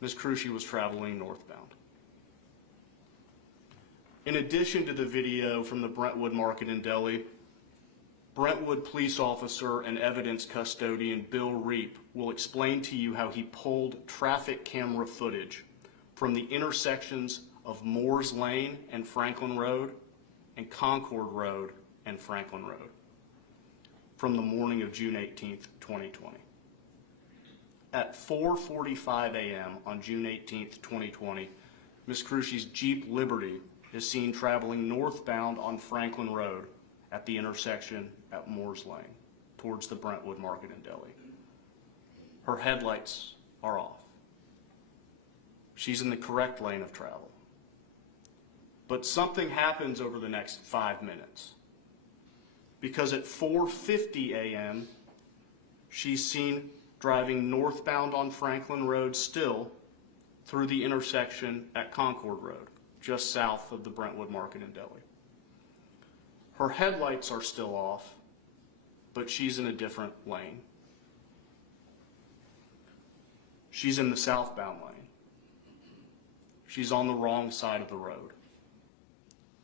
Ms. Cruchy was traveling northbound. In addition to the video from the Brentwood Market in Delhi, Brentwood police officer and evidence custodian Bill Reap will explain to you how he pulled traffic camera footage from the intersections of Moores Lane and Franklin Road and Concord Road and Franklin Road from the morning of June 18th, 2020. At 4:45 a.m. on June 18th, 2020, Ms. Cruchy's Jeep Liberty is seen traveling northbound on Franklin Road at the intersection at Moores Lane towards the Brentwood Market in Delhi. Her headlights are off. She's in the correct lane of travel. But something happens over the next 5 minutes, because at 4:50 a.m., she's seen driving northbound on Franklin Road still through the intersection at Concord Road, just south of the Brentwood Market in Delhi. Her headlights are still off, but she's in a different lane. She's in the southbound lane. She's on the wrong side of the road.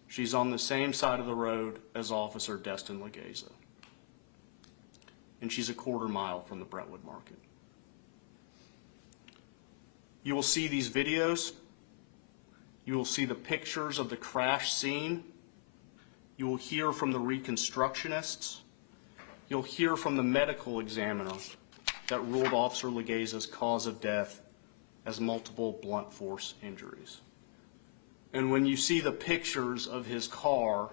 She's on the same side of the road as Officer Destin Legeza. And she's a quarter mile from the Brentwood Market. You will see these videos. You will see the pictures of the crash scene. You will hear from the reconstructionists. You'll hear from the medical examiner that ruled Officer Legeza's cause of death as multiple blunt force injuries. And when you see the pictures of his car,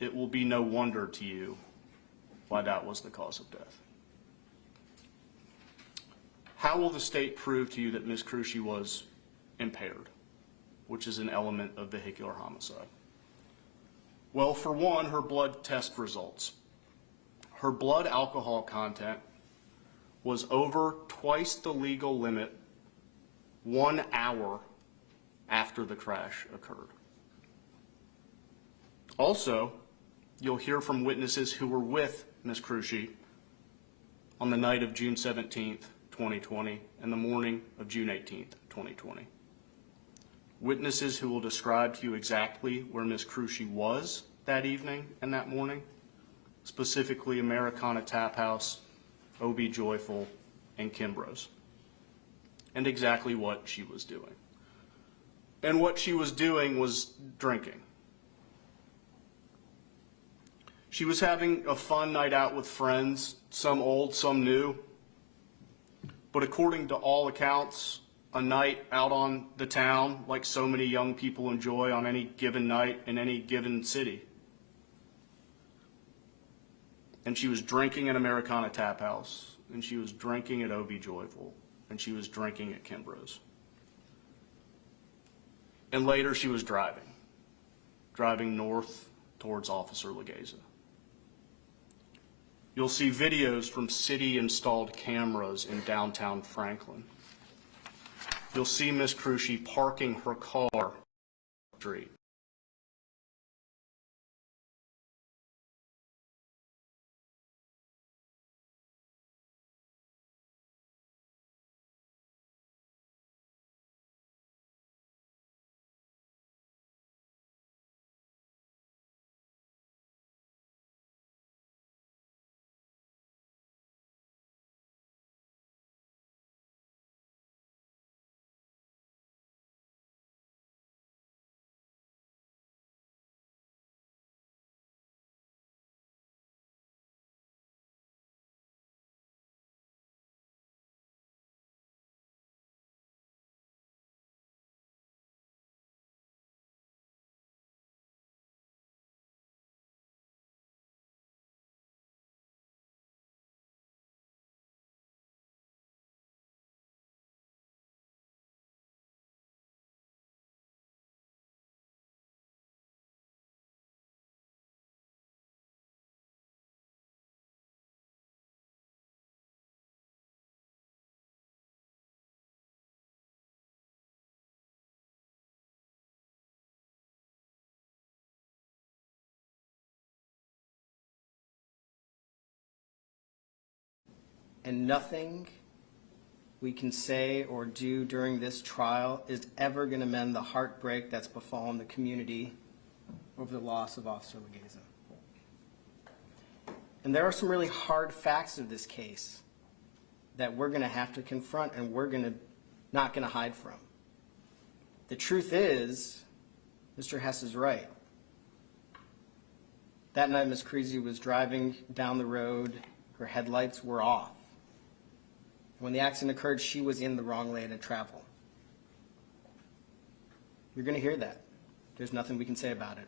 it will be no wonder to you why that was the cause of death. How will the state prove to you that Ms. Cruchy was impaired, which is an element of vehicular homicide? Well, for one, her blood test results. Her blood alcohol content was over twice the legal limit 1 hour after the crash occurred. Also, you'll hear from witnesses who were with Ms. Cruchy on the night of June 17th, 2020, and the morning of June 18th, 2020. Witnesses who will describe to you exactly where Ms. Cruchy was that evening and that morning, specifically Americana Tap House, O.B. Joyful, and Kimbrough's, and exactly what she was doing. And what she was doing was drinking. She was having a fun night out with friends, some old, some new, but according to all accounts, a night out on the town like so many young people enjoy on any given night in any given city. And she was drinking at Americana Tap House, and she was drinking at O.B. Joyful, and she was drinking at Kimbrough's. And later she was driving north towards Officer Legeza. You'll see videos from city-installed cameras in downtown Franklin. You'll see Ms. Cruchy parking her car on the street. And nothing we can say or do during this trial is ever going to mend the heartbreak that's befallen the community over the loss of Officer Legeza. And there are some really hard facts of this case that we're going to have to confront and we're not going to hide from. The truth is, Mr. Hess is right. That night, Ms. Creasy was driving down the road. Her headlights were off. When the accident occurred, she was in the wrong lane of travel. You're going to hear that. There's nothing we can say about it.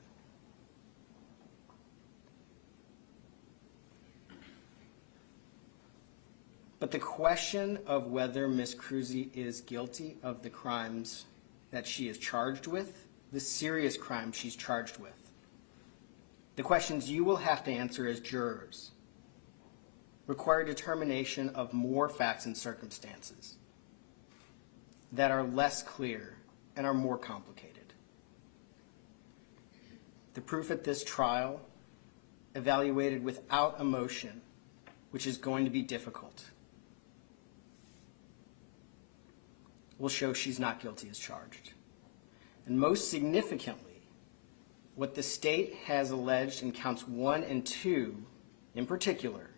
But the question of whether Ms. Creasy is guilty of the crimes that she is charged with, the serious crimes she's charged with, the questions you will have to answer as jurors require determination of more facts and circumstances that are less clear and are more complicated. The proof at this trial, evaluated without emotion, which is going to be difficult, will show she's not guilty as charged. And most significantly, what the state has alleged in counts 1 and 2 in particular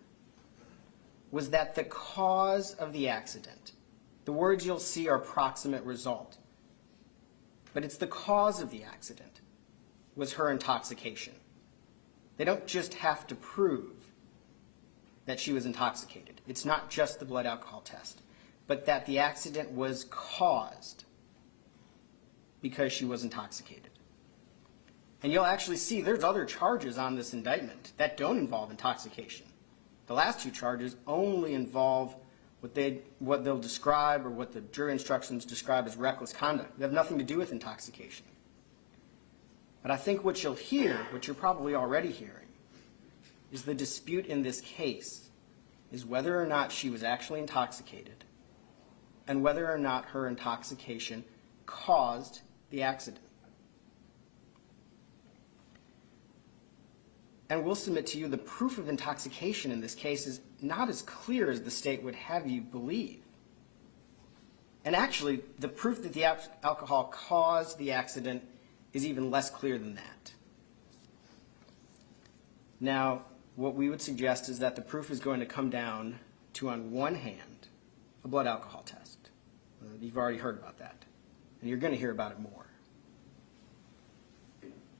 was that the cause of the accident, the words you'll see are proximate result, but it's the cause of the accident, was her intoxication. They don't just have to prove that she was intoxicated. It's not just the blood alcohol test, but that the accident was caused because she was intoxicated. And you'll actually see there's other charges on this indictment that don't involve intoxication. The last 2 charges only involve what they'll describe or what the jury instructions describe as reckless conduct. They have nothing to do with intoxication. But I think what you'll hear, what you're probably already hearing, is the dispute in this case is whether or not she was actually intoxicated and whether or not her intoxication caused the accident. And we'll submit to you the proof of intoxication in this case is not as clear as the state would have you believe. And actually, the proof that the alcohol caused the accident is even less clear than that. Now, what we would suggest is that the proof is going to come down to, on one hand, a blood alcohol test. You've already heard about that, and you're going to hear about it more.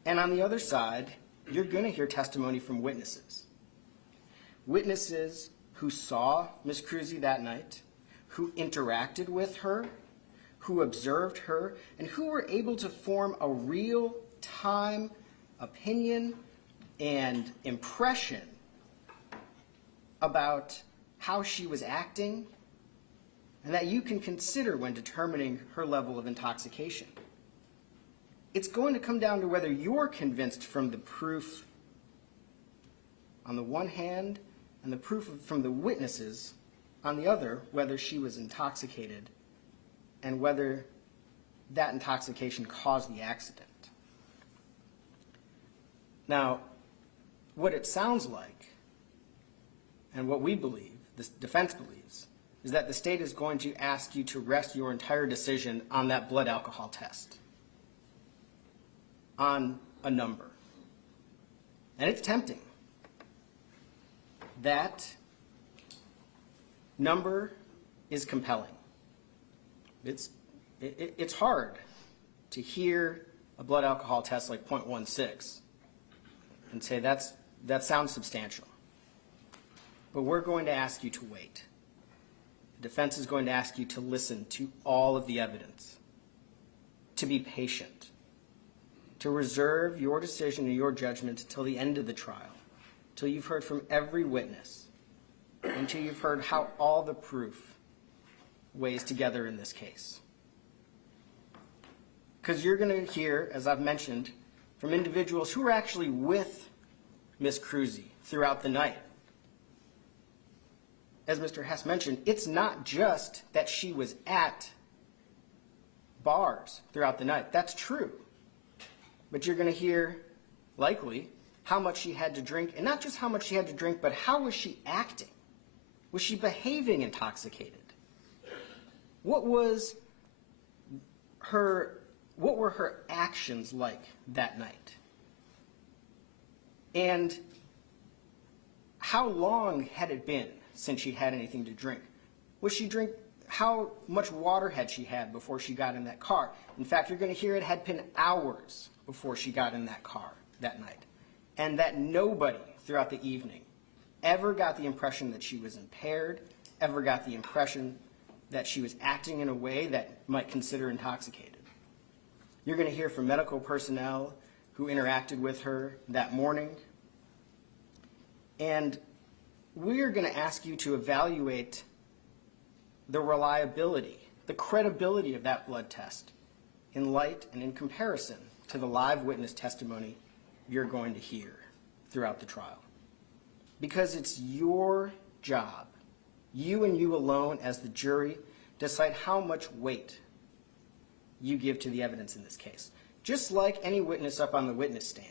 And on the other side, you're going to hear testimony from witnesses. Witnesses who saw Ms. Creasy that night, who interacted with her, who observed her, and who were able to form a real-time opinion and impression about how she was acting, and that you can consider when determining her level of intoxication. It's going to come down to whether you're convinced from the proof on the one hand and the proof from the witnesses on the other, whether she was intoxicated and whether that intoxication caused the accident. Now, what it sounds like, and what we believe, the defense believes, is that the state is going to ask you to rest your entire decision on that blood alcohol test, on a number. And it's tempting. That number is compelling. It's hard to hear a blood alcohol test like 0.16 and say that sounds substantial. But we're going to ask you to wait. The defense is going to ask you to listen to all of the evidence, to be patient, to reserve your decision and your judgment until the end of the trial, until you've heard from every witness, until you've heard how all the proof weighs together in this case. Because you're going to hear, as I've mentioned, from individuals who were actually with Ms. Creasy throughout the night. As Mr. Hess mentioned, it's not just that she was at bars throughout the night. That's true. But you're going to hear, likely, how much she had to drink, and not just how much she had to drink, but how was she acting? Was she behaving intoxicated? What were her actions like that night? And how long had it been since she'd had anything to drink? How much water had she had before she got in that car? In fact, you're going to hear it had been hours before she got in that car that night. And that nobody throughout the evening ever got the impression that she was impaired, ever got the impression that she was acting in a way that might consider intoxicated. You're going to hear from medical personnel who interacted with her that morning. And we're going to ask you to evaluate the reliability, the credibility of that blood test in light and in comparison to the live witness testimony you're going to hear throughout the trial. Because it's your job, you and you alone as the jury, decide how much weight you give to the evidence in this case. Just like any witness up on the witness stand,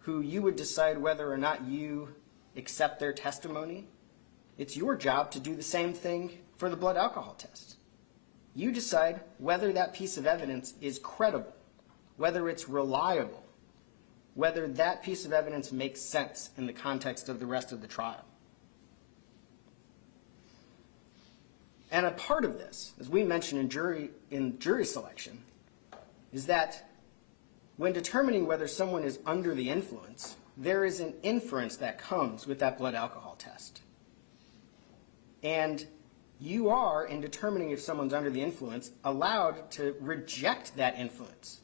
who you would decide whether or not you accept their testimony, it's your job to do the same thing for the blood alcohol test. You decide whether that piece of evidence is credible, whether it's reliable, whether that piece of evidence makes sense in the context of the rest of the trial. And a part of this, as we mentioned in jury selection, is that when determining whether someone is under the influence, there is an inference that comes with that blood alcohol test. And you are, in determining if someone's under the influence, allowed to reject that inference.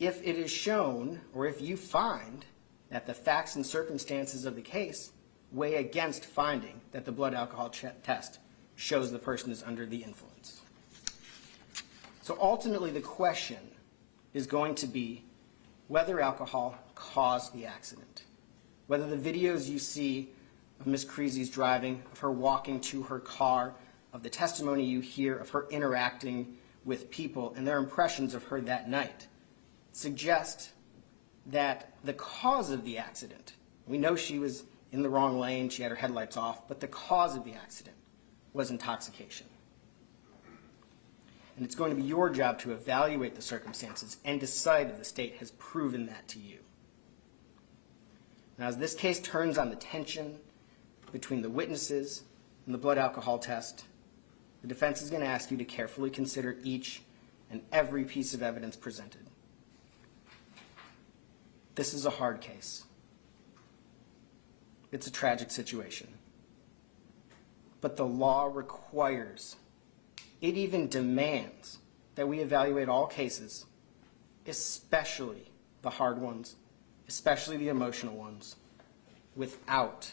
If it is shown, or if you find that the facts and circumstances of the case weigh against finding that the blood alcohol test shows the person is under the influence. So ultimately the question is going to be whether alcohol caused the accident, whether the videos you see of Ms. Creasy's driving, of her walking to her car, of the testimony you hear of her interacting with people and their impressions of her that night suggest that the cause of the accident, we know she was in the wrong lane, she had her headlights off, but the cause of the accident was intoxication. And it's going to be your job to evaluate the circumstances and decide if the state has proven that to you. Now, as this case turns on the tension between the witnesses and the blood alcohol test, the defense is going to ask you to carefully consider each and every piece of evidence presented. This is a hard case. It's a tragic situation. But the law requires, it even demands, that we evaluate all cases, especially the hard ones, especially the emotional ones, without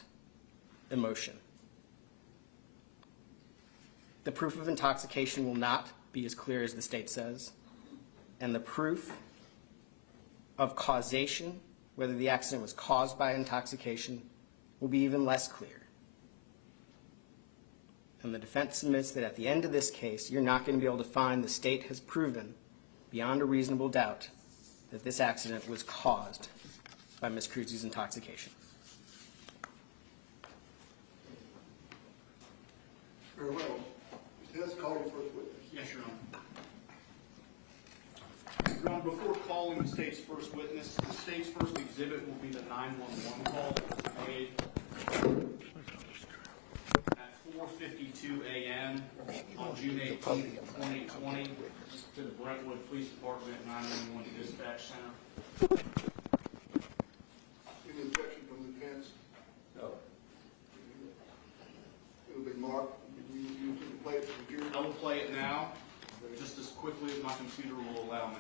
emotion. The proof of intoxication will not be as clear as the state says, and the proof of causation, whether the accident was caused by intoxication, will be even less clear. And the defense admits that at the end of this case, you're not going to be able to find the state has proven beyond a reasonable doubt that this accident was caused by Ms. Creasy's intoxication. Very well. Let's call your first witness. Yes, Your Honor. Your Honor, before calling the state's first witness, the state's first exhibit will be the 911 call that was made at 4:52 a.m. on June 18, 2020 to the Brentwood Police Department 911 Dispatch Center. Any objection from the defense? No. It'll be marked. You can play it from here. I will play it now, just as quickly as my computer will allow me.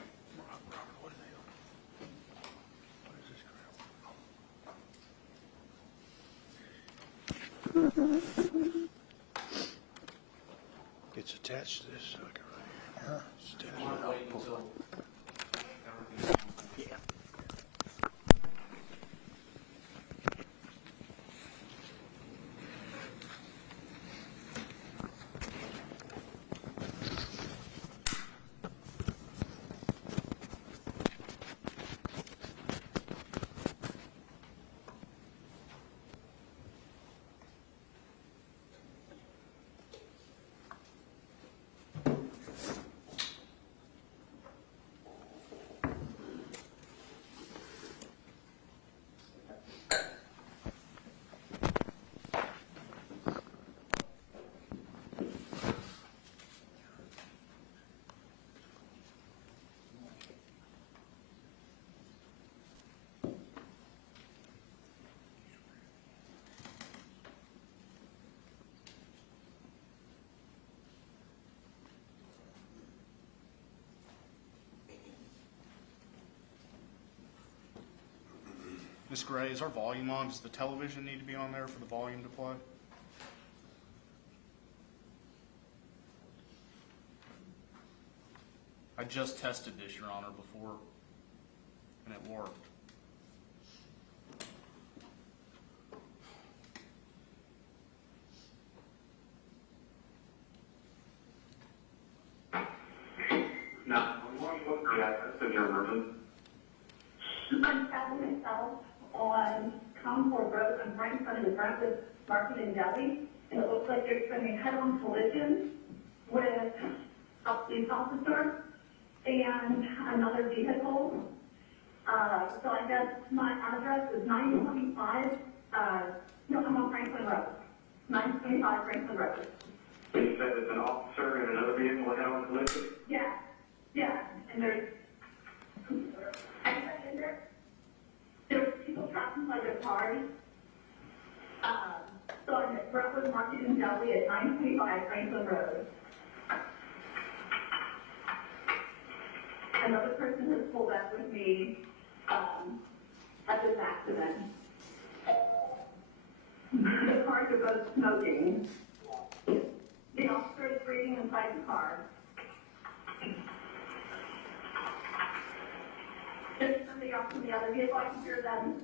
It's attached to this sucker right here. It's attached. I'm gonna wait until everything's on. Yeah. Ms. Gray, is our volume on? Does the television need to be on there for the volume to play? I just tested this, Your Honor, before, and it worked. No, that's your emergency. I'm traveling myself on Concord Road. I'm right in front of the Brentwood Market in Delhi, and it looks like there's been a head-on collision with a police officer and another vehicle. So I guess my address is 925, I'm on Franklin Road. 925 Franklin Road. You said there's an officer and another vehicle that head-on collision? Yeah, and there's people trapped inside their cars. So I'm at Brentwood Market in Delhi at 925 Franklin Road. Another person has pulled up with me at this accident. The cars are both smoking. The officer is breathing inside the car. There's somebody else in the other vehicle. I can hear them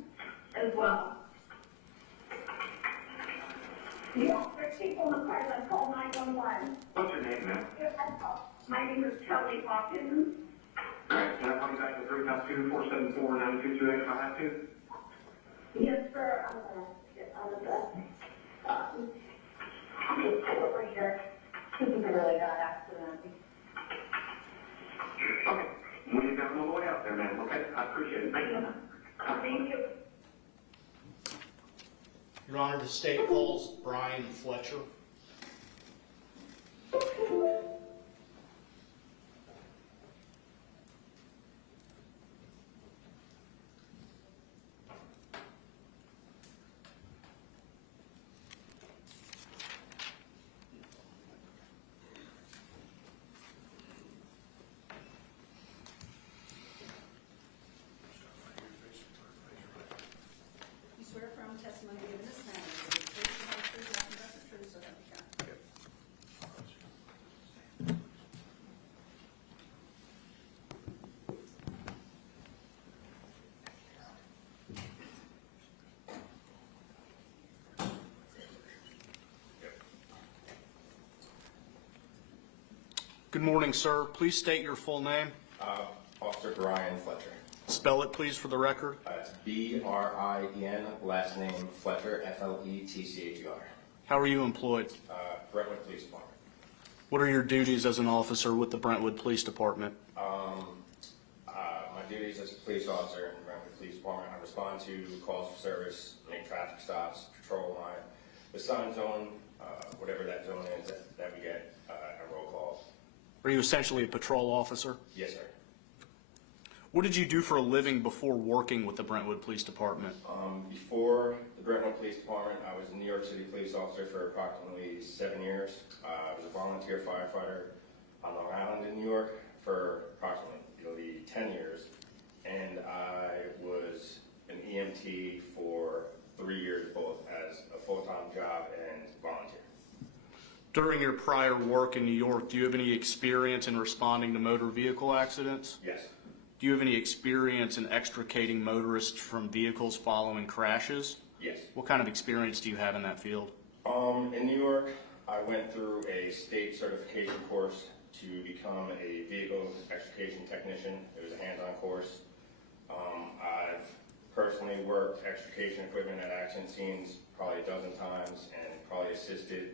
as well. Yeah, there's people in the cars. I called 911. What's your name, ma'am? My name is Kelly Hawkins. All right, can I call you back at 352-474-9228 if I have to? Yes, sir. I'm gonna get out of the, over here. This is a really bad accident. Okay. Well, you've got a little way out there, ma'am, okay? I appreciate it. Thank you. Thank you. Your Honor, the state calls Brian Fletcher. You swear affirm testimony given this matter will be the truth, the whole truth, nothing but the truth, so help you God. Good morning, sir. Please state your full name. Officer Brian Fletcher. Spell it, please, for the record. It's B-R-I-E-N, last name Fletcher, F-L-E-T-C-H-E-R. How are you employed? Brentwood Police Department. What are your duties as an officer with the Brentwood Police Department? My duties as a police officer in the Brentwood Police Department, I respond to calls for service, make traffic stops, patrol line, the sun zone, whatever that zone is that we get, a roll call. Are you essentially a patrol officer? Yes, sir. What did you do for a living before working with the Brentwood Police Department? Before the Brentwood Police Department, I was a New York City police officer for approximately 7 years. I was a volunteer firefighter on Long Island in New York for approximately 10 years. And I was an EMT for 3 years, both as a full-time job and volunteer. During your prior work in New York, do you have any experience in responding to motor vehicle accidents? Yes. Do you have any experience in extricating motorists from vehicles following crashes? Yes. What kind of experience do you have in that field? In New York, I went through a state certification course to become a vehicle extrication technician. It was a hands-on course. I've personally worked extrication equipment at accident scenes probably a dozen times and probably assisted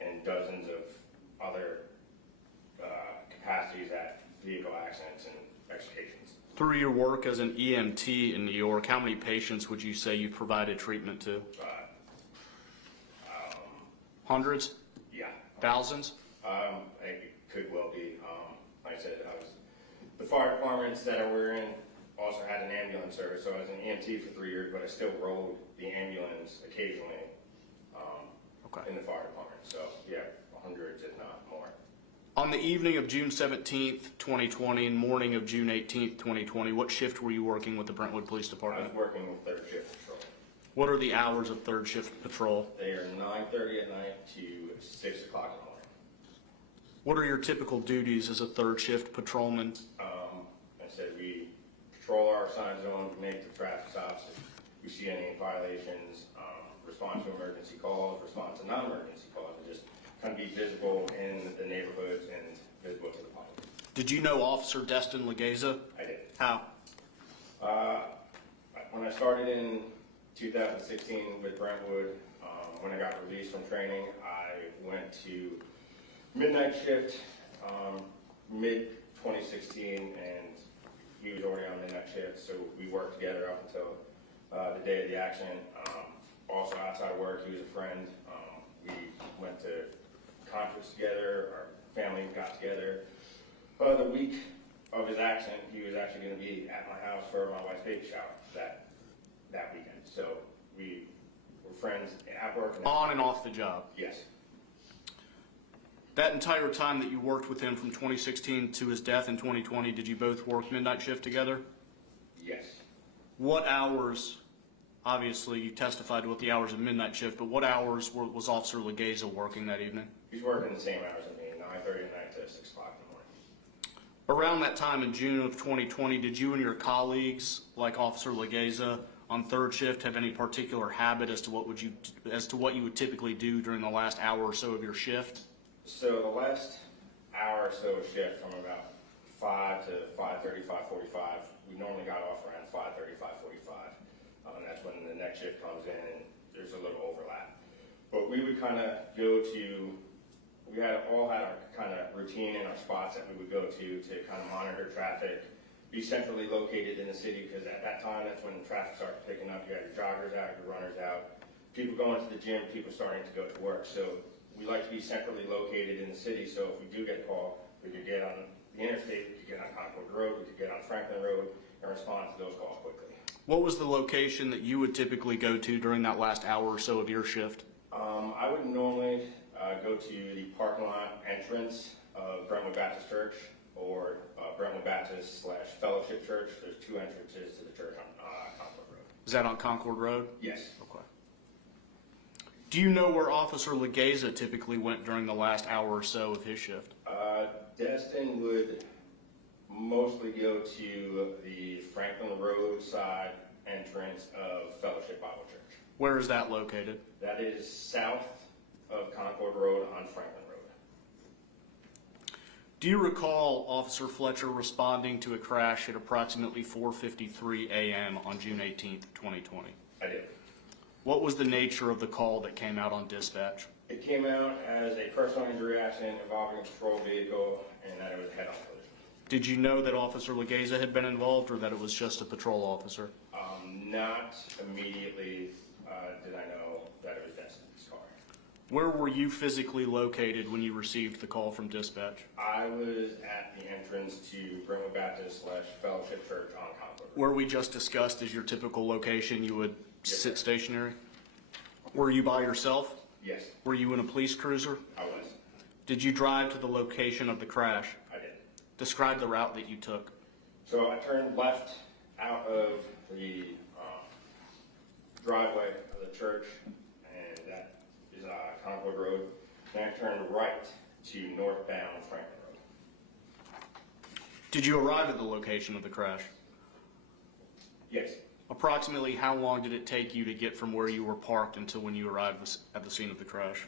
in dozens of other capacities at vehicle accidents and extrications. Through your work as an EMT in New York, how many patients would you say you provided treatment to? Hundreds? Yeah. Thousands? It could well be. Like I said, the fire departments that I were in also had an ambulance service, so I was an EMT for 3 years, but I still rode the ambulance occasionally in the fire department. So yeah, hundreds if not more. On the evening of June 17th, 2020 and morning of June 18th, 2020, what shift were you working with the Brentwood Police I Department? was working with third shift patrol. What are the hours of third shift patrol? They are 9:30 at night to 6 o'clock in the morning. What are your typical duties as a third shift patrolman? I said we patrol our assigned zone, make the traffic stops, if we see any violations, respond to emergency calls, respond to non-emergency calls, and just kind of be visible in the neighborhoods and visible to the public. Did you know Officer Destin Legeza? I did. How? When I started in 2016 with Brentwood, when I got released from training, I went to midnight shift, mid-2016, and he was already on midnight shift, so we worked together up until the day of the accident. Also outside of work, he was a friend. We went to concerts together, our family got together. The week of his accident, he was actually going to be at my house for my wife's baby shower that weekend. So we were friends at work. On and off the job. Yes. That entire time that you worked with him from 2016 to his death in 2020, did you both work midnight shift together? Yes. What hours, obviously you testified what the hours of midnight shift, but what hours was Officer Legeza working that evening? He's working the same hours as me, 9:30 at night to 6 o'clock in the morning. Around that time in June of 2020, did you and your colleagues, like Officer Legeza, on third shift have any particular habit as to what you would typically do during the last hour or so of your shift? So the last hour or so of shift, from about 5 to 5:30, 5:45, we normally got off around 5:30, 5:45. And that's when the next shift comes in and there's a little overlap. But we would kind of go to, we all had our kind of routine in our spots that we would go to kind of monitor traffic, be centrally located in the city, because at that time, that's when traffic starts picking up. You got your joggers out, your runners out, people going to the gym, people starting to go to work. So we like to be centrally located in the city, so if we do get a call, we could get on the interstate, we could get on Concord Road, we could get on Franklin Road, and respond to those calls quickly. What was the location that you would typically go to during that last hour or so of your shift? I would normally go to the parking lot entrance of Brentwood Baptist Church, or Brentwood Baptist / Fellowship Church. There's two entrances to the church on Concord Road. Is that on Concord Road? Yes. Okay. Do you know where Officer Legeza typically went during the last hour or so of his shift? Destin would mostly go to the Franklin Road side entrance of Fellowship Bible Church. Where is that located? That is south of Concord Road on Franklin Road. Do you recall Officer Fletcher responding to a crash at approximately 4:53 a.m. on June 18th, 2020? I did. What was the nature of the call that came out on dispatch? It came out as a personal injury accident involving a patrol vehicle, and that it was a head-on collision. Did you know that Officer Legeza had been involved, or that it was just a patrol officer? Not immediately did I know that it was Destin's car. Where were you physically located when you received the call from dispatch? I was at the entrance to Brentwood Baptist / Fellowship Church on Concord. Where we just discussed is your typical location, you would Yes, sit sir. stationary? Were you by yourself? Yes, Were you in a police cruiser? I was. Did you drive to the location of the crash? I did. Describe the route that you took. So I turned left out of the driveway of the church, and that is Concord Road. Then I turned right to northbound Franklin Road. Did you arrive at the location of the crash? Yes. Approximately how long did it take you to get from where you were parked until when you arrived at the scene of the crash?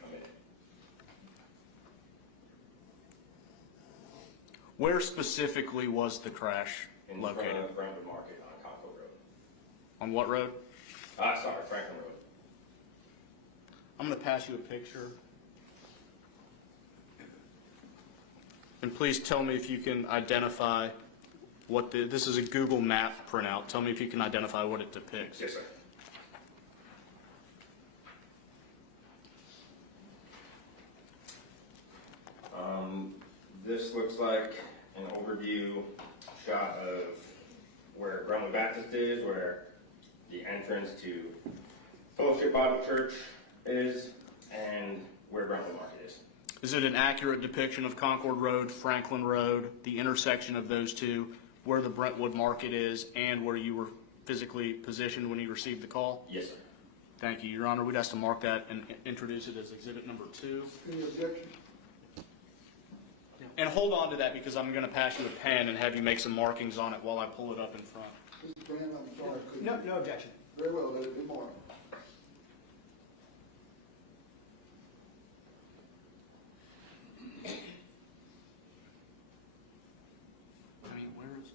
Where specifically was the crash In located? front of Brentwood Market on Concord Road. On what road? Sorry, Franklin Road. I'm going to pass you a picture. And please tell me if you can identify what this is a Google map printout. Tell me if you can identify what it depicts. Yes, sir. This looks like an overview shot of where Brentwood Baptist is, where the entrance to Fellowship Bible Church is, and where Brentwood Market is. Is it an accurate depiction of Concord Road, Franklin Road, the intersection of those two, where the Brentwood Market is, and where you were physically positioned when you received the call? Yes, sir. Thank you, Your Honor. We'd ask to mark that and introduce it as exhibit number 2. Any objection? And hold on to that because I'm going to pass you a pen and have you make some markings on it while I pull it up in front. Mr. Brand, I'm sorry, I couldn't. No, no objection. Very well, let it be marked. I mean, where is...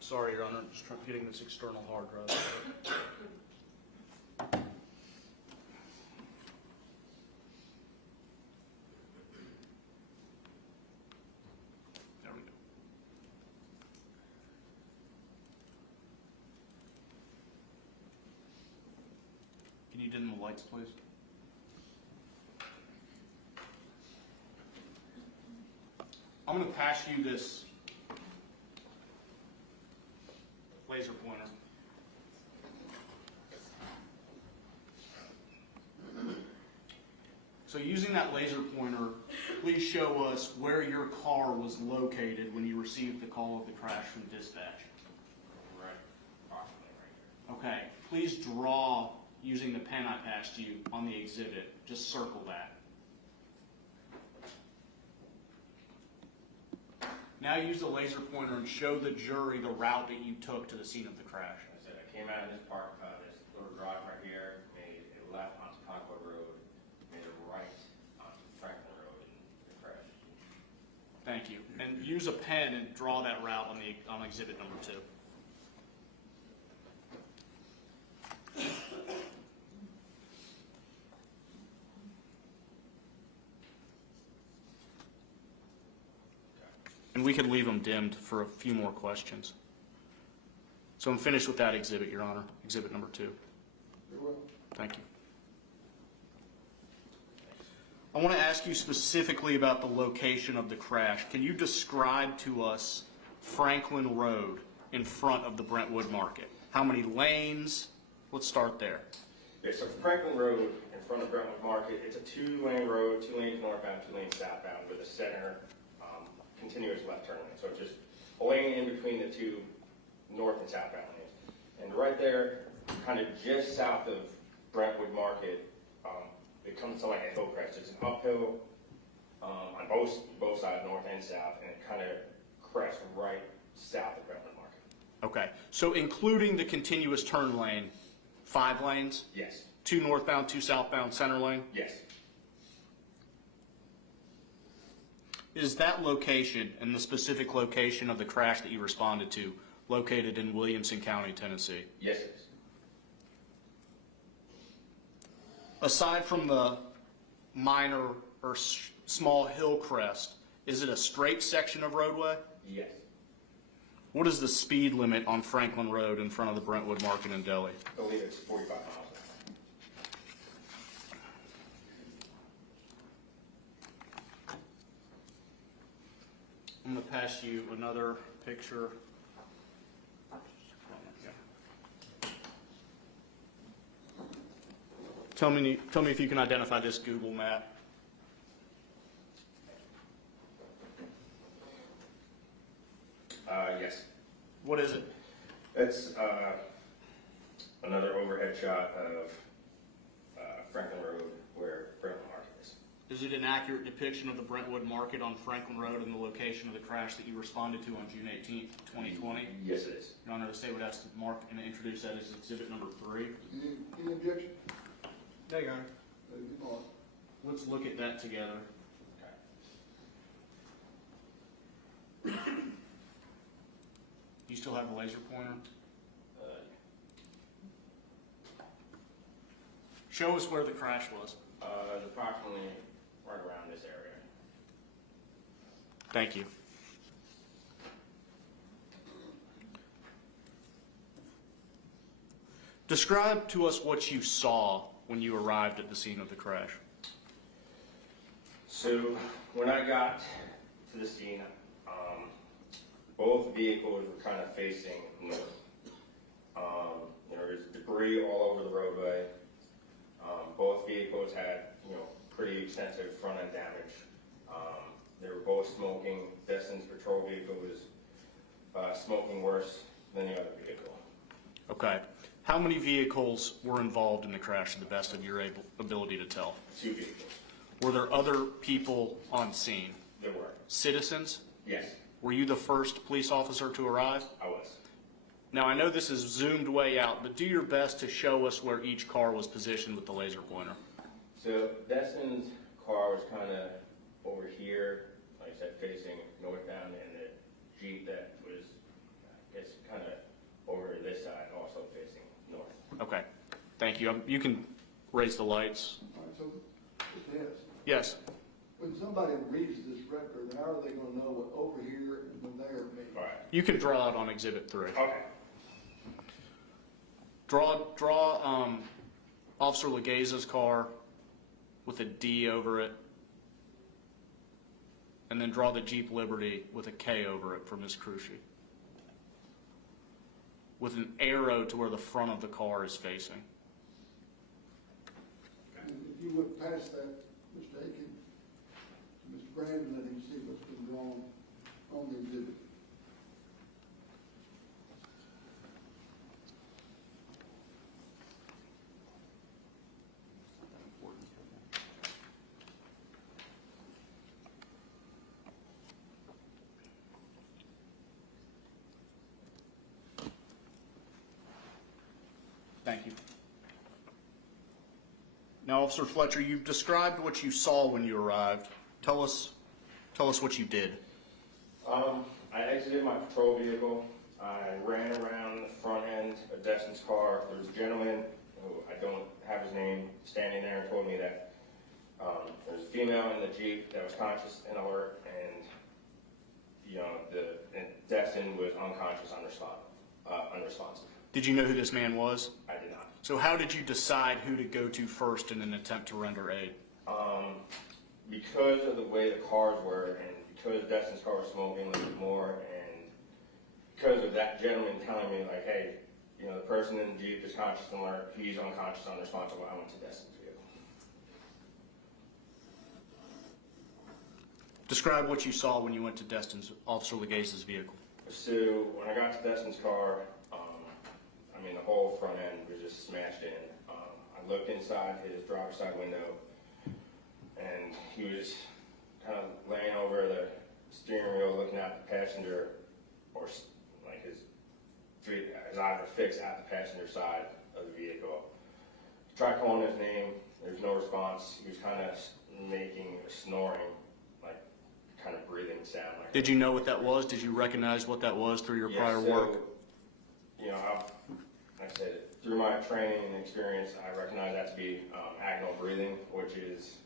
Sorry, Your Honor, I'm just getting this external hard drive. There we go. Can you dim the lights, please? I'm going to pass you this laser pointer. So using that laser pointer, please show us where your car was located when you received the call of the crash from dispatch. Right, approximately right here. Okay, please draw, using the pen I passed you, on the exhibit. Just circle that. Now use the laser pointer and show the jury the route that you took to the scene of the crash. I said I came out of this little drive right here, made a left onto Concord Road, made a right onto Franklin Road, and crashed. Thank you. And use a pen and draw that route on exhibit number 2. And we could leave them dimmed for a few more questions. So I'm finished with that exhibit, Your Honor. Exhibit number 2. Very well. Thank you. I want to ask you specifically about the location of the crash. Can you describe to us Franklin Road in front of the Brentwood Market? How many lanes? Let's start there. Okay, so Franklin Road in front of Brentwood Market, it's a 2-lane road, 2 lanes northbound, 2 lanes southbound, with a center continuous left turn lane. So it's just a lane in between the 2 north and southbound lanes. And right there, kind of just south of Brentwood Market, it comes to like a hill crest. It's an uphill on both sides, north and south, and it kind of crests right south of Brentwood Market. Okay. So including the continuous turn lane, 5 lanes? Yes. 2 northbound, 2 southbound, center lane? Yes. Is that location and the specific location of the crash that you responded to located in Williamson County, Tennessee? Yes, it is. Aside from the minor or small hill crest, is it a straight section of roadway? Yes. What is the speed limit on Franklin Road in front of the Brentwood Market in Delhi? I believe it's 45 miles an hour. I'm going to pass you another picture. Tell me if you can identify this Google map. Yes. What is it? It's another overhead shot of Franklin Road where Brentwood Market is. Is it an accurate depiction of the Brentwood Market on Franklin Road and the location of the crash that you responded to on June 18th, 2020? Yes, it is. Your Honor, the state would ask to mark and introduce that as exhibit number 3. Any objection? No, Your Honor. Let it be marked. Let's look at that together. Okay. You still have the laser pointer? Show us where the crash was. It's approximately right around this area. Thank you. Describe to us what you saw when you arrived at the scene of the crash. So when I got to the scene, both vehicles were kind of facing north. There was debris all over the roadway. Both vehicles had, pretty extensive front end damage. They were both smoking. Destin's patrol vehicle was smoking worse than the other vehicle. Okay. How many vehicles were involved in the crash to the best of your ability to tell? 2 vehicles. Were there other people on scene? There were. Citizens? Yes, Were you the first police officer to arrive? I was. Now, I know this is zoomed way out, but do your best to show us where each car was positioned with the laser pointer. So Destin's car was kind of over here, like I said, facing northbound, and the Jeep that was, I guess, kind of over this side, also facing north. Okay. Thank you. You can raise the lights. All right, so, yes, Yes. when somebody reads this record, how are they gonna know what over here and when there means? All right. You can draw it on Exhibit 3. Okay. Draw Officer Legaza's car with a D over it, and then draw the Jeep Liberty with a K over it for Ms. Cruchy, with an arrow to where the front of the car is facing. And if you would pass that, Mr. Aiken, to Mr. Brandon, let him see what's been drawn on the exhibit. Thank you. Now, Officer Fletcher, you've described what you saw when you arrived. Tell us what you did. I exited my patrol vehicle. I ran around the front end of Destin's car. There was a gentleman, who I don't have his name, standing there and told me that there was a female in the Jeep that was conscious and alert, and and Destin was unconscious, unresponsive. Did you know who this man was? I did not. So how did you decide who to go to first in an attempt to render aid? Because of the way the cars were, and because Destin's car was smoking a little bit more, and because of that gentleman telling me, like, hey, the person in the Jeep is conscious and alert, he's unconscious, unresponsive, I went to Destin's vehicle. Describe what you saw when you went to Destin's, Officer Legaza's vehicle. So when I got to Destin's car, the whole front end was just smashed in. I looked inside his driver's side window, and he was kind of laying over the steering wheel, looking at the passenger, or like his eyes were fixed at the passenger side of the vehicle. Tried calling his name. There was no response. He was kind of making a snoring, like kind of breathing sound. Like Did you know what that was? Did you recognize what that was through your prior work? Like I said, through my training and experience, I recognize that to be agonal breathing, which is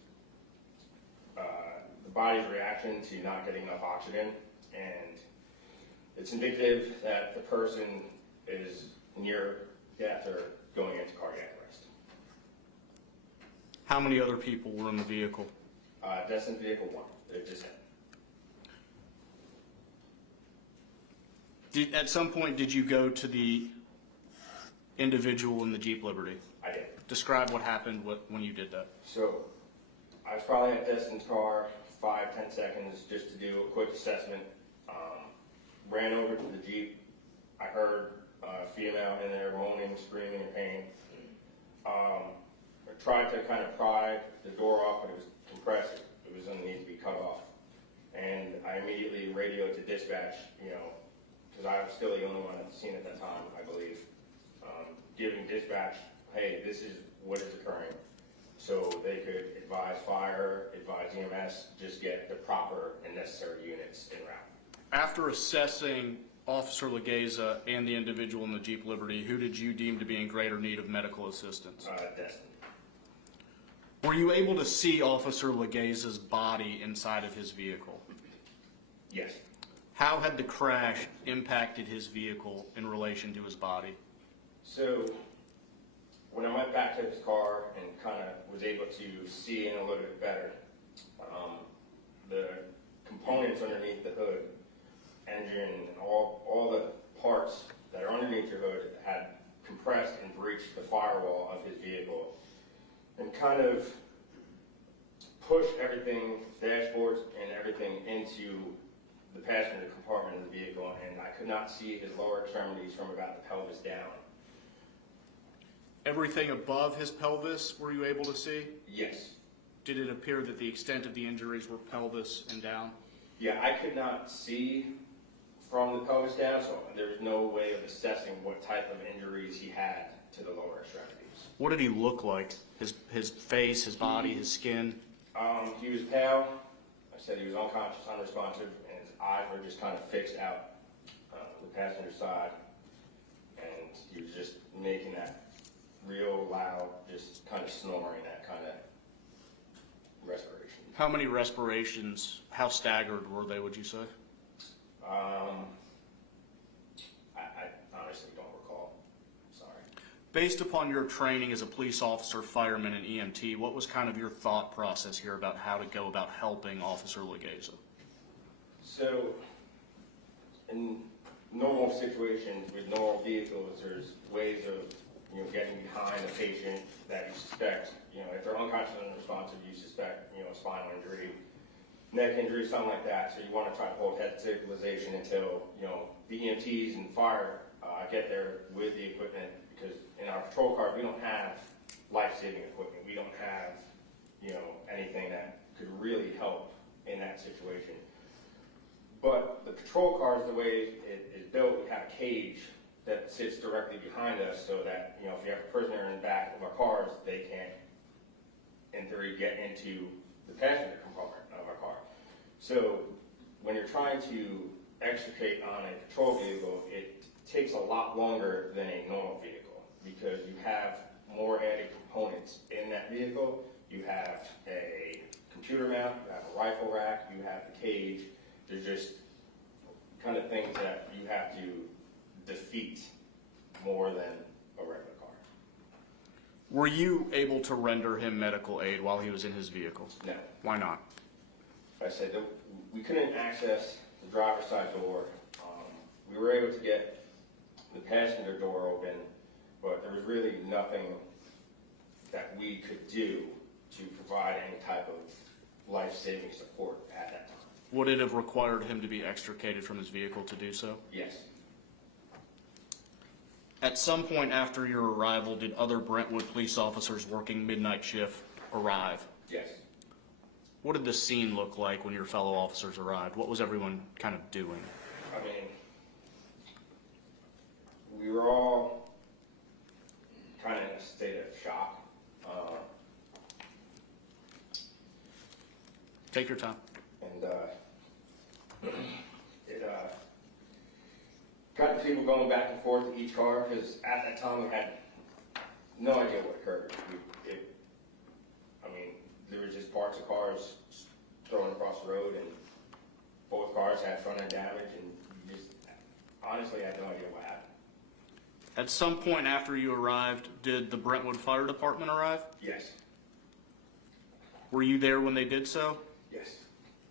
the body's reaction to not getting enough oxygen, and it's indicative that the person is near death or going into cardiac arrest. How many other people were in the vehicle? Destin's vehicle 1. They're just him. At some point, did you go to the individual in the Jeep Liberty? I did. Describe what happened when you did that. So I was probably at Destin's car 5-10 seconds just to do a quick assessment. Ran over to the Jeep. I heard a female in there moaning, screaming in pain. I tried to kind of pry the door off, but it was compressed. It was going to need to be cut off. And I immediately radioed to dispatch, because I was still the only one at the scene at that time, I believe. Giving dispatch, hey, this is what is occurring. So they could advise fire, advise EMS, just get the proper and necessary units en route. After assessing Officer Legaza and the individual in the Jeep Liberty, who did you deem to be in greater need of medical assistance? Destin. Were you able to see Officer Legaza's body inside of his vehicle? Yes. How had the crash impacted his vehicle in relation to his body? So when I went back to his car and kind of was able to see in a little bit better, the components underneath the hood, engine, and all the parts that are underneath your hood had compressed and breached the firewall of his vehicle and kind of pushed everything, dashboards and everything, into the passenger compartment of the vehicle, and I could not see his lower extremities from about the pelvis down. Everything above his pelvis, were you able to see? Yes. Did it appear that the extent of the injuries were pelvis and down? Yeah, I could not see from the pelvis down, so there was no way of assessing what type of injuries he had to the lower extremities. What did he look like? His face, his body, his skin? He was pale. I said he was unconscious, unresponsive, and his eyes were just kind of fixed out the passenger side, and he was just making that real loud, just kind of snoring, that kind of respiration. How many respirations, how staggered were they, would you say? I honestly don't recall. Sorry. Based upon your training as a police officer, fireman, and EMT, what was kind of your thought process here about how to go about helping Officer Legeza? So, in normal situations with normal vehicles, there's ways of getting behind a patient that you suspect, if they're unconscious and unresponsive, you suspect, spinal injury, neck injury, something like that. So you want to try to hold head stabilization until, the EMTs and fire get there with the equipment, because in our patrol car, we don't have life-saving equipment. We don't have, anything that could really help in that situation. But the patrol cars, the way it is built, we have a cage that sits directly behind us, so that, if you have a prisoner in the back of our cars, they can't, in theory, get into the passenger compartment of our car. So when you're trying to extricate on a patrol vehicle, it takes a lot longer than a normal vehicle, because you have more added components in that vehicle. You have a computer mount, you have a rifle rack, you have the cage. There's just kind of things that you have to defeat more than a regular car. Were you able to render him medical aid while he was in his vehicle? No. Why not? I said that we couldn't access the driver's side door. We were able to get the passenger door open, but there was really nothing that we could do to provide any type of life-saving support at that time. Would it have required him to be extricated from his vehicle to do so? Yes. At some point after your arrival, did other Brentwood police officers working midnight shift arrive? Yes. What did the scene look like when your fellow officers arrived? What was everyone kind of doing? I mean, we were all kind of in a state of shock. Take your time. And it got the people going back and forth to each car, because at that time we had no idea what occurred. There were just parts of cars thrown across the road, and both cars had front end damage, and you just honestly had no idea what happened. At some point after you arrived, did the Brentwood Fire Department arrive? Yes. Were you there when they did so? Yes.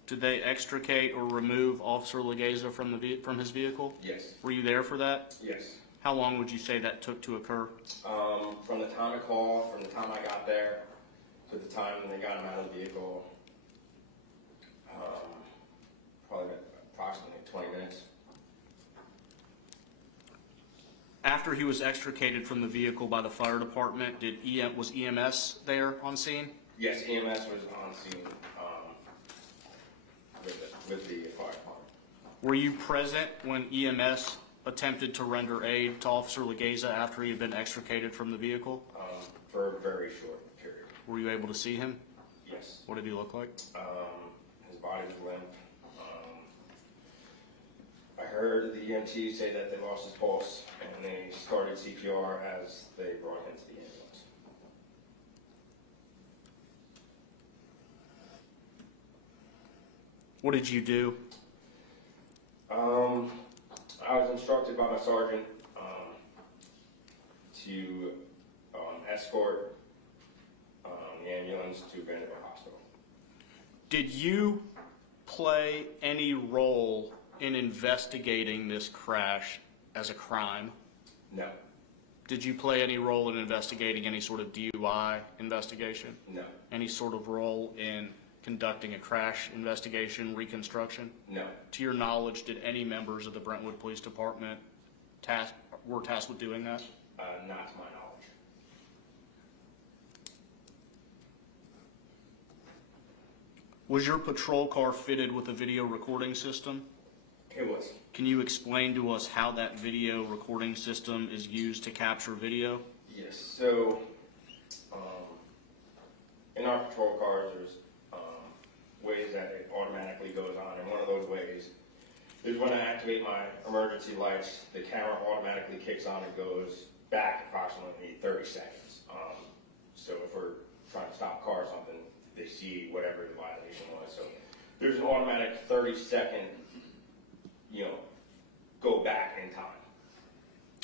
Did they extricate or remove Officer Legeza from his vehicle? Yes. Were you there for that? Yes. How long would you say that took to occur? From the time of call, from the time I got there to the time when they got him out of the vehicle, probably approximately 20 minutes. After he was extricated from the vehicle by the fire department, was EMS there on scene? Yes, EMS was on scene with the fire department. Were you present when EMS attempted to render aid to Officer Legeza after he had been extricated from the vehicle? For a very short period. Were you able to see him? Yes. What did he look like? His body was limp. I heard the EMT say that they lost his pulse, and they started CPR as they brought him to the ambulance. What did you do? I was instructed by my sergeant to escort the ambulance to Vanderbilt Hospital. Did you play any role in investigating this crash as a crime? No, Did you play any role in investigating any sort of DUI investigation? no, Any sort of role in conducting a crash investigation, reconstruction? no, To your knowledge, did any members of the Brentwood Police Department were tasked with doing that? not to my knowledge. Was your patrol car fitted with a video recording system? It was. Can you explain to us how that video recording system is used to capture video? Yes, so in our patrol cars, there's ways that it automatically goes on, and one of those ways is when I activate my emergency lights, the camera automatically kicks on and goes back approximately 30 seconds. So if we're trying to stop a car or something, they see whatever the violation was. So there's an automatic 30-second, go back in time.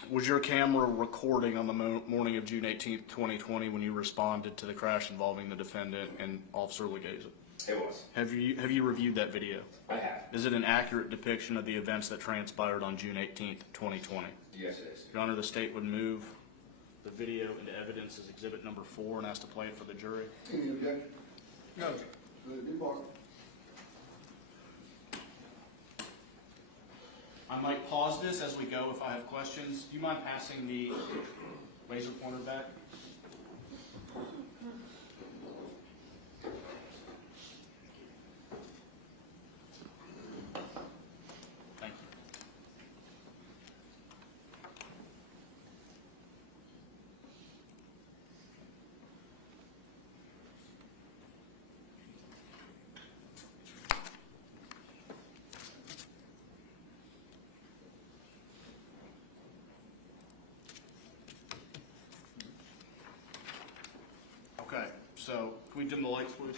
Was your camera recording on the morning of June 18th, 2020 when you responded to the crash involving the defendant and Officer Legeza? It was. Have you reviewed that video? I have. Is it an accurate depiction of the events that transpired on June 18th, 2020? Yes, it is. Your Honor, the state would move the video into evidence as exhibit number 4 and ask to play it for the jury. Any objection? No, Judge. Let it depart. I might pause this as we go if I have questions. Do you mind passing the laser pointer back? Thank you. Okay, so can we dim the lights, please?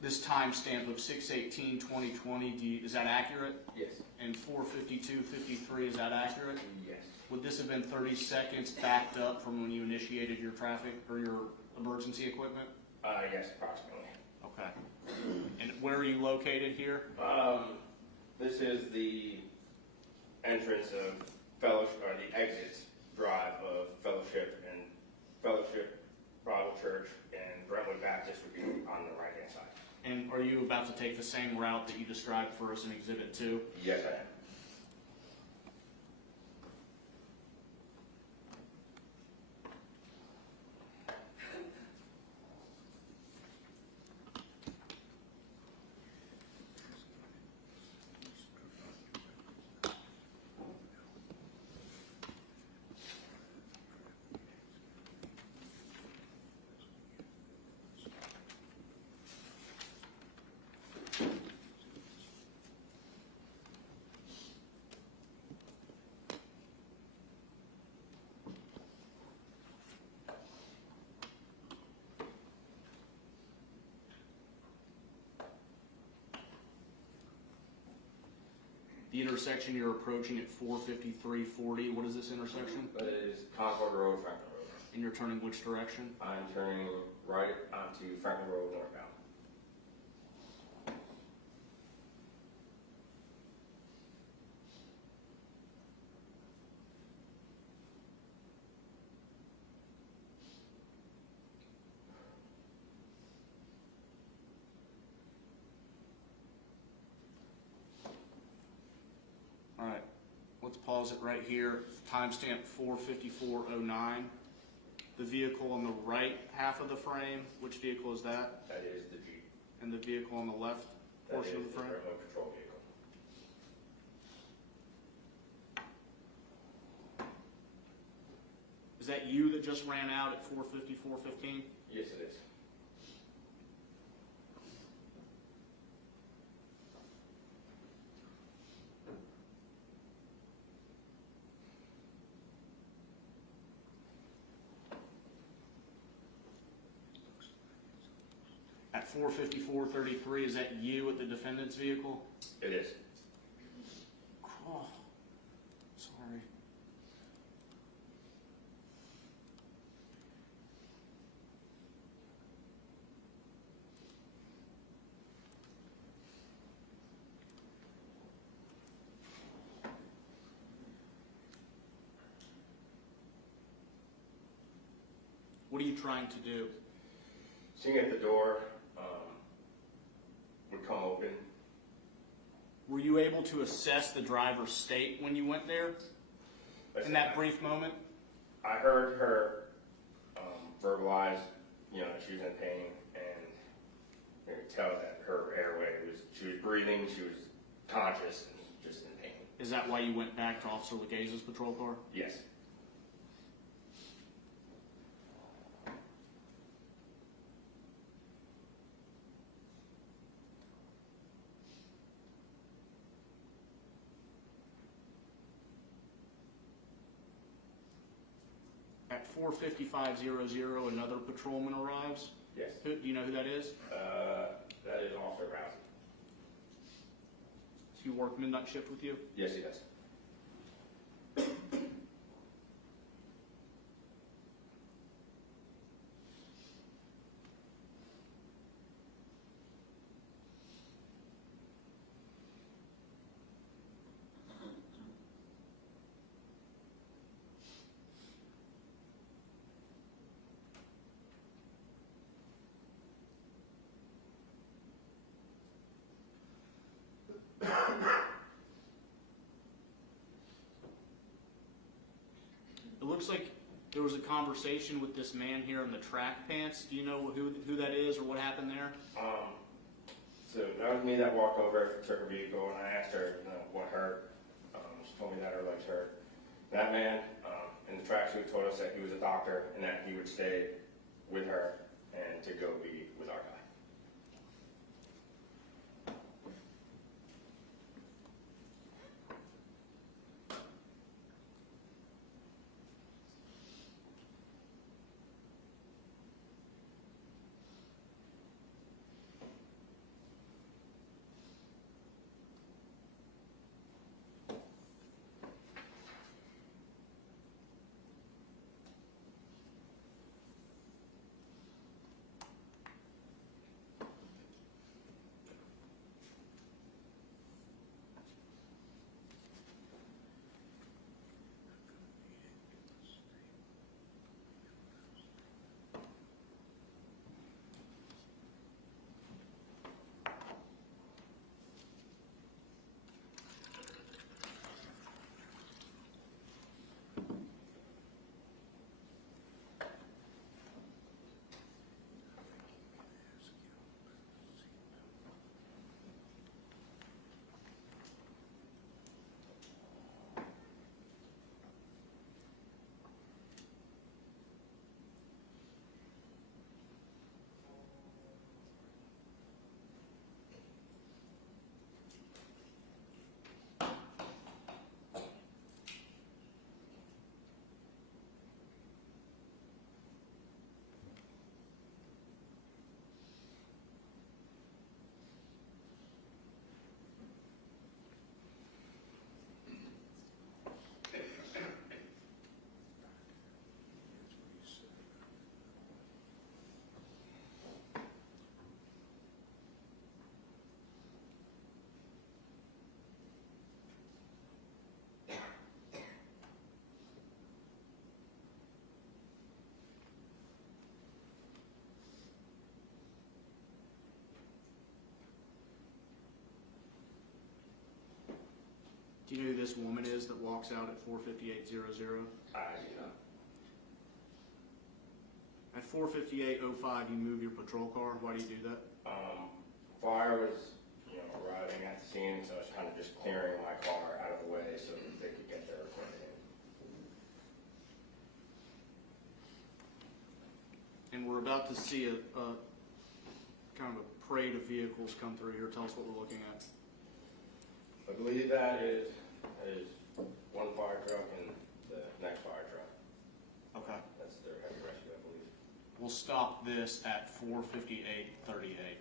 This timestamp of 6/18/2020, is that accurate? Yes. And 4:52:53, is that accurate? Yes. Would this have been 30 seconds backed up from when you initiated your traffic or your emergency equipment? Yes, approximately. Okay. And where are you located here? This is the entrance of Fellowship, or the exit drive of Fellowship Bible Church and Brentwood Baptist would be on the right-hand side. And are you about to take the same route that you described for us in Exhibit 2? Yes, I am. The intersection you're approaching at 4:53:40, what is this intersection? That is Concord Road, Franklin Road. And you're turning which direction? I'm turning right onto Franklin Road northbound. All right, let's pause it right here. Timestamp 4:54:09. The vehicle on the right half of the frame, which vehicle is that? That is the Jeep. And the vehicle on the left That portion is of the frame? Brentwood patrol vehicle. Is that you that just ran out at 4:54:15? Yes, it is. At At 4:54:33, is that you at the defendant's vehicle? It is. Oh, sorry. What are you trying to do? Seeing at the door would come open. Were you able to assess the driver's state when you went there in that brief moment? I heard her verbalize, you know, she was in pain, and you could tell that her airway she was breathing, she was conscious, and just in pain. Is that why you went back to Officer Legaze's patrol car? Yes. At 4:55:00, another patrolman arrives. Yes. Do you know who that is? That is Officer Rousey. Does he work midnight shift with you? Yes, he does. It looks like there was a conversation with this man here in the track pants. Do you know who that is or what happened there? So that was me that walked over, took her vehicle, and I asked her, you know, what hurt. She told me that her legs hurt. That man in the tracksuit told us that he was a doctor and that he would stay with her and to go be with our guy. Do you know who this woman is that walks out at 4:58:00? I do not. At 4:58:05, you move your patrol car. Why do you do that? Fire was, you know, arriving at the scene, so I was kind of just clearing my car out of the way so that they could get their equipment in. And we're about to see a kind of a parade of vehicles come through here. Tell us what we're looking at. I believe that is one fire truck and the next fire truck. Okay. That's their heavy rescue, I believe. We'll stop this at 4:58:38.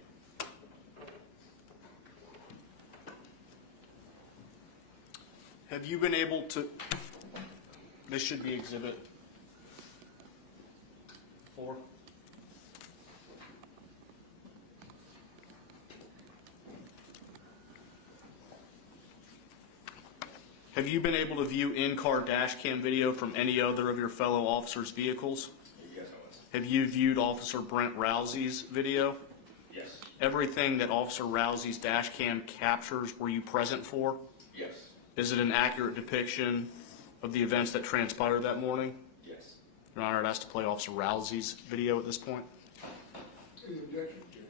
Have you been able to, this should be exhibit 4. Have you been able to view in-car dash cam video from any other of your fellow officers' vehicles? Yes, I was. Have you viewed Officer Brent Rousey's video? Yes. Everything that Officer Rousey's dash cam captures, were you present for? Yes. Is it an accurate depiction of the events that transpired that morning? Yes. Your Honor, I'd ask to play Officer Rousey's video at this point. Any objection, Judge?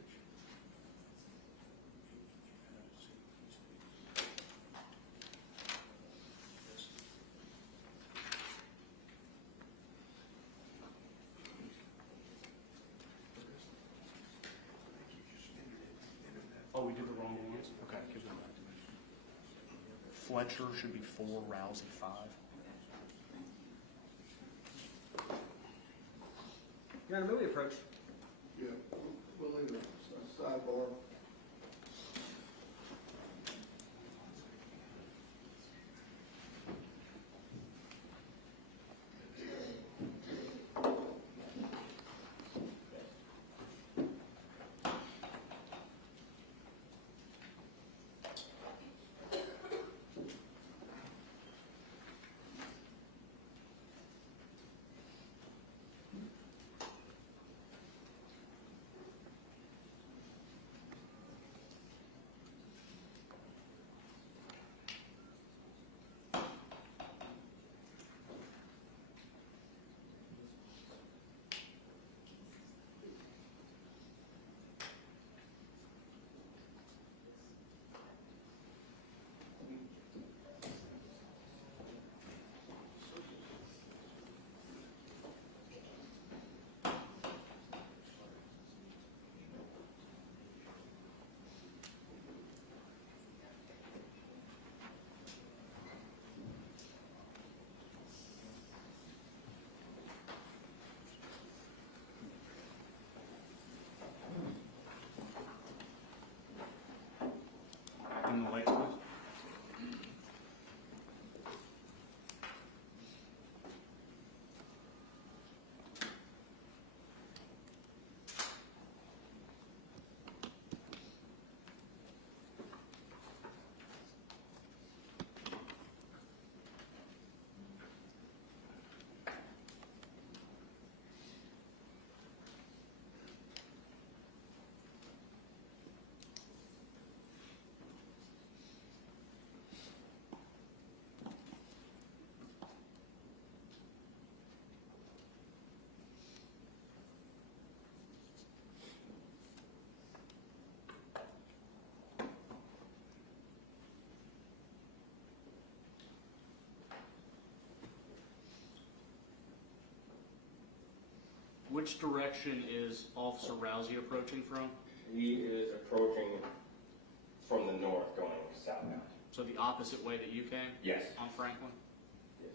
Oh, we did the wrong ones? Okay, give them back to me. Fletcher should be 4, Rousey 5. Your Honor, may we approach? Yeah, we'll leave a sidebar. In the lights, please. Which direction is Officer Rousey approaching from? He is approaching from the north, going southbound. So the opposite way that you came? Yes. On Franklin? Yes.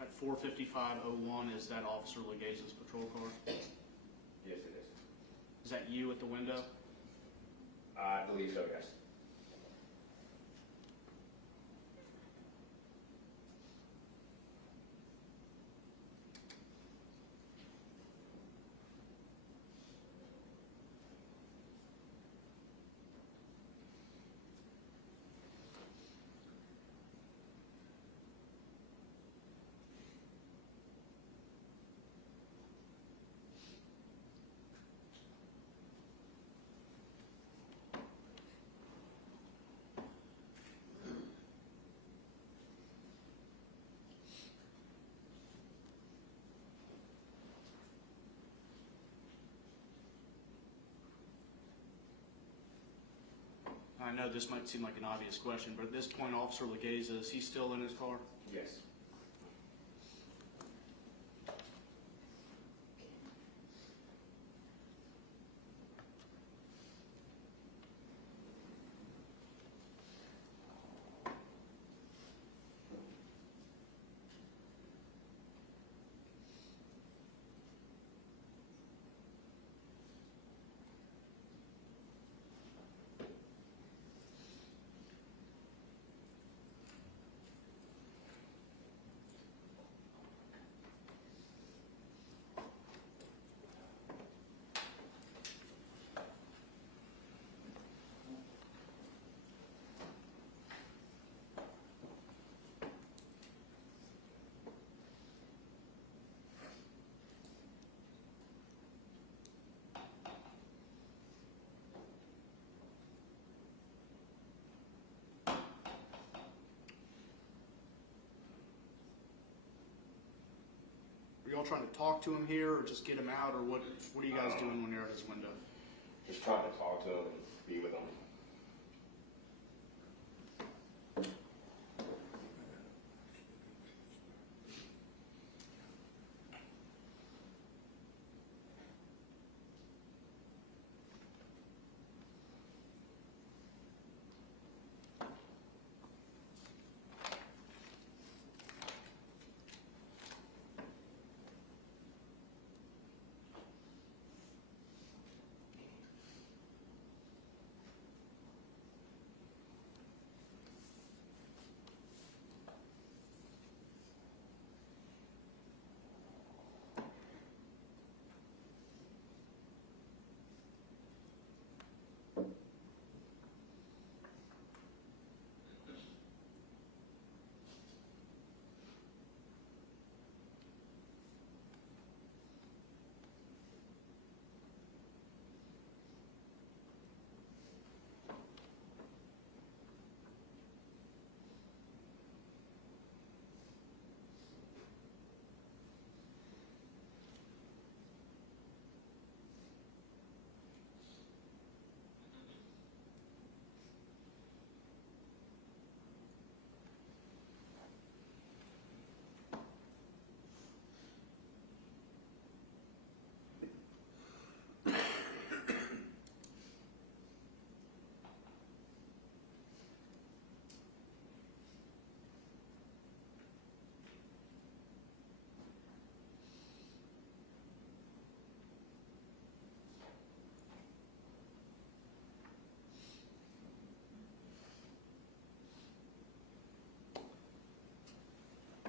At 4:55:01, is that Officer Legaze's patrol car? Yes, it is. Is that you at the window? I believe so, yes. I know this might seem like an obvious question, but at this point, Officer Legeza, is he still in his car? Yes. Are y'all trying to talk to him here, or just get him out, or what are you guys doing when you're at his window? Just trying to talk to him and be with him.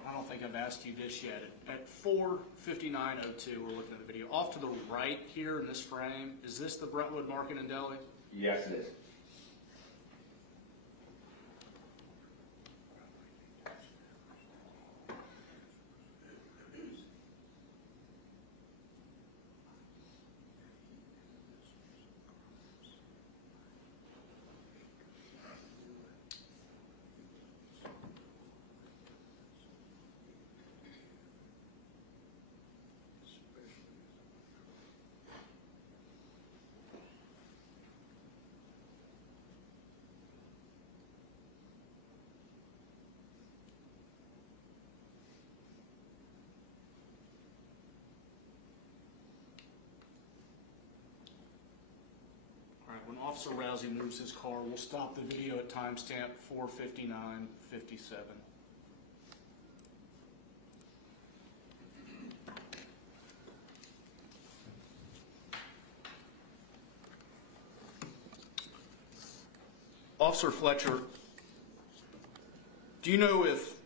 I don't think I've asked you this yet. At 4:59:02, we're looking at the video. Off to the right here in this frame, is this the Brentwood Market and Deli? Yes, it is. All right, when Officer Rousey moves his car, we'll stop the video at timestamp 4:59:57. Officer Fletcher, do you know if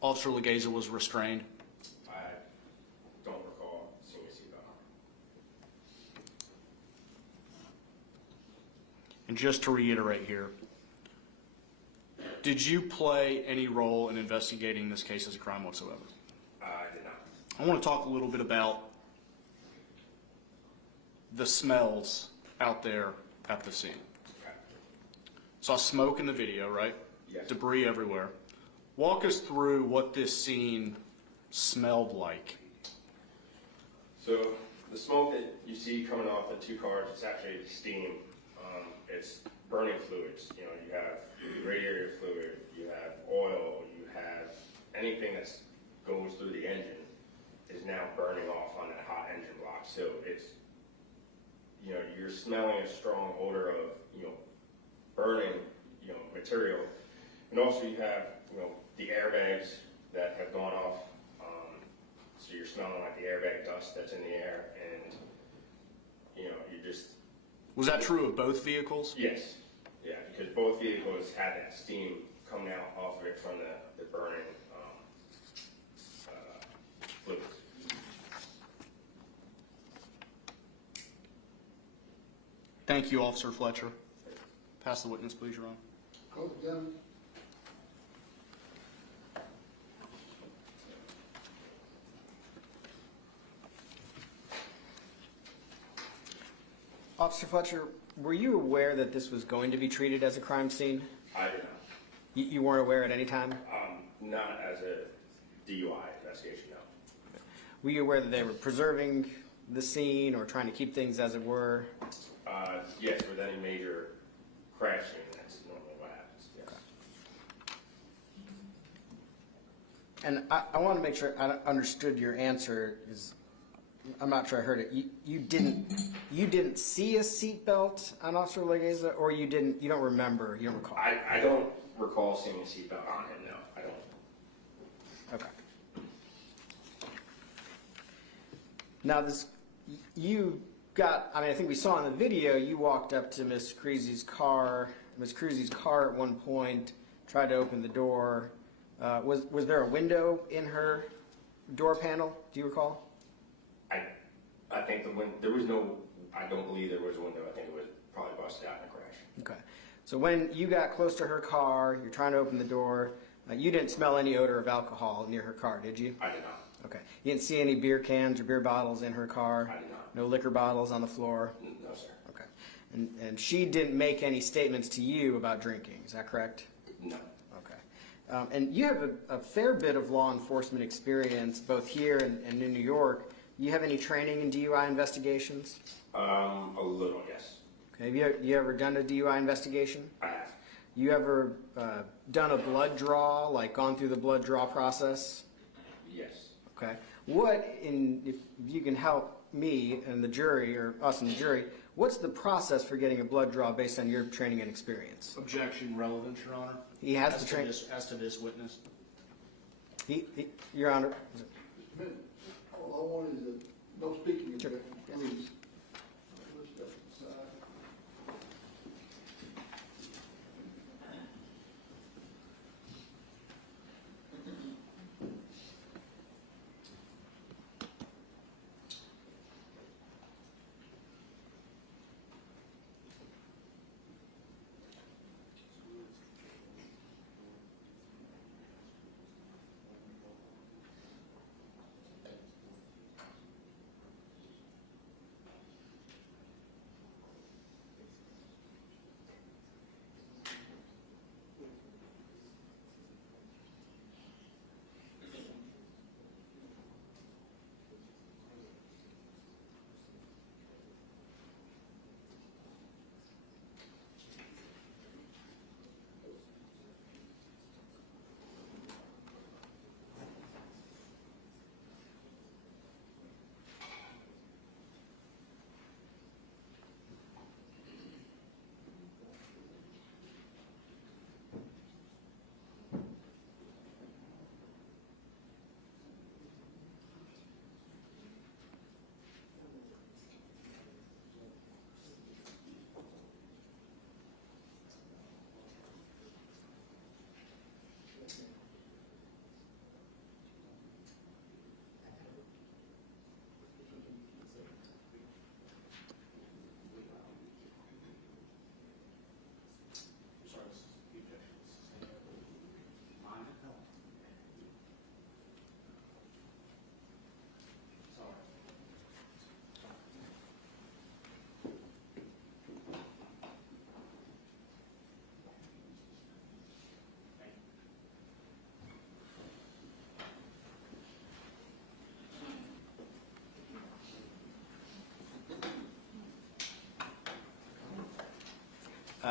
Officer Legeza was restrained? I don't recall seeing a seatbelt on. And just to reiterate here, did you play any role in investigating this case as a crime whatsoever? I did not. I want to talk a little bit about the smells out there at the scene. Okay. Saw smoke in the video, right? Yes. Debris everywhere. Walk us through what this scene smelled like. So the smoke that you see coming off the two cars, it's actually steam. It's burning fluids. You know, you have radiator fluid, you have oil, you have anything that goes through the engine is now burning off on that hot engine block. So it's, you know, you're smelling a strong odor of, you know, burning, you know, material. And also you have, you know, the airbags that have gone off. So you're smelling like the airbag dust that's in the air, and, you know, you just... Was that true of both vehicles? Yes. Yeah, because both vehicles had that steam coming out off of it from the burning fluids. Thank you, Officer Fletcher. Pass the witness, please, Your Honor. Call the gentleman. Officer Fletcher, were you aware that this was going to be treated as a crime scene? I did not. You weren't aware at any time? Not as a DUI investigation, no. Were you aware that they were preserving the scene or trying to keep things as it were? Yes, with any major crashing, that's normally what happens, yes. And I want to make sure I understood your answer. I'm not sure I heard it. You didn't see a seatbelt on Officer Legeza, or you don't remember, you don't recall? I don't recall seeing a seatbelt on him, no, I don't. Okay. Now I think we saw in the video, you walked up to Miss Creasy's car at one point, tried to open the door. Was there a window in her door panel? Do you recall? I think there was no, I don't believe there was a window. I think it was probably busted out in a crash. Okay. So when you got close to her car, you're trying to open the door, you didn't smell any odor of alcohol near her car, did you? I did not. Okay. You didn't see any beer cans or beer bottles in her car? I did not. No liquor bottles on the floor? No, sir. Okay. And she didn't make any statements to you about drinking, is that correct? No. Okay. And you have a fair bit of law enforcement experience, both here and in New York. You have any training in DUI investigations? A little, yes. Okay. Have you ever done a DUI investigation? I have. You ever done a blood draw, like gone through the blood draw process? Yes. Okay. If you can help me and the jury, or us and the jury, what's the process for getting a blood draw based on your training and experience? Objection, relevance, Your Honor. He has to train. As to this witness. Your Honor. Just a minute. All I want is no speaking objection, please. Let's step aside.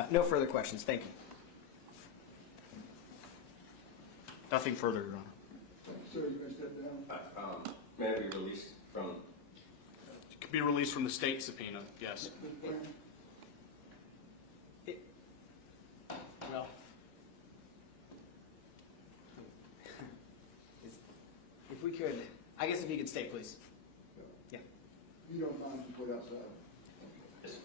No further questions. Thank you. Nothing further, Your Honor. Thank you, sir. You may step down. May I be released from? You can be released from the state subpoena, yes. Mr. Brandon? Well, if we could, I guess if you could stay, please. Yeah. You don't mind if you put outside? Yes.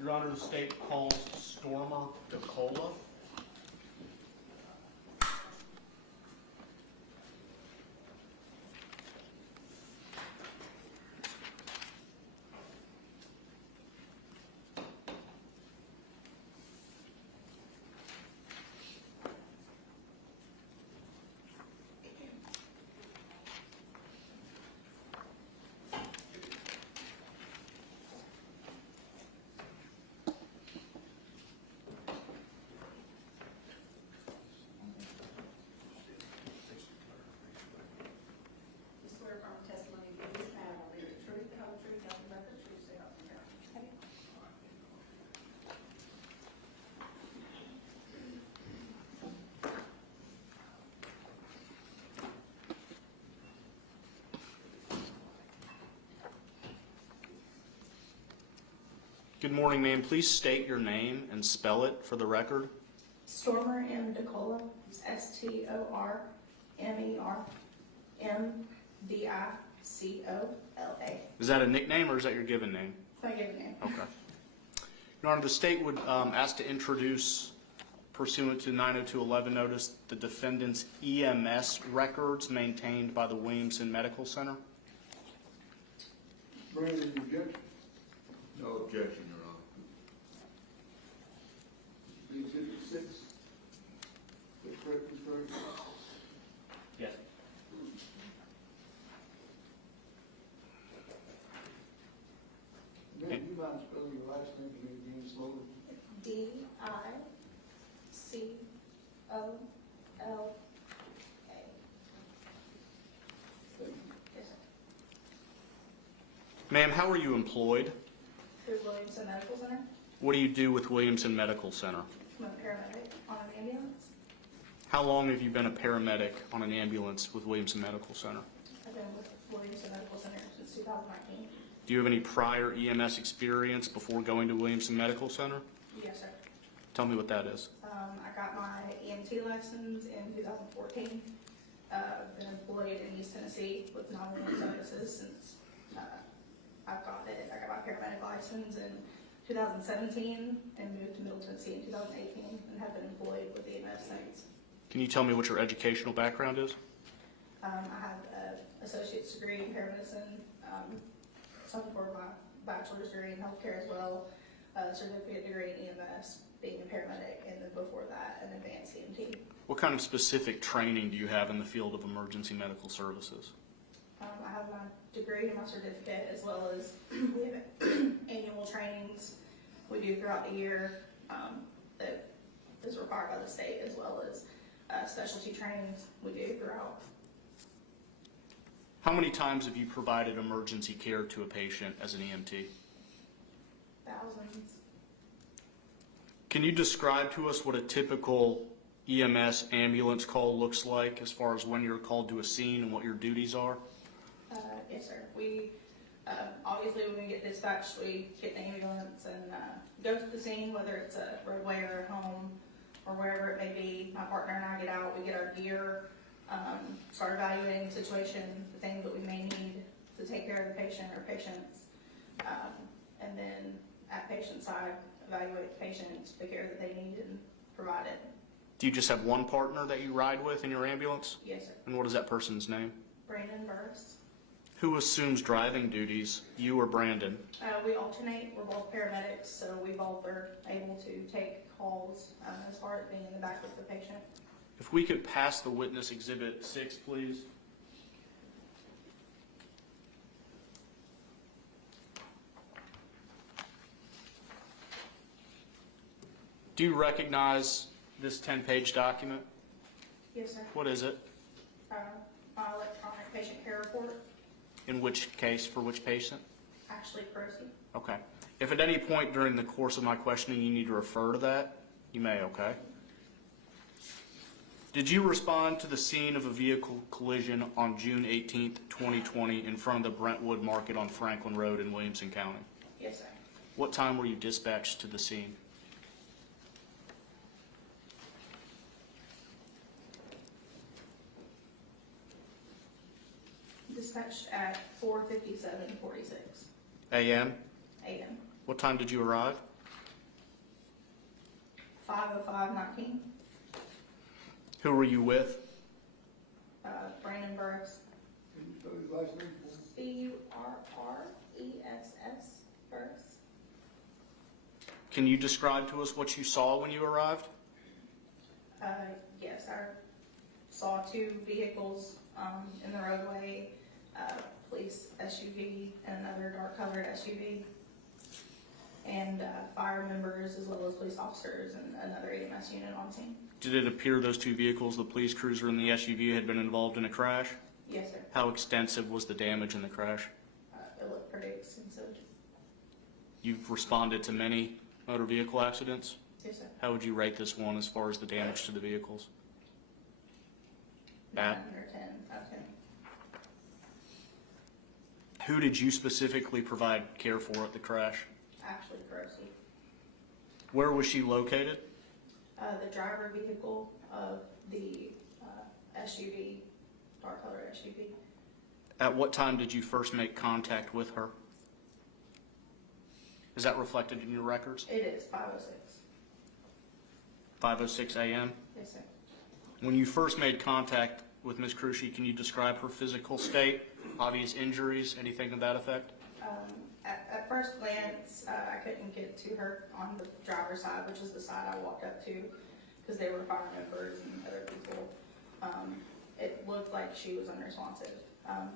Your Honor, the state calls Stormer DeCola. You swear affirm testimony you give in this matter will be the truth, the whole truth, nothing but the truth, so help you God. Good morning, ma'am. Please state your name and spell it for the record. Stormer M. DeCola, STORMERMDICOLA. Is that a nickname or is that your given name? It's my given name. Okay. Your Honor, the state would ask to introduce, pursuant to 90211 notice, the defendant's EMS records maintained by the Williamson Medical Center. Brandon, you object? No objection, Your Honor. The exhibit 6? Is that correct, Mr. Craig? Yes. Ma'am, do you mind spelling your last name for me again slowly? DICOLA. Thank you. Yes, sir. Ma'am, how are you employed? Through Williamson Medical Center. What do you do with Williamson Medical Center? I'm a paramedic on an ambulance. How long have you been a paramedic on an ambulance with Williamson Medical Center? I've been with Williamson Medical Center since 2019. Do you have any prior EMS experience before going to Williamson Medical Center? Yes, sir. Tell me what that is. I got my EMT license in 2014. Been employed in East Tennessee with non-religious services since I've got it. I got my paramedic license in 2017 and moved to Middle Tennessee in 2018 and have been employed with EMS since. Can you tell me what your educational background is? I have an associate's degree in paramedicine, some for my bachelor's degree in healthcare as well, a certificate degree in EMS, being a paramedic, and then before that, an advanced EMT. What kind of specific training do you have in the field of emergency medical services? I have my degree and my certificate, as well as we have annual trainings we do throughout the year that is required by the state, as well as specialty trainings we do throughout. How many times have you provided emergency care to a patient as an EMT? Thousands. Can you describe to us what a typical EMS ambulance call looks like as far as when you're called to a scene and what your duties are? Yes, sir. We obviously when we get dispatched, we get the ambulance and go to the scene, whether it's a roadway or a home or wherever it may be. My partner and I get out, we get our gear, start evaluating the situation, the things that we may need to take care of the patient or patients, and then at patient side, evaluate the patient, the care that they need and provide it. Do you just have one partner that you ride with in your ambulance? Yes, sir. And what is that person's name? Brandon Burris. Who assumes driving duties, you or Brandon? We alternate. We're both paramedics, so we both are able to take calls as far as being in the back with the patient. If we could pass the witness exhibit 6, please. Do you recognize this 10-page document? Yes, sir. What is it? My electronic patient care report, In which case, for which patient? Ashley Proceed. Okay. If at any point during the course of my questioning you need to refer to that, you may, okay? Did you respond to the scene of a vehicle collision on June 18th, 2020 in front of the Brentwood Market on Franklin Road in Williamson County? Yes, sir. What time were you dispatched to the scene? Dispatched at 4:57:46 a.m.? a.m. What time did you arrive? 5:05:19. Who were you with? Brandon Burks. Can you spell his last name for me? Burress. Burks. Can you describe to us what you saw when you arrived? Yes, I saw two vehicles in the roadway, police SUV and another dark-colored SUV, and fire members as well as police officers and another EMS unit on scene. Did it appear those two vehicles, the police cruiser and the SUV, had been involved in a crash? Yes, sir. How extensive was the damage in the crash? It looked pretty extensive. You've responded to many motor vehicle accidents. Yes, sir. How would you rate this one as far as the damage to the vehicles? Bad. 9 or 10 out of 10. Who did you specifically provide care for at the crash? Actually, Proceed. Where was she located? The driver vehicle of the SUV, dark-colored SUV. At what time did you first make contact with her? Is that reflected in your records? It is 5:06. 5:06 a.m.? Yes, sir. When you first made contact with Ms. Cruchy, can you describe her physical state, obvious injuries, anything of that effect? At first glance, I couldn't get to her on the driver's side, which is the side I walked up to, because they were fire members and other people. It looked like she was unresponsive.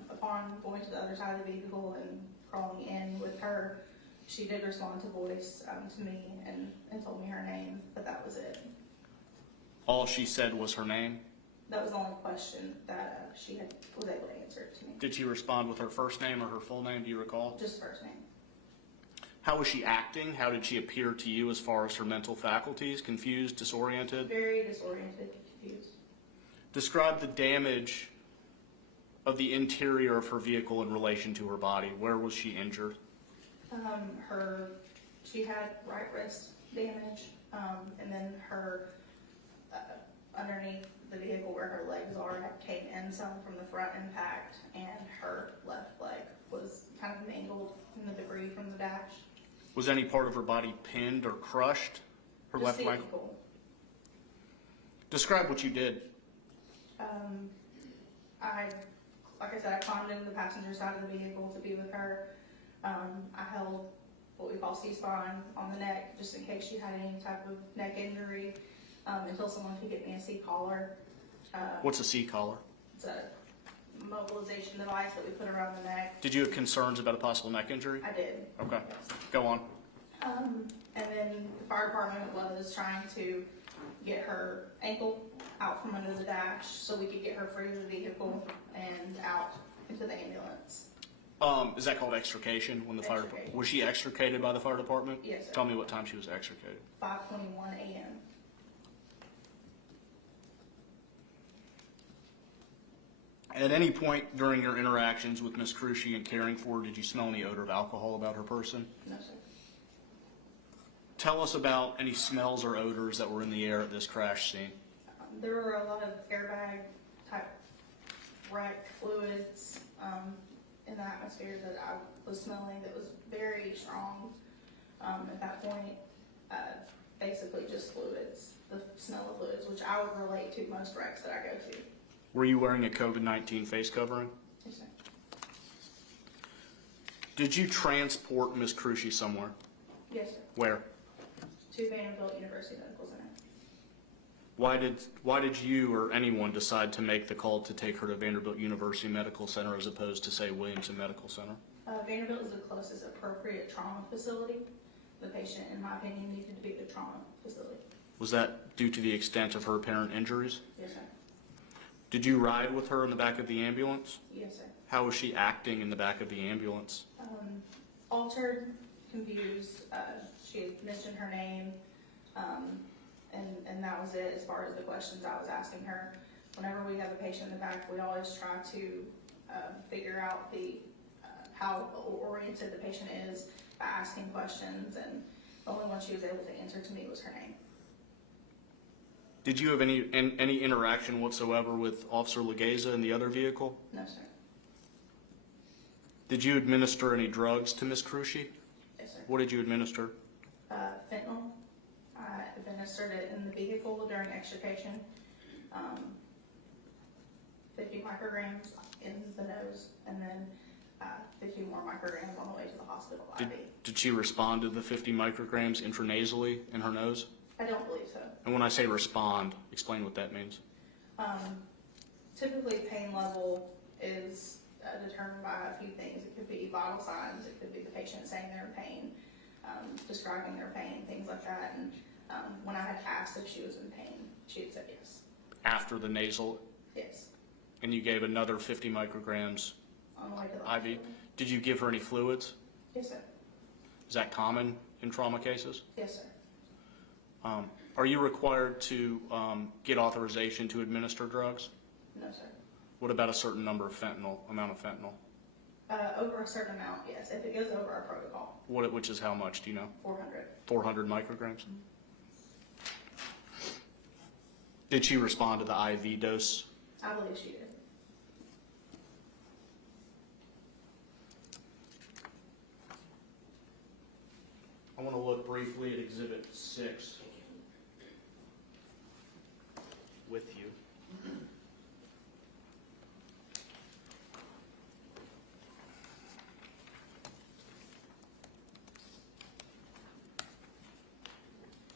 Upon going to the other side of the vehicle and crawling in with her, she did respond to voice to me and told me her name, but that was it. All she said was her name? That was the only question that she was able to answer to me. Did she respond with her first name or her full name? Do you recall? Just first name. How was she acting? How did she appear to you as far as her mental faculties? Confused, disoriented? Very disoriented, confused. Describe the damage of the interior of her vehicle in relation to her body. Where was she injured? She had right wrist damage, and then her underneath the vehicle where her legs are came in some from the front impact, and her left leg was kind of mangled in the debris from the dash. Was any part of her body pinned or crushed? Her Just left the leg? ankle. Describe what you did. Like I said, I climbed into the passenger side of the vehicle to be with her. I held what we call C-spine on the neck, just in case she had any type of neck injury, until someone could get me a C-collar. What's a C-collar? It's a mobilization device that we put around the neck. Did you have concerns about a possible neck injury? I did. Okay, Yes. go on. And then the fire department was trying to get her ankle out from under the dash so we could get her free of the vehicle and out into the ambulance. Is that called extrication? When the fire Extrication. was she extricated by the fire department? Yes, sir. Tell me what time she was extricated. 5:21 a.m. At any point during your interactions with Ms. Cruchy and caring for her, did you smell any odor of alcohol about her person? No, sir. Tell us about any smells or odors that were in the air at this crash scene. There were a lot of airbag type wreck fluids in the atmosphere that I was smelling that was very strong at that point. Basically just fluids, the smell of fluids, which I would relate to most wrecks that I go to. Were you wearing a COVID-19 face covering? Yes, sir. Did you transport Ms. Cruchy somewhere? Yes, sir. Where? To Vanderbilt University Medical Center. Why did you or anyone decide to make the call to take her to Vanderbilt University Medical Center as opposed to, say, Williamson Medical Center? Vanderbilt is the closest appropriate trauma facility the patient, in my opinion, needed to be at the trauma facility. Was that due to the extent of her apparent injuries? Yes, sir. Did you ride with her in the back of the ambulance? Yes, sir. How was she acting in the back of the ambulance? Altered, confused, she had mentioned her name, and that was it as far as the questions I was asking her. Whenever we have a patient in the back, we always try to figure out how oriented the patient is by asking questions, and the only one she was able to answer to me was her name. Did you have any interaction whatsoever with Officer Legeza in the other vehicle? No, sir. Did you administer any drugs to Ms. Crucci? Yes, sir. What did you administer? Fentanyl. I administered it in the vehicle during extrication. 50 micrograms in the nose, and then 50 more micrograms on the way to the hospital IV. Did she respond to the 50 micrograms intranasally in her nose? I don't believe so. And when I say respond, explain what that means. Typically, pain level is determined by a few things. It could be vital signs. It could be the patient saying they're in pain, describing their pain, things like that. And when I had asked if she was in pain, she had said yes. After the nasal? Yes. And you gave another 50 micrograms On the way to the IV? hospital. Did you give her any fluids? Yes, sir. Is that common in trauma cases? Yes, sir. Are you required to get authorization to administer drugs? No, sir. What about a certain amount of fentanyl? Over a certain amount, yes. If it goes over our protocol, Which is how much, do you know? 400. 400 micrograms? Did she respond to the IV dose? I believe she did. I want to look briefly at Exhibit 6 with you.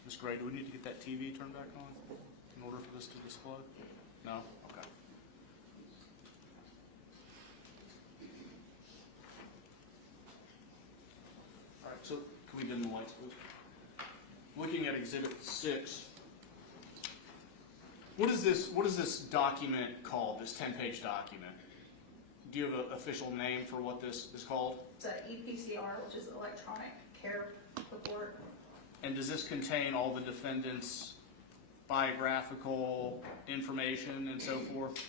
Ms. Gray, do we need to get that TV turned back on in order for this to display? No? Okay. All right, so can we dim the lights, please? Looking at Exhibit 6, what is this document called, this 10-page document? Do you have an official name for what this is called? It's an EPCR, which is an electronic care report. And does this contain all the defendants' biographical information and so forth?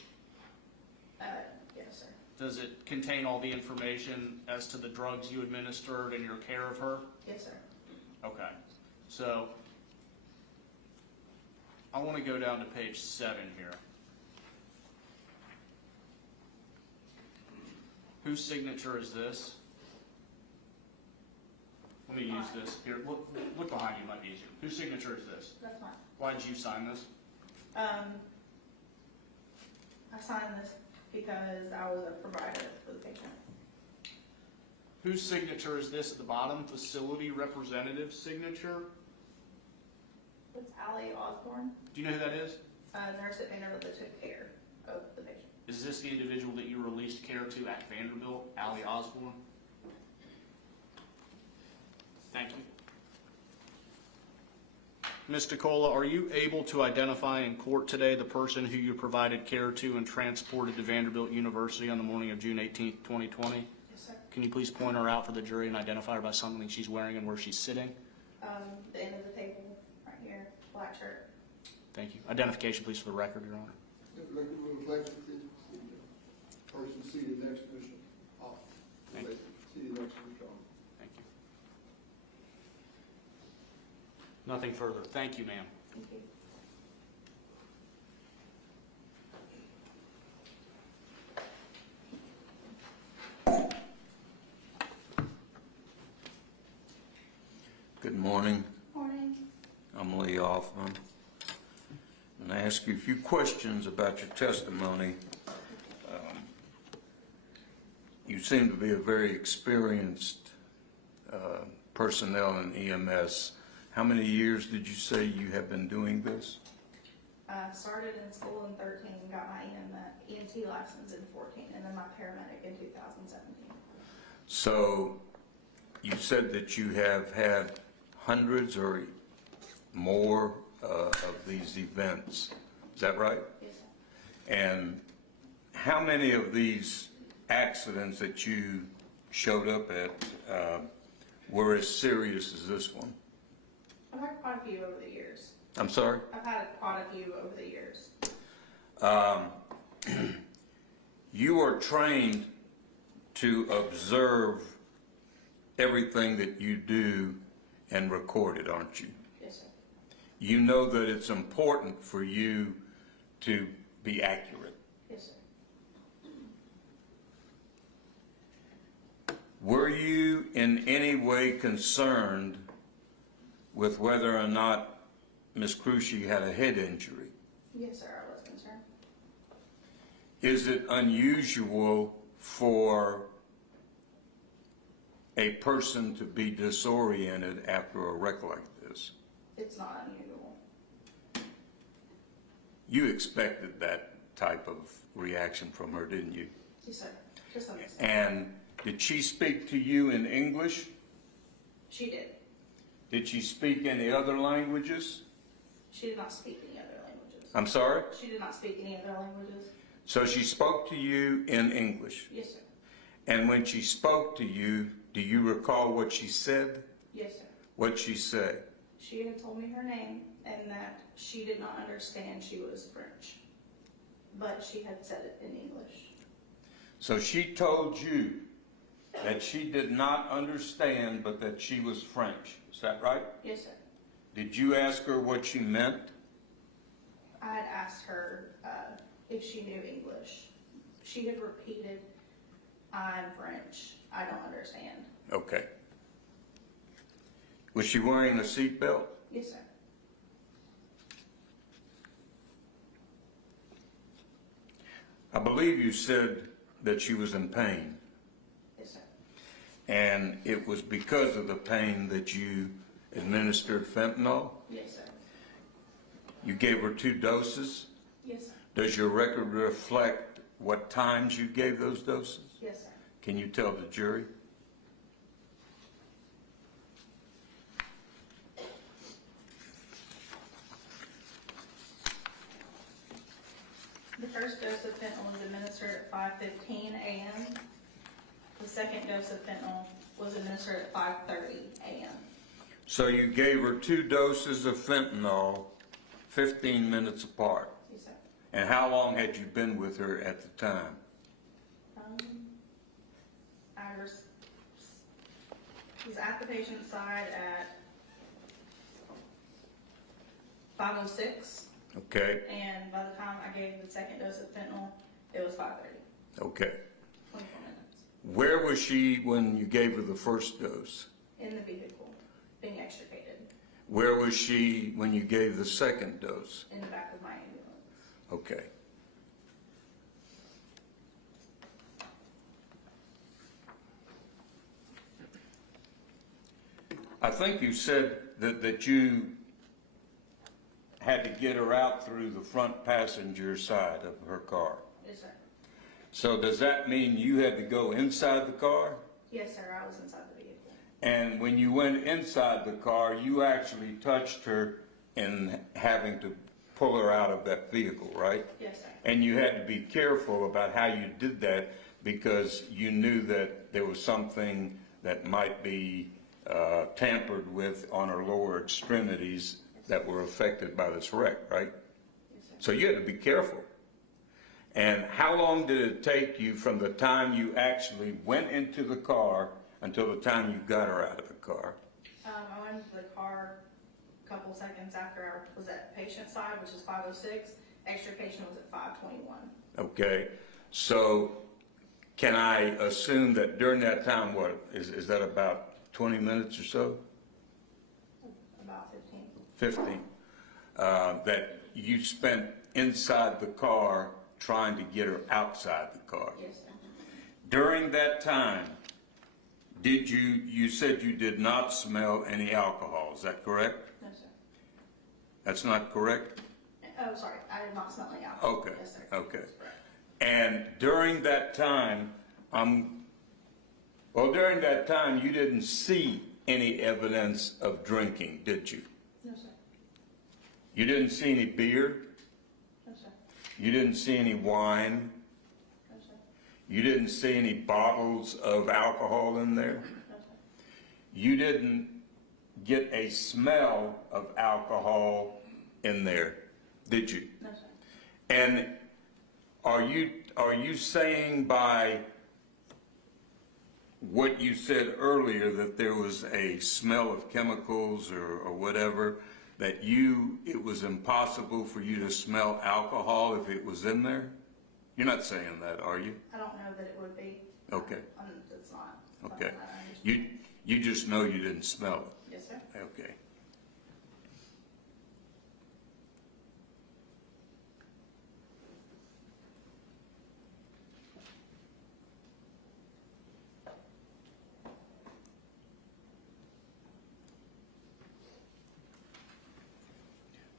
Yes, sir. Does it contain all the information as to the drugs you administered and your care of her? Yes, sir. Okay. So I want to go down to page 7 here. Whose signature is this? Let me use this. Here, look behind you, might be easier. Whose signature is this? That's fine. Why did you sign this? I signed this because I was a provider for the patient. Whose signature is this at the bottom? Facility representative signature? It's Ally Osborne, Do you know who that is? nurse at Vanderbilt that took care of the patient. Is this the individual that you released care to at Vanderbilt, Ally Osborne? Thank you. Ms. DeCola, are you able to identify in court today the person who you provided care to and transported to Vanderbilt University on the morning of June 18th, 2020? Yes, sir. Can you please point her out for the jury and identify her by something she's wearing and where she's sitting? The end of the table, right here, black shirt. Thank you. Identification, please, for the record, Your Honor. The record will reflect that the person seated next to Mr. Hoff. Thank you. Seated next to Mr. Hoff. Thank you. Nothing further. Thank you, ma'am. Thank you. Good morning. Morning. I'm Lee Hoffman. I'm going to ask you a few questions about your testimony. You seem to be a very experienced personnel in EMS. How many years did you say you have been doing this? Started in school in 13, got my ENT license in 14, and then my paramedic in 2017. So you said that you have had hundreds or more of these events. Is that right? Yes, sir. And how many of these accidents that you showed up at were as serious as this one? I've had quite a few over the years. I'm sorry? I've had quite a few over the years. You are trained to observe everything that you do and record it, aren't you? Yes, sir. You know that it's important for you to be accurate. Yes, sir. Were you in any way concerned with whether or not Ms. Cruchy had a head injury? Yes, sir, I was concerned. Is it unusual for a person to be disoriented after a wreck like this? It's not unusual. You expected that type of reaction from her, didn't you? Yes, sir. To some extent. And did she speak to you in English? She did. Did she speak any other languages? She did not speak any other languages. I'm sorry? She did not speak any other languages. So she spoke to you in English. Yes, sir. And when she spoke to you, do you recall what she said? Yes, sir. What'd she say? She had told me her name and that she did not understand she was French. But she had said it in English. So she told you that she did not understand, but that she was French. Is that right? Yes, sir. Did you ask her what she meant? I had asked her if she knew English. She had repeated, "I'm French. I don't understand." Okay. Was she wearing a seatbelt? Yes, sir. I believe you said that she was in pain, Yes, sir. and it was because of the pain that you administered fentanyl. Yes, sir. You gave her 2 doses. Yes, sir. Does your record reflect what times you gave those doses? Yes, sir. Can you tell the jury? The first dose of fentanyl was administered at 5:15 a.m. The second dose of fentanyl was administered at 5:30 a.m. So you gave her 2 doses of fentanyl 15 minutes apart. Yes, sir. And how long had you been with her at the time? I was at the patient's side at 5:06, Okay, and by the time I gave the second dose of fentanyl, it was 5:30. okay. 24 minutes. Where was she when you gave her the first dose? In the vehicle, being extricated. Where was she when you gave the second dose? In the back of my ambulance. Okay. I think you said that you had to get her out through the front passenger side of her car. Yes, sir. So does that mean you had to go inside the car? Yes, sir. I was inside the vehicle. And when you went inside the car, you actually touched her in having to pull her out of that vehicle, right? Yes, sir. And you had to be careful about how you did that because you knew that there was something that might be tampered with on her lower extremities that were affected by this wreck, right? Yes, sir. So you had to be careful. And how long did it take you from the time you actually went into the car until the time you got her out of the car? I went into the car a couple seconds after I was at patient's side, which is 5:06. Extrication was at 5:21. Okay, so can I assume that during that time, what, is that about 20 minutes or so? About 15. 15. That you spent inside the car trying to get her outside the car. Yes, sir. During that time, you said you did not smell any alcohol, is that correct? No, sir. That's not correct? Oh, sorry. I did not smell any alcohol. Okay, Yes, sir. okay. That's correct. And during that time, during that time, you didn't see any evidence of drinking, did you? No, sir. You didn't see any beer? No, sir. You didn't see any wine? No, sir. You didn't see any bottles of alcohol in there? No, sir. You didn't get a smell of alcohol in there, did you? No, sir. And are you saying by what you said earlier that there was a smell of chemicals or whatever, that it was impossible for you to smell alcohol if it was in there? You're not saying that, are you? I don't know that it would be. Okay. It's not. Okay. I understand. You just know you didn't smell it. Yes, sir. Okay.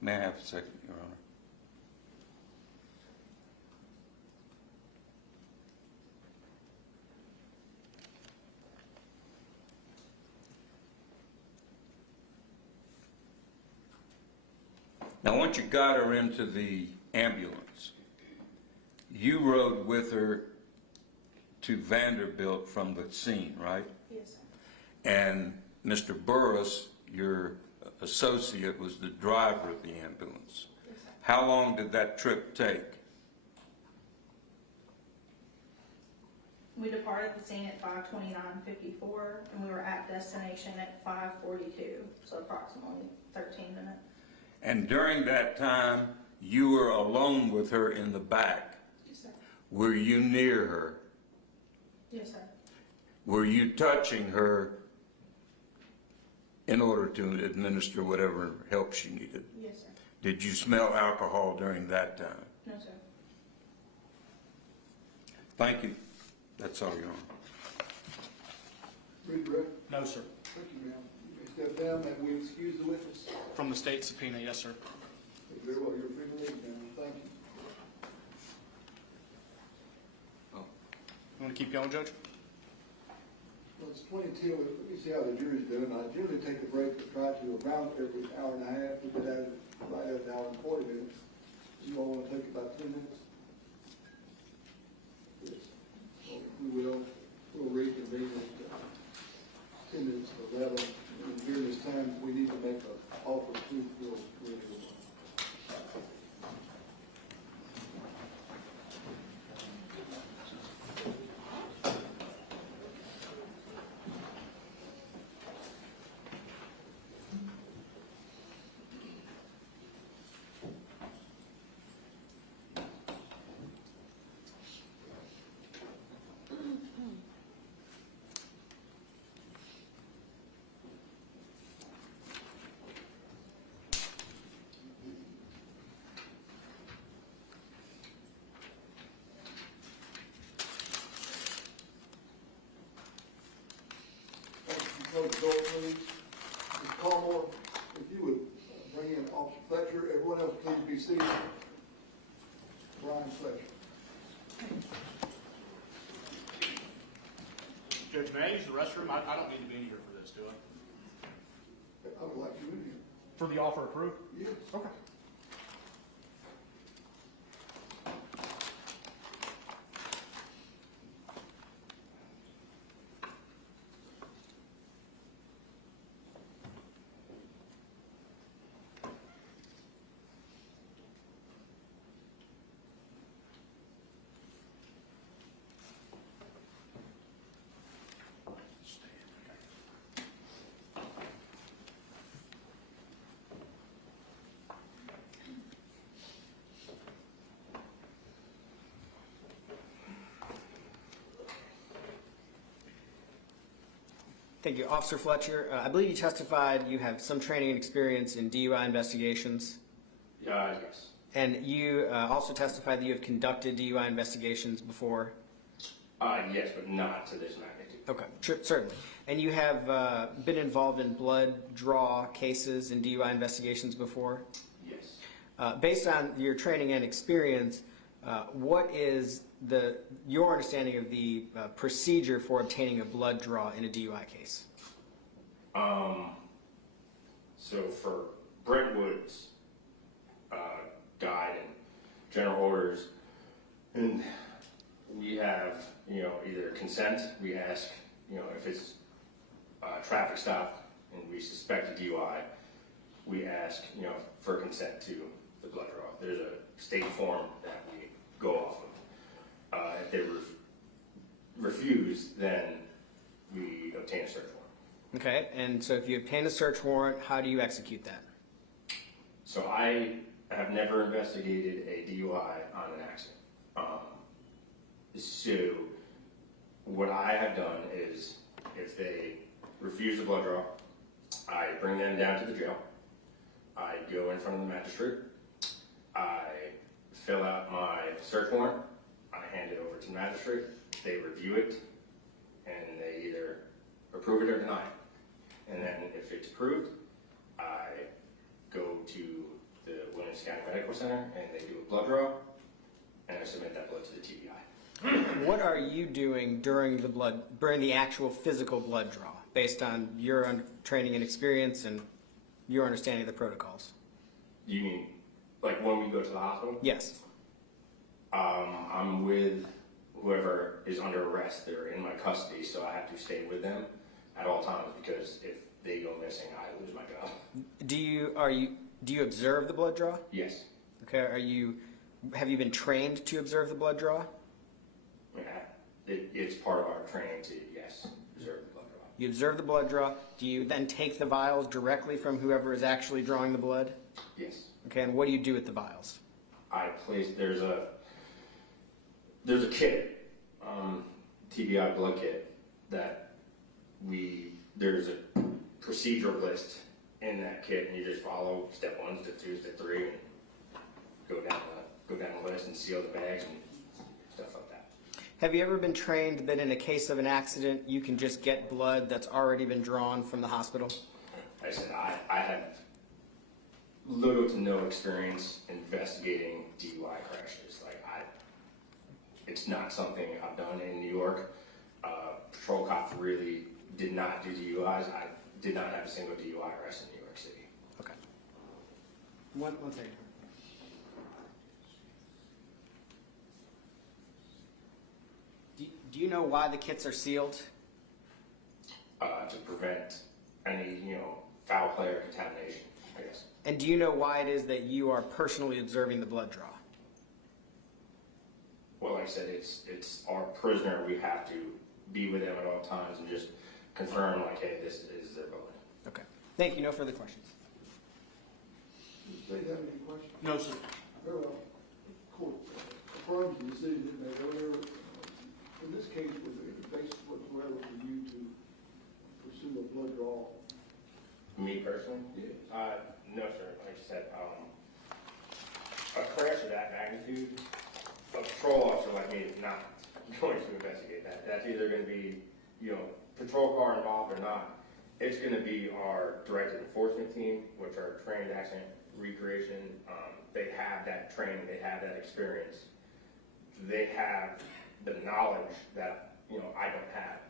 May I have a second, Your Honor? Now, once you got her into the ambulance, you rode with her to Vanderbilt from the scene, right? Yes, sir. And Mr. Burris, your associate, was the driver of the ambulance. Yes, sir. How long did that trip take? We departed the scene at 5:29:54, and we were at destination at 5:42, so approximately 13 minutes. And during that time, you were alone with her in the back. Yes, sir. Were you near her? Yes, sir. Were you touching her in order to administer whatever help she needed? Yes, sir. Did you smell alcohol during that time? No, sir. Thank you. That's all, Your Honor. Read the record. No, sir. Thank you, ma'am. You may step down and we excuse the witness. From the state subpoena, yes, sir. Very well, you're free to leave, ma'am. Thank you. You want to keep going, Judge? Well, it's 22. Let me see how the jury's doing. I generally take a break to try to around every hour and a half. We've been at it right at an hour and 40 minutes. You all want to take about 10 minutes? Yes. Well, we'll reconvene at 10 minutes to 11. And during this time, we need to make an offer of proof. We'll close the door, please. Ms. Caldwell, if you would bring in Officer Fletcher. Everyone else, please be seated. Brian Fletcher. Judge, may I use the restroom? I don't need to be in here for this, do I? I would like you in here. For the offer of proof? Yes. Okay. Thank you. Officer Fletcher, I believe you testified you have some training and experience in DUI investigations. Yes. And you also testified that you have conducted DUI investigations before. Yes, but not to this magnitude. Okay, certainly. And you have been involved in blood draw cases and DUI investigations before? Yes. Based on your training and experience, what is your understanding of the procedure for obtaining a blood draw in a DUI case? So for Brentwood's guide and general orders, and we have, either consent, we ask, if it's a traffic stop and we suspect a DUI, we ask, for consent to the blood draw. There's a state form that we go off of. If they refuse, then we obtain a search warrant. Okay, and so if you obtain a search warrant, how do you execute that? So I have never investigated a DUI on an accident. So what I have done is, if they refuse the blood draw, I bring them down to the jail. I go in front of the magistrate. I fill out my search warrant. I hand it over to the magistrate. They review it, and they either approve it or deny it. And then if it's approved, I go to the Williams County Medical Center, and they do a blood draw, and I submit that blood to the TBI. What are you doing during the actual physical blood draw, based on your training and experience and your understanding of the protocols? You mean, like when we go to the hospital? Yes. I'm with whoever is under arrest. They're in my custody, so I have to stay with them at all times, because if they go missing, I lose my job. Do you observe the blood draw? Yes. Okay. Have you been trained to observe the blood draw? Yeah. It's part of our training to, yes, observe the blood draw. You observe the blood draw. Do you then take the vials directly from whoever is actually drawing the blood? Yes. Okay, and what do you do with the vials? There's a kit, TBI blood kit, that there's a procedural list in that kit, and you just follow step 1, step 2, step 3, and go down the list and seal the bags and stuff like that. Have you ever been trained that in a case of an accident, you can just get blood that's already been drawn from the hospital? Like I said, I have little to no experience investigating DUI crashes. It's not something I've done in New York. Patrol cops really did not do DUIs. I did not have a single DUI arrest in New York City. Okay. One second. Do you know why the kits are sealed? To prevent any, foul play or contamination, I guess. And do you know why it is that you are personally observing the blood draw? Well, like I said, it's our prisoner. We have to be with them at all times and just confirm, like, hey, this is their blood. Okay. Thank you. No further questions. Does anybody have any questions? No, sir. Very well. Court affirms the decision it made earlier. In this case, was there any basis whatsoever for you to pursue a blood draw? Me personally? Yeah. No, sir. Like I said, a crash of that magnitude, a patrol officer like me is not going to investigate that. That's either going to be, patrol car involved or not. It's going to be our directed enforcement team, which are trained accident recreation. They have that training. They have that experience. They have the knowledge that, I don't have.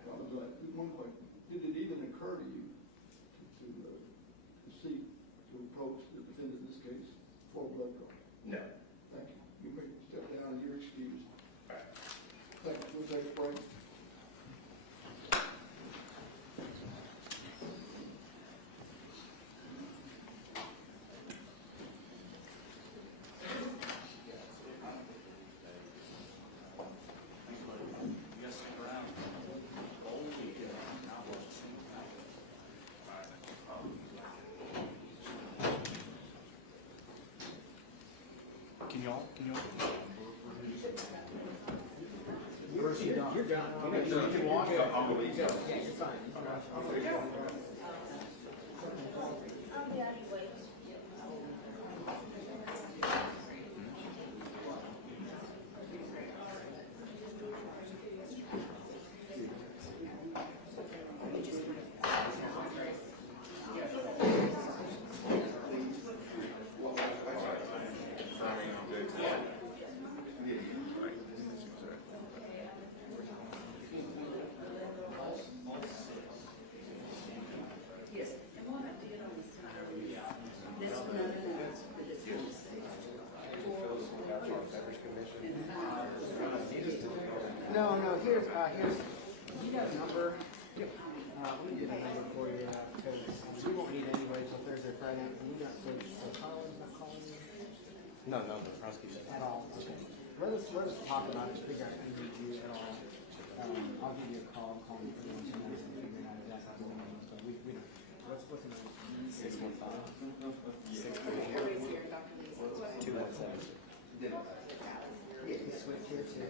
One question. Did it even occur to you to seek to approach the defendant in this case for a blood draw? No. Thank you. You may step down and you're excused. All right. Thank you. We'll take a break. Can y'all? You're done. You can walk. Yeah, you're fine. No, here's, you got a number? Let me get a number for you, because we won't need anybody until Thursday, Friday. And you got, so Carlin's not calling you? No, the prosecution. At all, okay. Let us talk about it, figure out if we need you at all. I'll give you a call, call me for once and figure out exactly what we need, but we don't. What's the number? 615. Everybody's here, Dr. Lee. 217. Switch here too.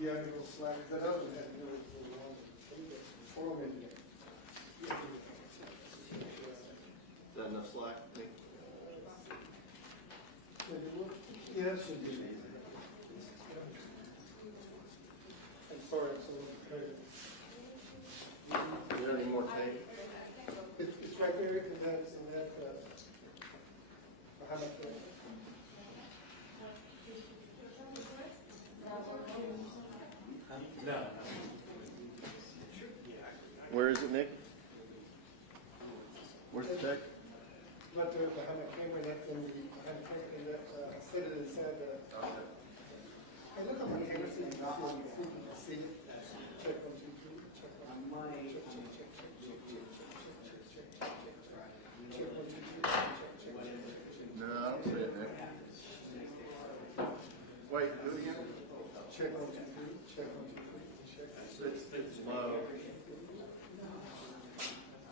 Yeah, a little slack, that other one had, oral engineer. Is that enough slack? Yeah, that should be. I'm sorry, I'm so prepared. Is there any more tape? It's right there, and that's, behind my foot. Where is it, Nick? Where's the tape? Right there behind the camera, that's in the, behind the camera, and that, I said it inside the. Hey, look on my camera, see if you can see it. Check 1, 2, 3, check 1, 2, 3, check, check, check, check, check, check, check, check, check, check, check. Check 1, 2, 3, check, check, check. No, I don't see it, Nick. Wait, do it again? Check 1, 2, 3, check 1, 2, 3, check. It's low. I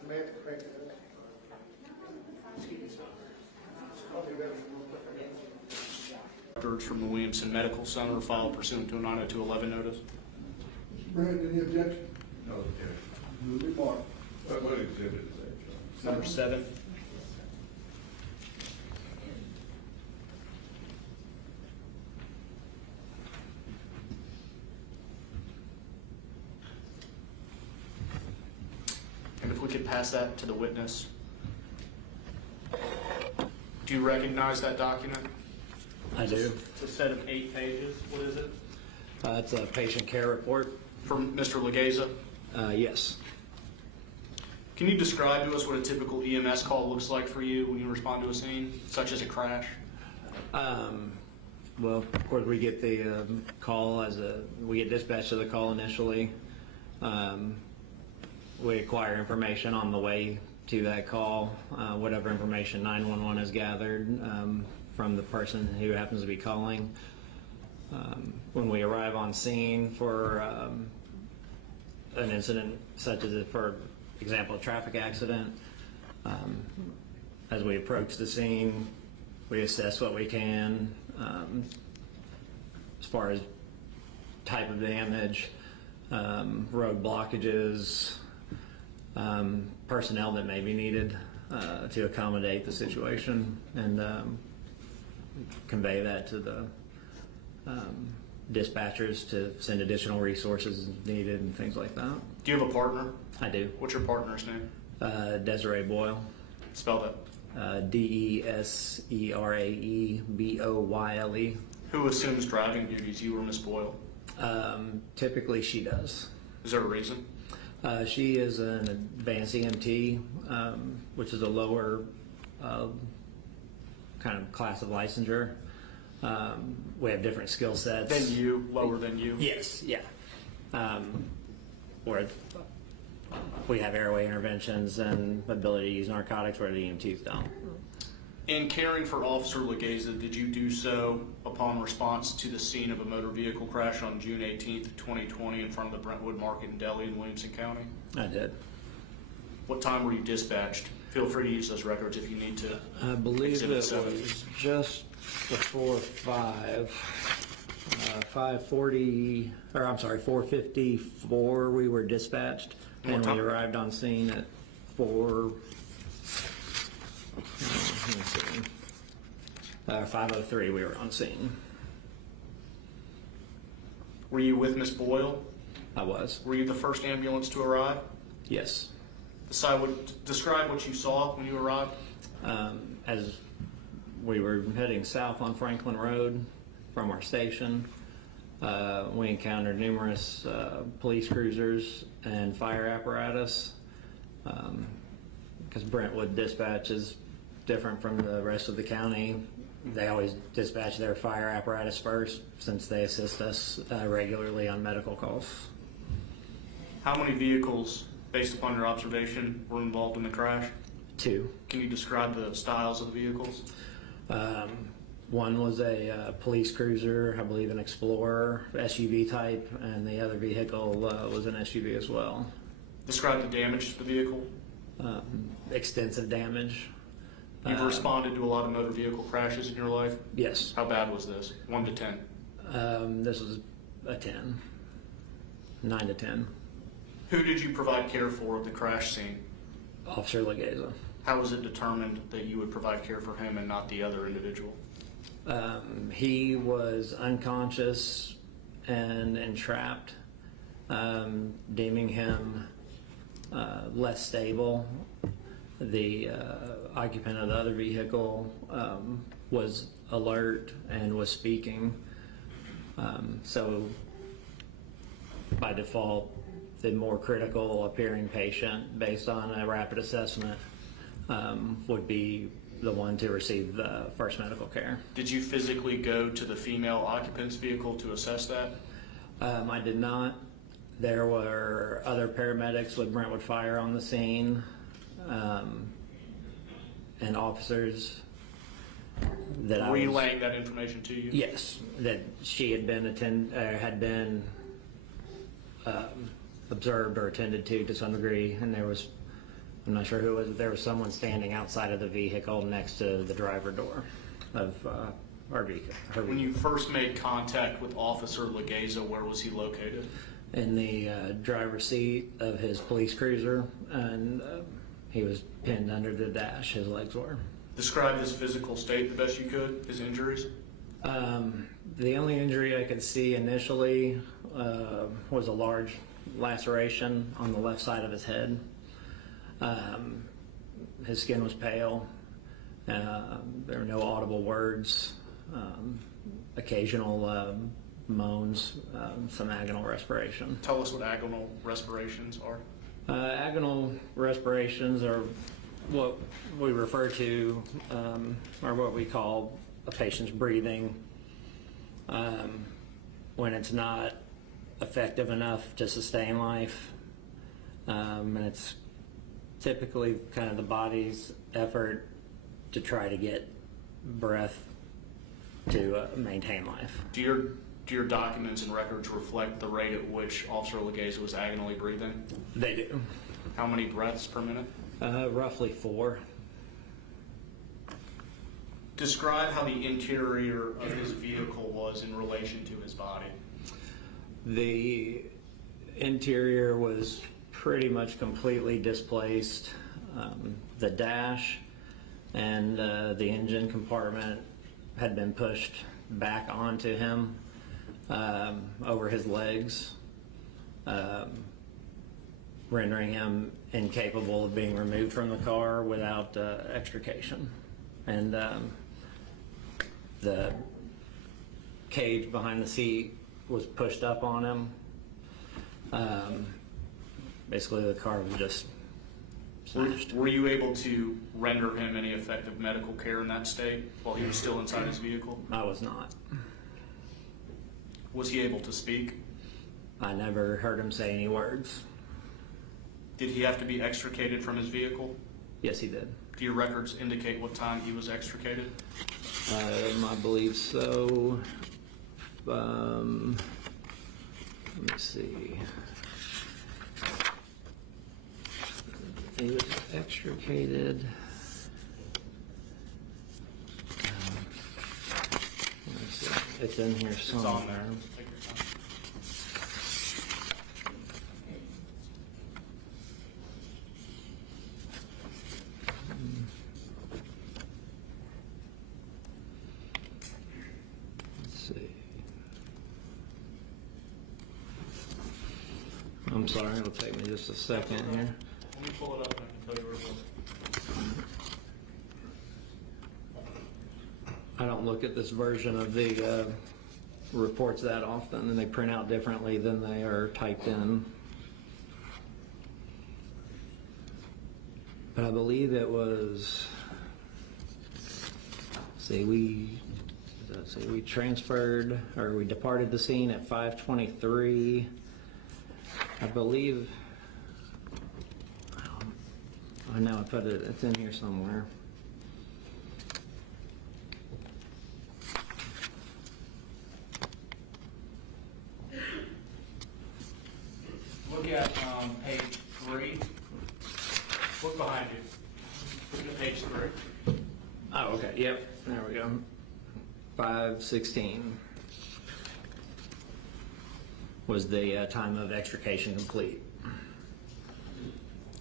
may have to crank it up. I'll do that. Records from the Williamson Medical Center filed pursuant to a 90211 notice. Brandon, any objection? No, objection. Move it, Mark. What exhibit is that, John? Number 7. And if we could pass that to the witness. Do you recognize that document? I do. It's a set of 8 pages. What is it? It's a patient care report. From Mr. Legeza? Yes. Can you describe to us what a typical EMS call looks like for you when you respond to a scene, such as a crash? Well, of course, we get the call we get dispatched to the call initially. We acquire information on the way to that call, whatever information 911 has gathered from the person who happens to be calling. When we arrive on scene for an incident such as, for example, a traffic accident, as we approach the scene, we assess what we can as far as type of damage, road blockages, personnel that may be needed to accommodate the situation, and convey that to the dispatchers to send additional resources as needed and things like that. Do you have a partner? I do. What's your partner's name? Desiree Boyle. Spell that. Desiraeboyle. Who assumes driving duties, you or Miss Boyle? Typically she does. Is there a reason? She is an advanced EMT, which is a lower kind of class of licensure. We have different skill sets. Than you, lower than you? Yes, yeah. Where we have airway interventions and ability to use narcotics where the EMTs don't. In caring for Officer Legeza, did you do so upon response to the scene of a motor vehicle crash on June 18th, 2020 in front of the Brentwood Market in Delhi in Williamson County? I did. What time were you dispatched? Feel free to use those records if you need to. I believe it Exhibit 7. was just before 5:40, or I'm sorry, 4:54 we were dispatched, and we arrived on scene at 5:03 we were on scene. Were you with Miss Boyle? I was. Were you the first ambulance to arrive? Yes. Describe what you saw when you arrived. As we were heading south on Franklin Road from our station, we encountered numerous police cruisers and fire apparatus. Because Brentwood dispatch is different from the rest of the county. They always dispatch their fire apparatus first, since they assist us regularly on medical calls. How many vehicles, based upon your observation, were involved in the crash? 2. Can you describe the styles of the vehicles? One was a police cruiser, I believe an Explorer, SUV type, and the other vehicle was an SUV as well. Describe the damage to the vehicle. Extensive damage. You've responded to a lot of motor vehicle crashes in your life? Yes. How bad was this? 1 to 10? This was a 10. 9 to 10. Who did you provide care for at the crash scene? Officer Legeza. How was it determined that you would provide care for him and not the other individual? He was unconscious and entrapped, deeming him less stable. The occupant of the other vehicle was alert and was speaking. So by default, the more critical appearing patient, based on a rapid assessment, would be the one to receive the first medical care. Did you physically go to the female occupant's vehicle to assess that? I did not. There were other paramedics with Brentwood Fire on the scene, and officers that I was relaying that information to you? Yes, that she had been observed or attended to some degree, and there was, I'm not sure who it was, there was someone standing outside of the vehicle next to the driver door of our vehicle. When you first made contact with Officer Legeza, where was he located? In the driver's seat of his police cruiser, and he was pinned under the dash, his legs were. Describe his physical state the best you could, his injuries. The only injury I could see initially was a large laceration on the left side of his head. His skin was pale. There were no audible words, occasional moans, some agonal respiration. Tell us what agonal respirations are. Agonal respirations are what we refer to, or what we call a patient's breathing when it's not effective enough to sustain life. And it's typically kind of the body's effort to try to get breath to maintain life. Do your documents and records reflect the rate at which Officer Legeza was agonally breathing? They do. How many breaths per minute? Roughly 4. Describe how the interior of his vehicle was in relation to his body. The interior was pretty much completely displaced. The dash and the engine compartment had been pushed back onto him over his legs, rendering him incapable of being removed from the car without extrication. And the cage behind the seat was pushed up on him. Basically, the car was just smashed. Were you able to render him any effective medical care in that state while he was still inside his vehicle? I was not. Was he able to speak? I never heard him say any words. Did he have to be extricated from his vehicle? Yes, he did. Do your records indicate what time he was extricated? I believe so. Let me see. He was extricated. Let me see. It's in here It's somewhere. on there. Take your time. Let's see. I'm sorry, it'll take me just a second here. Let me pull it up and I can tell you where it was. I don't look at this version of the reports that often, and they print out differently than they are typed in. But I believe it was, we transferred, or we departed the scene at 5:23. I believe, I know I put it, it's in here somewhere. Look at page 3. Look behind you. Look at page 3. Oh, okay, yep, there we go. 5:16 was the time of extrication complete.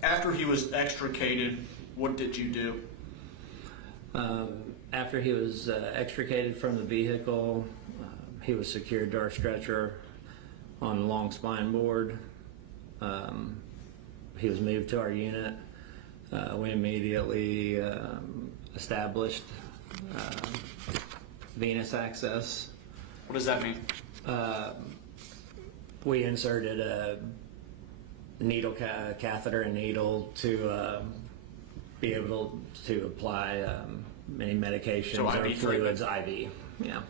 After he was extricated, what did you do? After he was extricated from the vehicle, he was secured to our stretcher on a long spine board. He was moved to our unit. We immediately established venous access. What does that mean? We inserted a needle catheter and needle to be able to apply any medications So or IV fluids. IV, yeah.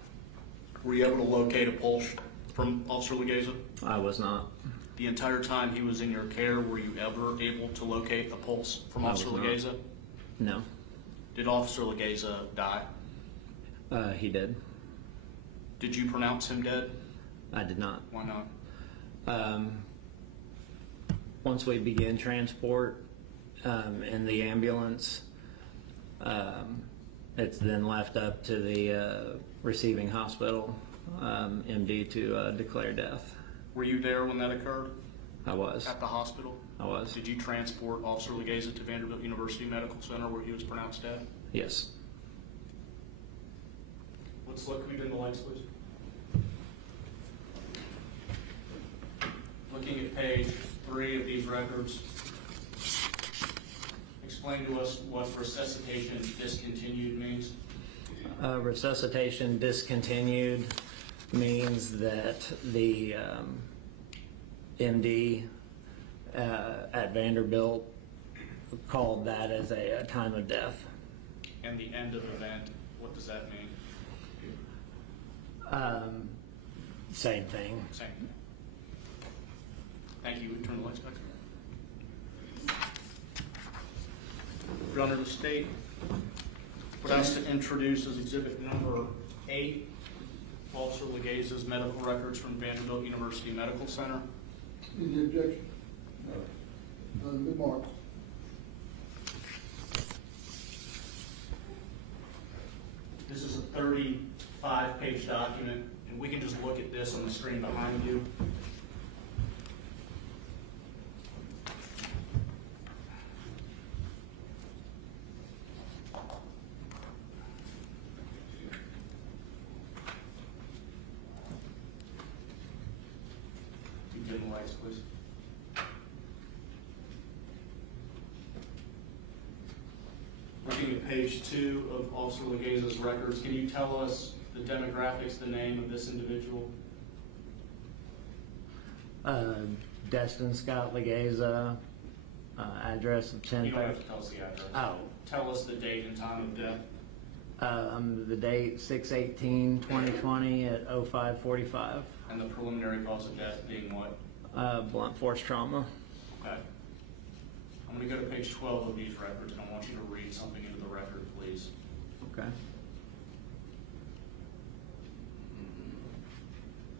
Were you able to locate a pulse from Officer Legeza? I was not. The entire time he was in your care, were you ever able to locate a pulse from I Officer was not. Legeza? No. Did Officer Legeza die? He did. Did you pronounce him dead? I did not. Why not? Once we began transport in the ambulance, it's then left up to the receiving hospital MD to declare death. Were you there when that occurred? I was. At the hospital? I was. Did you transport Officer Legeza to Vanderbilt University Medical Center where he was pronounced dead? Yes. Let's look. Can we dim the lights, please? Looking at page 3 of these records, explain to us what resuscitation discontinued means. Resuscitation discontinued means that the MD at Vanderbilt called that as a time of death. And the end of event, what does that mean? Same thing. Same. Thank you. Turn the lights back on. Your Honor, the state would ask to introduce as exhibit number 8, Officer Legaze's medical records from Vanderbilt University Medical Center. Any objection? No. None be marked. This is a 35-page document, and we can just look at this on the screen behind you. Can you dim the lights, please? Looking at page 2 of Officer Legaze's records, can you tell us the demographics, the name of this individual? Destin Scott Legaze, address of 10. You don't have to tell us the address. Oh. Tell us the date and time of death. The date 6/18/2020 at 05:45. And the preliminary cause of death being what? Blunt force trauma. Okay. I'm going to go to page 12 of these records, and I want you to read something into the record, please. Okay.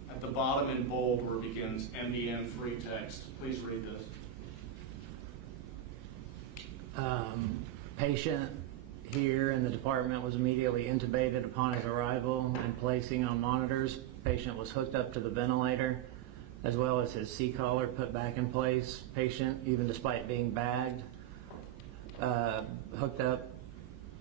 At the bottom in bold where it begins MDM free text, please read this. Patient here in the department was immediately intubated upon his arrival and placing on monitors. Patient was hooked up to the ventilator, as well as his C-collar put back in place. Patient, even despite being bagged, hooked up.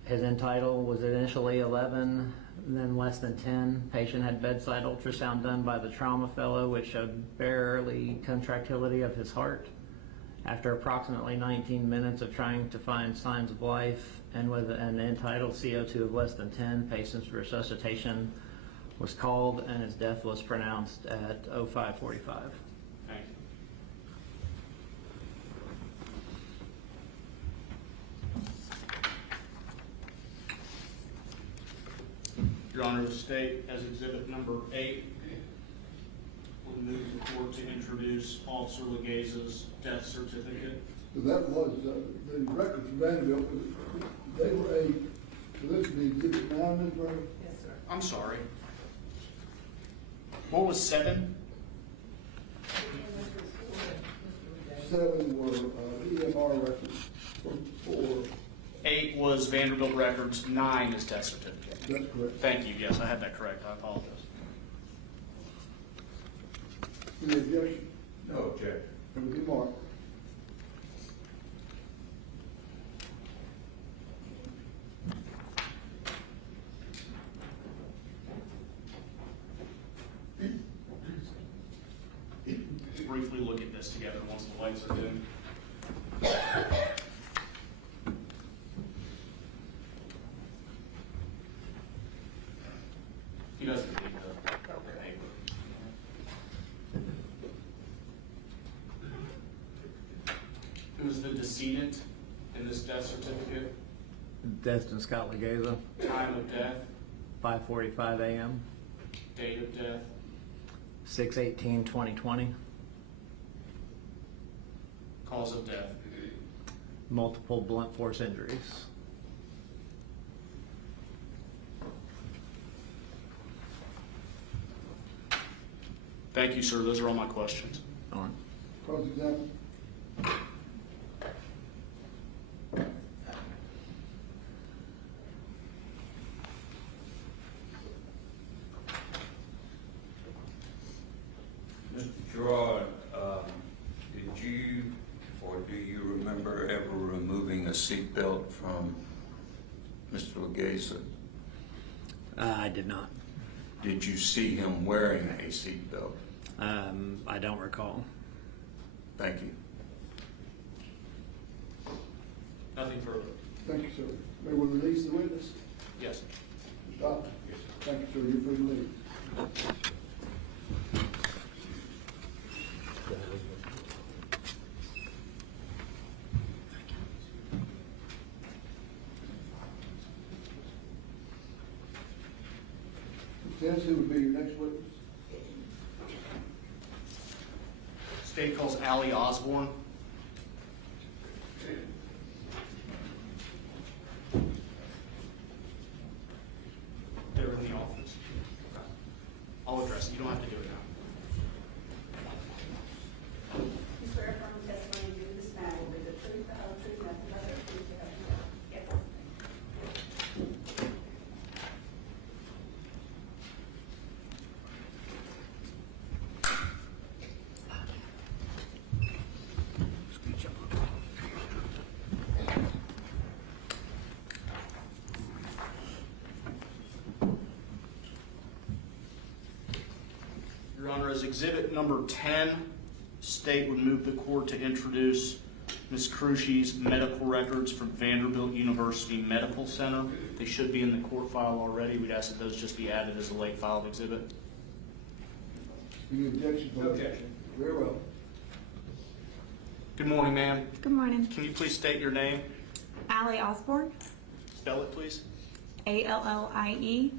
His entitle was initially 11, then less than 10. Patient had bedside ultrasound done by the trauma fellow, which showed barely contractility of his heart. After approximately 19 minutes of trying to find signs of life and with an entitled CO2 of less than 10, patient's resuscitation was called and his death was pronounced at 05:45. Thank you. Your Honor, the state, as exhibit number 8, will move the court to introduce Officer Legaze's death certificate. So that was, the record from Vanderbilt, they were so this would be exhibit 9, Ms. Burner? Yes, sir. I'm sorry. What was 7? 7 were EMR records for 8 was Vanderbilt records, 9 is death certificate. that's correct. Thank you, yes, I had that correct, I apologize. Any objection? No objection. It would be marked. Let's briefly look at this together once the lights are dim. He doesn't need the paper. Who's the decedent in this death certificate? Destin Scott Legaze, Time of death, 5:45 a.m., date of death, 6/18/2020. cause of death. Multiple blunt force injuries. Thank you, sir. Those are all my questions. On. Cross-examine. Mr. Gerard, did you or do you remember ever removing a seatbelt from Mr. Legaze? I did not. Did you see him wearing a seatbelt? I don't recall. Thank you. Nothing further. Thank you, sir. May we release the witness? Yes. Stop. Thank you, sir. You're free to leave. Dennis, who would be your next witness? State calls Ally Osborne. They're in the office. I'll address it. You don't have to do it now. You swear affirm the testimony you give this matter will be the truth, the whole truth, nothing but the truth, so help you God. Yes. Your Honor, as exhibit number 10, state would move the court to introduce Ms. Cruchy's medical records from Vanderbilt University Medical Center. They should be in the court file already. We'd ask that those just be added as a late filed exhibit. Any objection? No objection. Very well. Good morning, ma'am. Good morning. Can you please state your name? Ally Osborne, Spell it, please. Allie Osborne.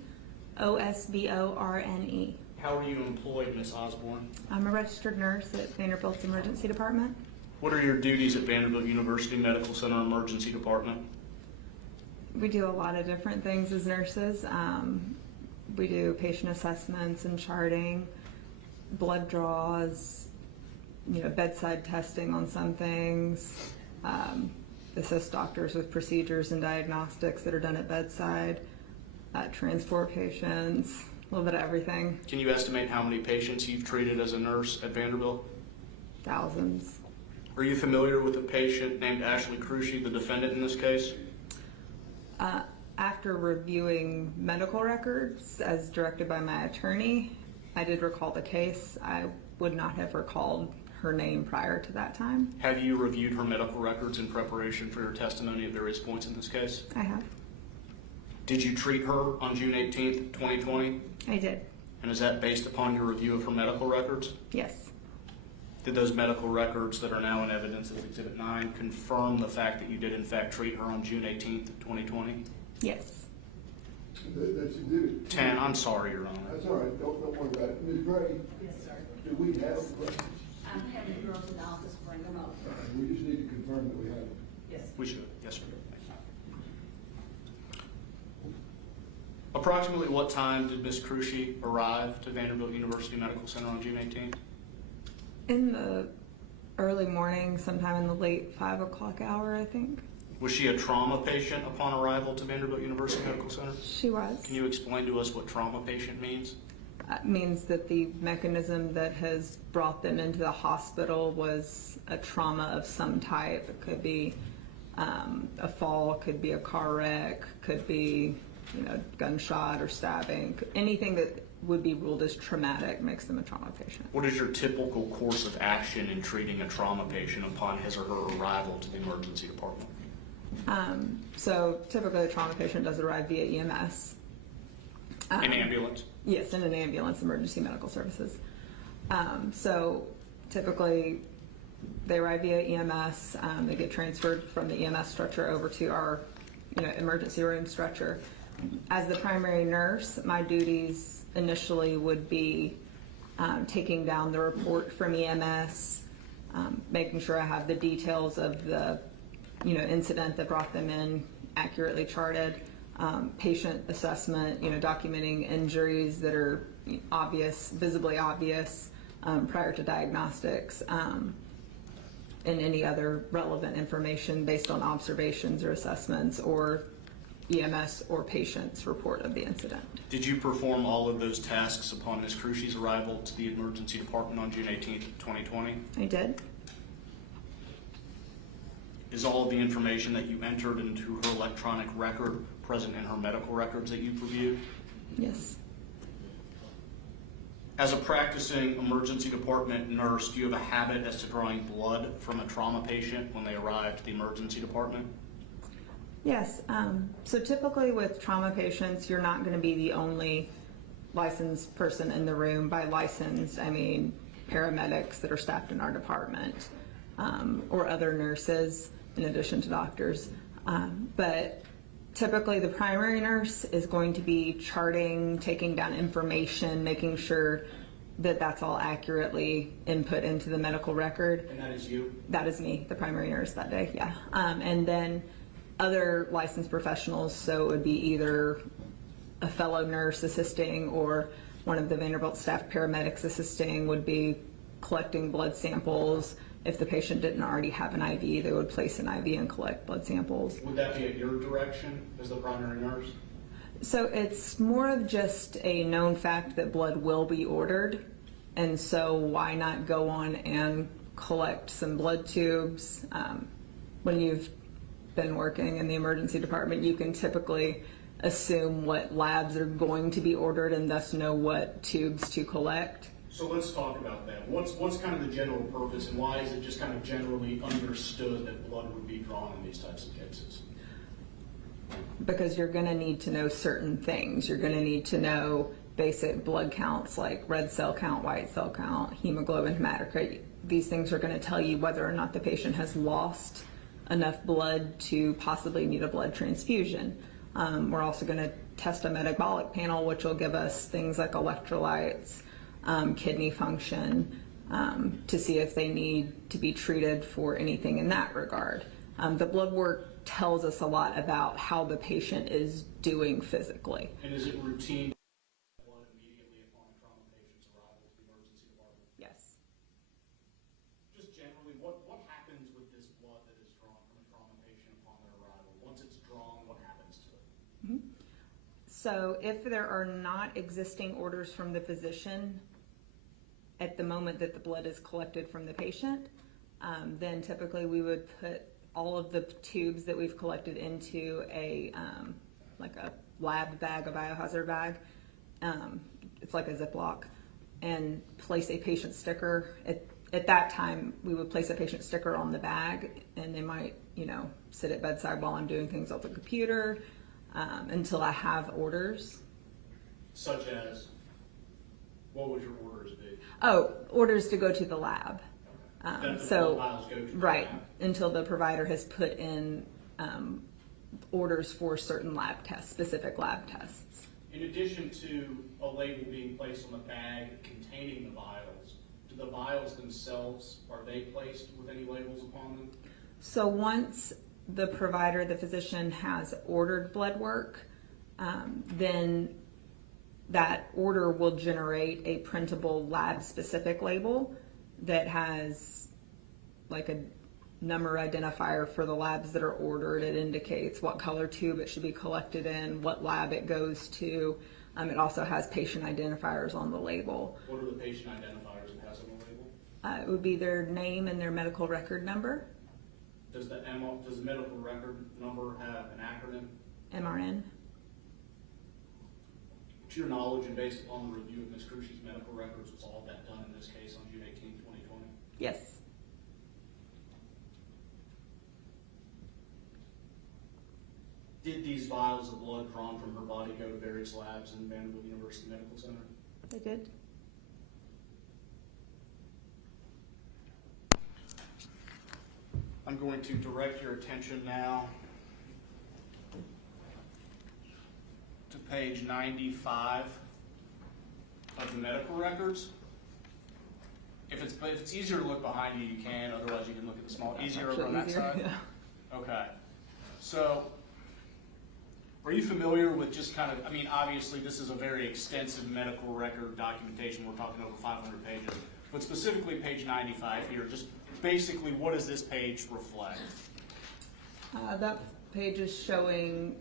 How are you employed, Ms. Osborne? I'm a registered nurse at Vanderbilt's Emergency Department. What are your duties at Vanderbilt University Medical Center Emergency Department? We do a lot of different things as nurses. We do patient assessments and charting, blood draws, bedside testing on some things, assist doctors with procedures and diagnostics that are done at bedside, transport patients, a little bit of everything. Can you estimate how many patients you've treated as a nurse at Vanderbilt? Thousands. Are you familiar with a patient named Ashley Cruchy, the defendant in this case? After reviewing medical records as directed by my attorney, I did recall the case. I would not have recalled her name prior to that time. Have you reviewed her medical records in preparation for your testimony at various points in this case? I have. Did you treat her on June 18th, 2020? I did. And is that based upon your review of her medical records? Yes. Did those medical records that are now in evidence as Exhibit 9 confirm the fact that you did in fact treat her on June 18th, 2020? Yes. That's exhibit 10, I'm sorry, Your Honor. That's all right, don't worry about it. Ms. Gray, Yes, sir. do we have questions? I'm having the girls in the office bring them up. We just need to confirm that we have it. Yes. We should, yes, sir. Approximately what time did Ms. Cruchy arrive to Vanderbilt University Medical Center on June 18th? In the early morning, sometime in the late 5 o'clock hour, I think. Was she a trauma patient upon arrival to Vanderbilt University Medical Center? She was. Can you explain to us what trauma patient means? Means that the mechanism that has brought them into the hospital was a trauma of some type. It could be a fall, could be a car wreck, could be gunshot or stabbing. Anything that would be ruled as traumatic makes them a trauma patient. What is your typical course of action in treating a trauma patient upon his or her arrival to the emergency department? So typically a trauma patient does arrive via EMS. An ambulance? Yes, in an ambulance, emergency medical services. So typically they arrive via EMS. They get transferred from the EMS stretcher over to our emergency room stretcher. As the primary nurse, my duties initially would be taking down the report from EMS, making sure I have the details of the incident that brought them in accurately charted, patient assessment, documenting injuries that are obvious, visibly obvious prior to diagnostics, and any other relevant information based on observations or assessments or EMS or patient's report of the incident. Did you perform all of those tasks upon Ms. Cruchy's arrival to the emergency department on June 18th, 2020? I did. Is all of the information that you entered into her electronic record present in her medical records that you've reviewed? Yes. As a practicing emergency department nurse, do you have a habit as to drawing blood from a trauma patient when they arrive to the emergency department? Yes. So typically with trauma patients, you're not going to be the only licensed person in the room. By licensed, I mean paramedics that are staffed in our department, or other nurses in addition to doctors. But typically the primary nurse is going to be charting, taking down information, making sure that that's all accurately input into the medical record. And that is you? That is me, the primary nurse that day, yeah. And then other licensed professionals, so it would be either a fellow nurse assisting or one of the Vanderbilt staff paramedics assisting, would be collecting blood samples. If the patient didn't already have an IV, they would place an IV and collect blood samples. Would that be at your direction as the primary nurse? So it's more of just a known fact that blood will be ordered, and so why not go on and collect some blood tubes? When you've been working in the emergency department, you can typically assume what labs are going to be ordered and thus know what tubes to collect. So let's talk about that. What's kind of the general purpose, and why is it just kind of generally understood that blood would be drawn in these types of cases? Because you're going to need to know certain things. You're going to need to know basic blood counts like red cell count, white cell count, hemoglobin, hematocrit. These things are going to tell you whether or not the patient has lost enough blood to possibly need a blood transfusion. We're also going to test a metabolic panel, which will give us things like electrolytes, kidney function, to see if they need to be treated for anything in that regard. The blood work tells us a lot about how the patient is doing physically. And is it routine blood immediately upon a trauma patient's arrival to the emergency department? Yes. Just generally, what happens with this blood that is drawn from a trauma patient upon their arrival? Once it's drawn, what happens to it? So if there are not existing orders from the physician at the moment that the blood is collected from the patient, then typically we would put all of the tubes that we've collected into a like a lab bag, a biohazard bag. It's like a Ziploc, and place a patient sticker. At that time, we would place a patient sticker on the bag, and they might, sit at bedside while I'm doing things off the computer until I have orders. Such as, what would your orders be? Oh, orders to go to the lab. That the So, blood vials go to the right, lab. until the provider has put in orders for certain lab tests, specific lab tests. In addition to a label being placed on the bag containing the vials, do the vials themselves, are they placed with any labels upon them? So once the provider, the physician, has ordered blood work, then that order will generate a printable lab-specific label that has like a number identifier for the labs that are ordered. It indicates what color tube it should be collected in, what lab it goes to. It also has patient identifiers on the label. What are the patient identifiers it has on the label? It would be their name and their medical record number, Does the medical record number have an acronym? MRN. To your knowledge and based upon the review of Ms. Crucci's medical records, was all of that done in this case on June 18, 2020? Yes. Did these vials of blood drawn from her body go to various labs in Vanderbilt University Medical Center? They did. I'm going to direct your attention now to page 95 of the medical records. If it's easier to look behind you, you can. Otherwise, you can look at the small. Easier over on that side? Yeah. Okay. So, are you familiar with just kind of, obviously this is a very extensive medical record documentation. We're talking over 500 pages. But specifically page 95 here, just basically what does this page reflect? That page is showing,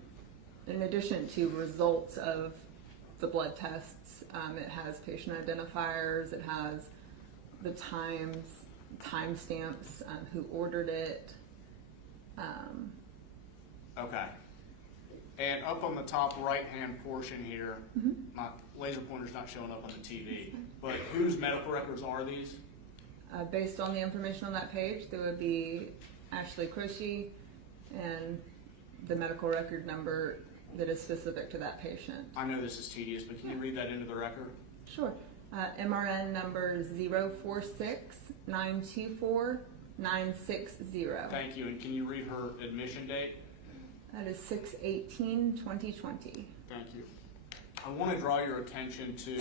in addition to results of the blood tests, it has patient identifiers, it has the timestamps, who ordered it. Okay. And up on the top right-hand portion here, my laser pointer's not showing up on the TV, but whose medical records are these? Based on the information on that page, there would be Ashley Crucci and the medical record number that is specific to that patient. I know this is tedious, but can you read that into the record? Sure. MRN number 046924960. Thank you. And can you read her admission date? That is 6/18/2020. Thank you. I want to draw your attention to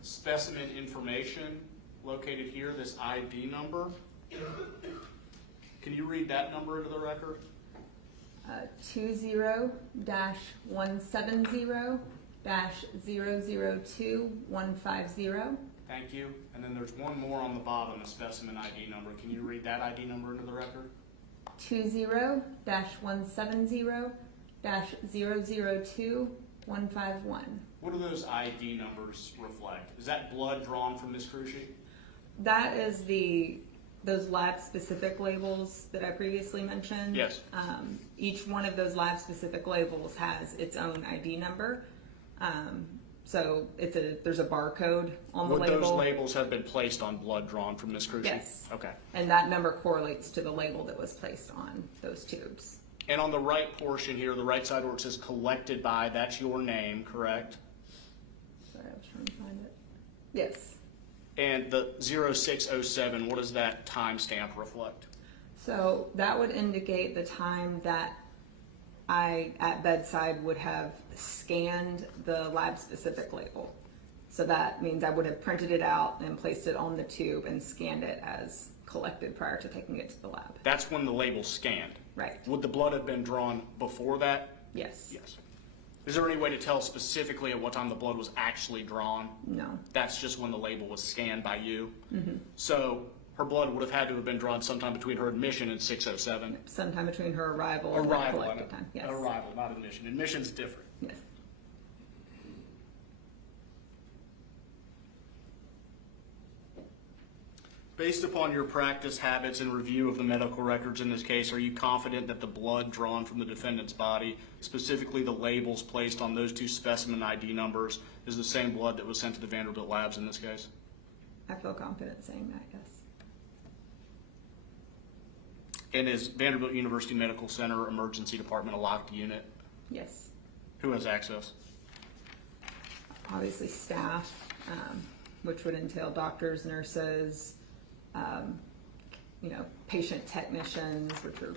specimen information located here, this ID number. Can you read that number into the record? 20-170-002-150. Thank you. And then there's one more on the bottom, a specimen ID number. Can you read that ID number into the record? 20-170-002-151. What do those ID numbers reflect? Is that blood drawn from Ms. Cruci? That is those lab-specific labels that I previously mentioned. Yes. Each one of those lab-specific labels has its own ID number. So there's a barcode on the Would label. those labels have been placed on blood drawn from Ms. Cruci? Yes. Okay. And that number correlates to the label that was placed on those tubes. And on the right portion here, the right side where it says collected by, that's your name, correct? Sorry, I was trying to find it. Yes. And the 0607, what does that timestamp reflect? So that would indicate the time that I, at bedside, would have scanned the lab-specific label. So that means I would have printed it out and placed it on the tube and scanned it as collected prior to taking it to the lab. That's when the label's scanned. Right. Would the blood have been drawn before that? Yes. Yes. Is there any way to tell specifically at what time the blood was actually drawn? No. That's just when the label was scanned by you? Mm-hmm. So her blood would have had to have been drawn sometime between her admission and 607? Sometime between her arrival and her collected time. Yes. Arrival, not admission. Admission's different. Yes. Based upon your practice habits and review of the medical records in this case, are you confident that the blood drawn from the defendant's body, specifically the labels placed on those two specimen ID numbers, is the same blood that was sent to the Vanderbilt labs in this case? I feel confident saying that, yes. And is Vanderbilt University Medical Center Emergency Department a locked unit? Yes. Who has access? Obviously staff, which would entail doctors, nurses, patient technicians, which are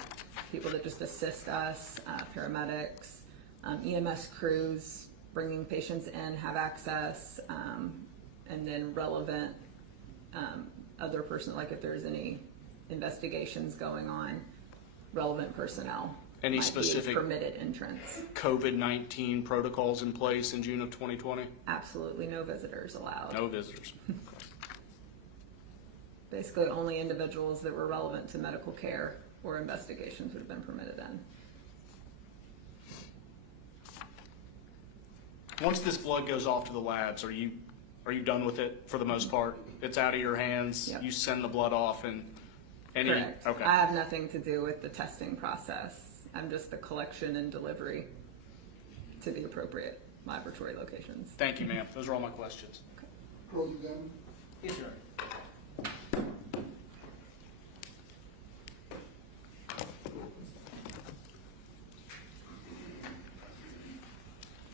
people that just assist us, paramedics, EMS crews bringing patients in have access, and then relevant other person, like if there's any investigations going on, relevant personnel. Any might be specific permitted entrance? COVID-19 protocols in place in June of 2020? Absolutely no visitors allowed. No visitors. Basically, only individuals that were relevant to medical care or investigations would have been permitted in. Once this blood goes off to the labs, are you done with it for the most part? It's out of your hands. Yep. You send the blood off, and Correct. Okay. I have nothing to do with the testing process. I'm just the collection and delivery to the appropriate laboratory locations. Thank you, ma'am. Those are all my questions. Close exam. Yes, sir.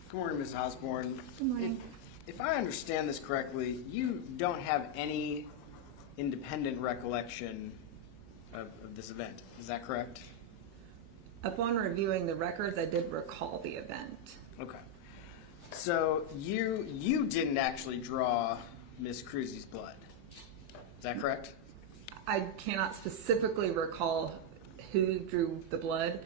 Good morning, Ms. Osborne. Good morning. If I understand this correctly, you don't have any independent recollection of this event. Is that correct? Upon reviewing the records, I did recall the event. Okay. So you didn't actually draw Ms. Cruzi's blood. Is that correct? I cannot specifically recall who drew the blood,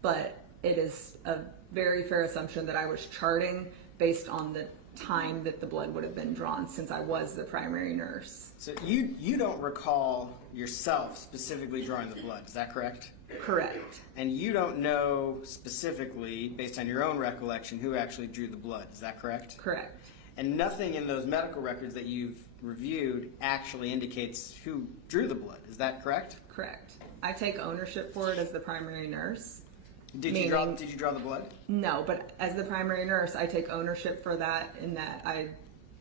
but it is a very fair assumption that I was charting based on the time that the blood would have been drawn, since I was the primary nurse. So you don't recall yourself specifically drawing the blood. Is that correct? Correct. And you don't know specifically, based on your own recollection, who actually drew the blood. Is that correct? Correct. And nothing in those medical records that you've reviewed actually indicates who drew the blood. Is that correct? Correct. I take ownership for it as the primary nurse. Did you draw the blood? No, but as the primary nurse, I take ownership for that, in that I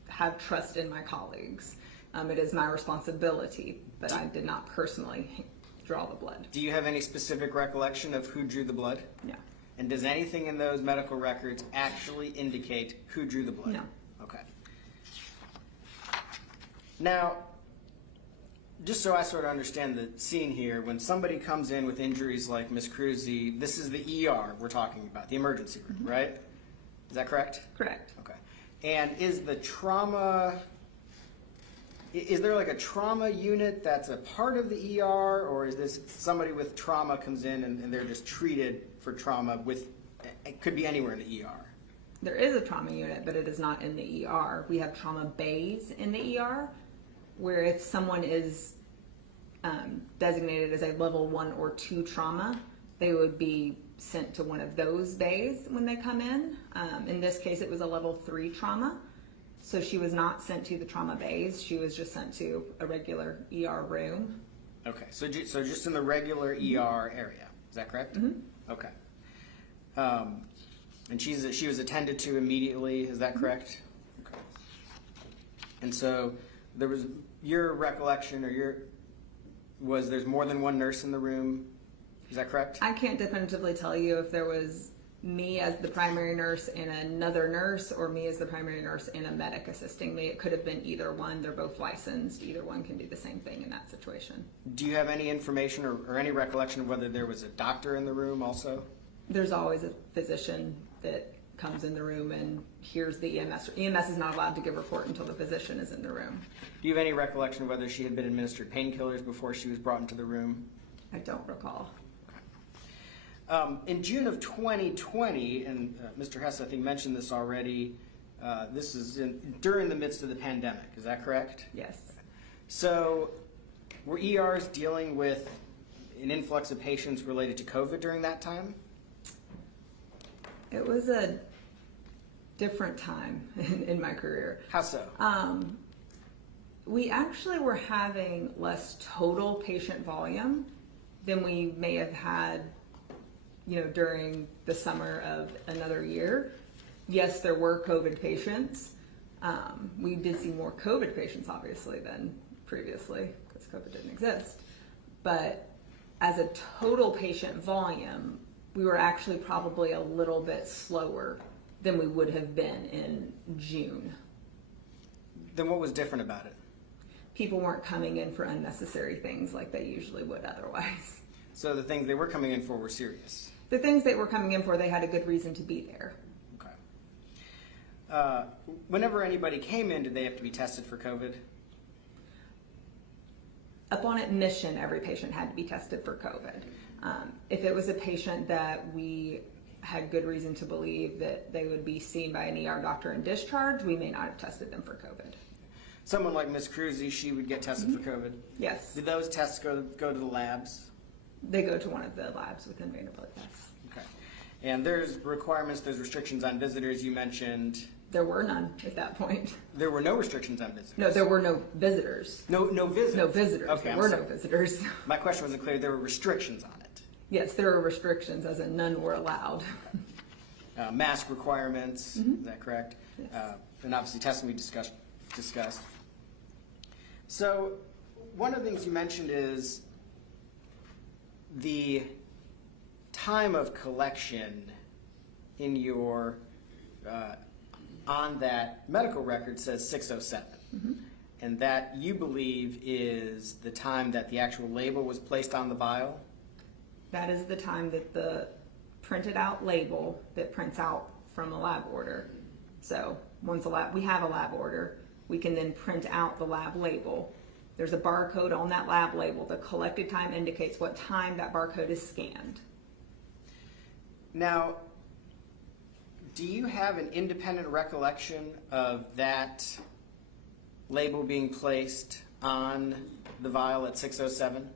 have trust in my colleagues. It is my responsibility, but I did not personally draw the blood. Do you have any specific recollection of who drew the blood? No. And does anything in those medical records actually indicate who drew the blood? No. Okay. Now, just so I sort of understand the scene here, when somebody comes in with injuries like Ms. Cruzy, this is the ER we're talking about, the emergency room, right? Is that correct? Correct. Okay. And is the trauma, is there like a trauma unit that's a part of the ER, or is this somebody with trauma comes in and they're just treated for trauma with, it could be anywhere in the ER? There is a trauma unit, but it is not in the ER. We have trauma bays in the ER, where if someone is designated as a level 1 or 2 trauma, they would be sent to one of those bays when they come in. In this case, it was a level 3 trauma. So she was not sent to the trauma bays. She was just sent to a regular ER room. Okay, so just in the regular ER area, is that correct? Okay. And she was attended to immediately, is that correct? Okay. And so there was, your recollection or there's more than one nurse in the room, is that correct? I can't definitively tell you if there was me as the primary nurse and another nurse, or me as the primary nurse and a medic assisting me. It could have been either one. They're both licensed. Either one can do the same thing in that situation. Do you have any information or any recollection of whether there was a doctor in the room also? There's always a physician that comes in the room and hears the EMS. EMS is not allowed to give a report until the physician is in the room. Do you have any recollection of whether she had been administered painkillers before she was brought into the room? I don't recall. In June of 2020, and Mr. Hess, I think, mentioned this already, this is during the midst of the pandemic, is that correct? Yes. So were ERs dealing with an influx of patients related to COVID during that time? It was a different time in my career. How so? We actually were having less total patient volume than we may have had, during the summer of another year. Yes, there were COVID patients. We did see more COVID patients, obviously, than previously, because COVID didn't exist. But as a total patient volume, we were actually probably a little bit slower than we would have been in June. Then what was different about it? People weren't coming in for unnecessary things like they usually would otherwise. So the things they were coming in for were serious? The things they were coming in for, they had a good reason to be there. Okay. Whenever anybody came in, did they have to be tested for COVID? Upon admission, every patient had to be tested for COVID. If it was a patient that we had good reason to believe that they would be seen by an ER doctor and discharged, we may not have tested them for COVID. Someone like Ms. Cruzy, she would get tested for COVID? Yes. Did those tests go to the labs? They go to one of the labs within Vanderbilt, yes. Okay. And there's requirements, there's restrictions on visitors, you mentioned. There were none at that point. There were no restrictions on visitors? No, there were no visitors. No visitors? No visitors. Okay, there were no visitors. My question wasn't clear. There were restrictions on it? Yes, there were restrictions, as in none were allowed. Mask requirements, is that correct? Yes. And obviously testing we discussed. So one of the things you mentioned is the time of collection in your on that medical record says 6:07, and that you believe is the time that the actual label was placed on the vial? That is the time that the printed out label that prints out from a lab order. So once we have a lab order, we can then print out the lab label. There's a barcode on that lab label. The collected time indicates what time that barcode is scanned. Now, do you have an independent recollection of that label being placed on the vial at 6:07?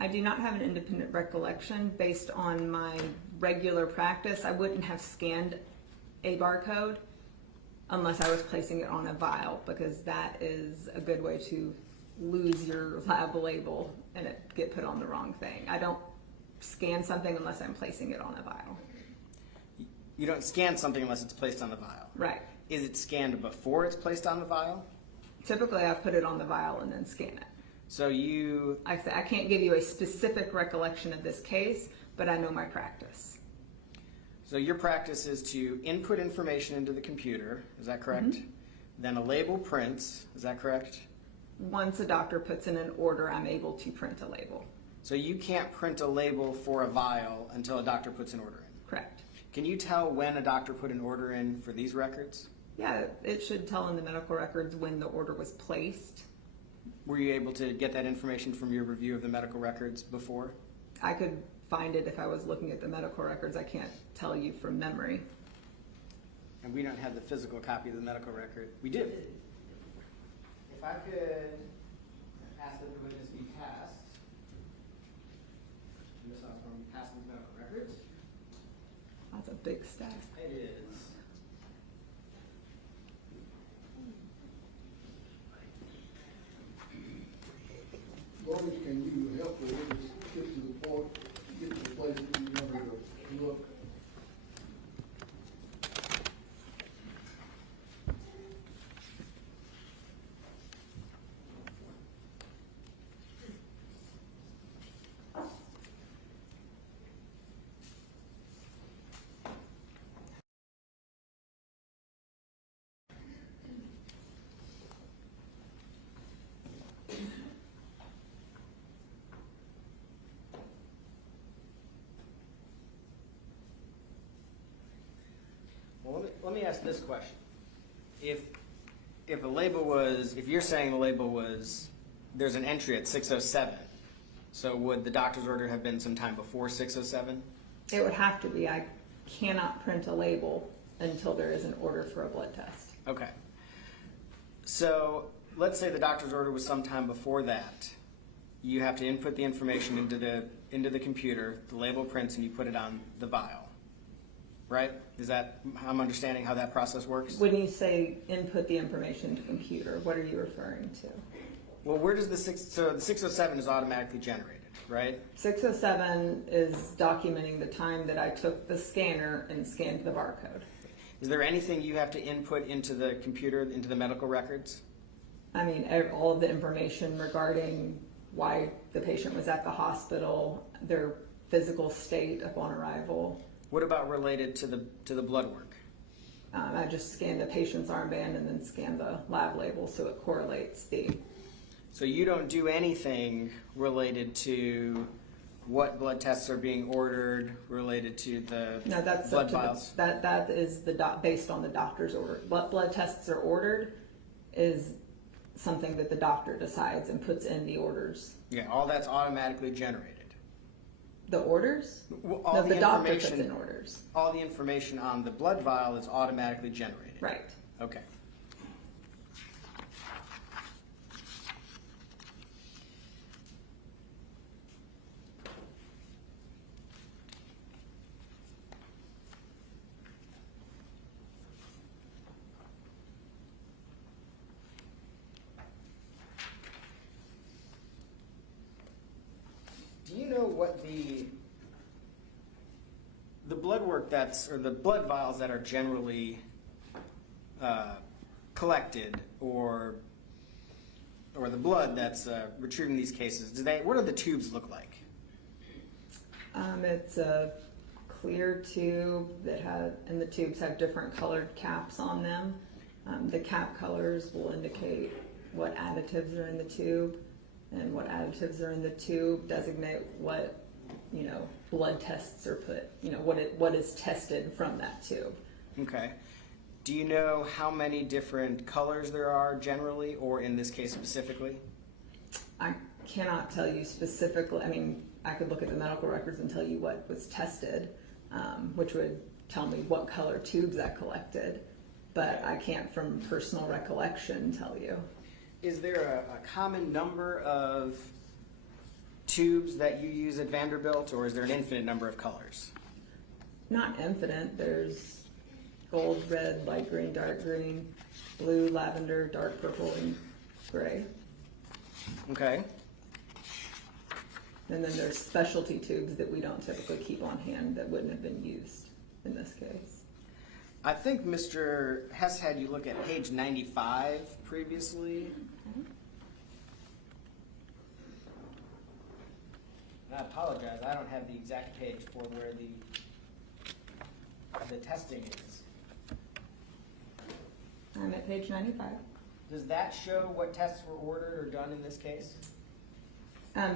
I do not have an independent recollection. Based on my regular practice, I wouldn't have scanned a barcode unless I was placing it on a vial, because that is a good way to lose your lab label and it get put on the wrong thing. I don't scan something unless I'm placing it on a vial. You don't scan something unless it's placed on the vial? Right. Is it scanned before it's placed on the vial? Typically, I put it on the vial and then scan it. So I can't give you a specific recollection of this case, but I know my practice. So your practice is to input information into the computer, is that correct? Then a label prints, is that correct? Once a doctor puts in an order, I'm able to print a label. So you can't print a label for a vial until a doctor puts an order in? Correct. Can you tell when a doctor put an order in for these records? Yeah, it should tell in the medical records when the order was placed. Were you able to get that information from your review of the medical records before? I could find it if I was looking at the medical records. I can't tell you from memory. And we don't have the physical copy of the medical record. We do. If I could ask that the witness be passed. Ms. Osborne, pass the medical records. That's a big stack. It is. Gordon, can you help the witness get to the point, get to the place that you want her to look? Well, let me ask this question. If a label was, if you're saying the label was, there's an entry at 6:07, so would the doctor's order have been sometime before 6:07? It would have to be. I cannot print a label until there is an order for a blood test. Okay. So let's say the doctor's order was sometime before that. You have to input the information into the computer, the label prints, and you put it on the vial. Right? Is that, I'm understanding how that process works? When you say input the information to computer, what are you referring to? Well, where does so the 6:07 is automatically generated, right? 6:07 is documenting the time that I took the scanner and scanned the barcode. Is there anything you have to input into the computer, into the medical records? I mean, all of the information regarding why the patient was at the hospital, their physical state upon arrival. What about related to the blood work? I just scan the patient's armband and then scan the lab label so it correlates the... So you don't do anything related to what blood tests are being ordered, related to the No, that's blood up to vials? that is based on the doctor's order. What blood tests are ordered is something that the doctor decides and puts in the orders. Yeah, all that's automatically generated. The orders? All No, the the doctor puts information- in orders. All the information on the blood vial is automatically generated. Right. Okay. Do you know what the blood work or the blood vials that are generally collected, or the blood that's retrieved in these cases, what do the tubes look like? It's a clear tube and the tubes have different colored caps on them. The cap colors will indicate what additives are in the tube, and what additives are in the tube designate what, blood tests are put, what is tested from that tube. Okay. Do you know how many different colors there are generally, or in this case specifically? I cannot tell you specifically. I mean, I could look at the medical records and tell you what was tested, which would tell me what color tubes I collected, but I can't from personal recollection tell you. Is there a common number of tubes that you use at Vanderbilt, or is there an infinite number of colors? Not infinite. There's gold, red, light green, dark green, blue, lavender, dark purple, and gray. Okay. And then there's specialty tubes that we don't typically keep on hand that wouldn't have been used in this case. I think Mr. Hess had you look at page 95 previously. And I apologize, I don't have the exact page for where the testing is. I'm at page 95. Does that show what tests were ordered or done in this case?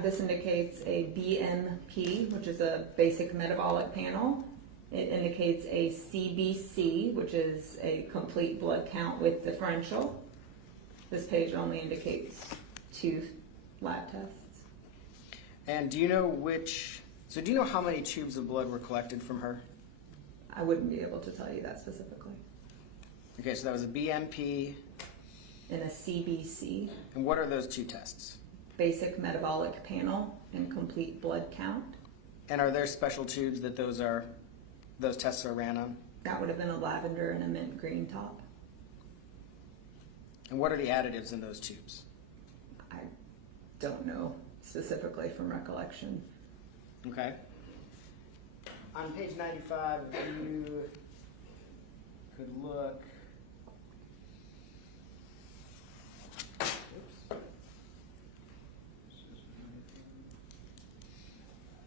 This indicates a BMP, which is a basic metabolic panel. It indicates a CBC, which is a complete blood count with differential. This page only indicates 2 lab tests. And do you know do you know how many tubes of blood were collected from her? I wouldn't be able to tell you that specifically. Okay, so that was a BMP. And a CBC, And what are those 2 tests? basic metabolic panel and complete blood count. And are there special tubes that those tests are ran on? That would have been a lavender and a mint green top. And what are the additives in those tubes? I don't know specifically from recollection. Okay. On page 95, if you could look. Oops.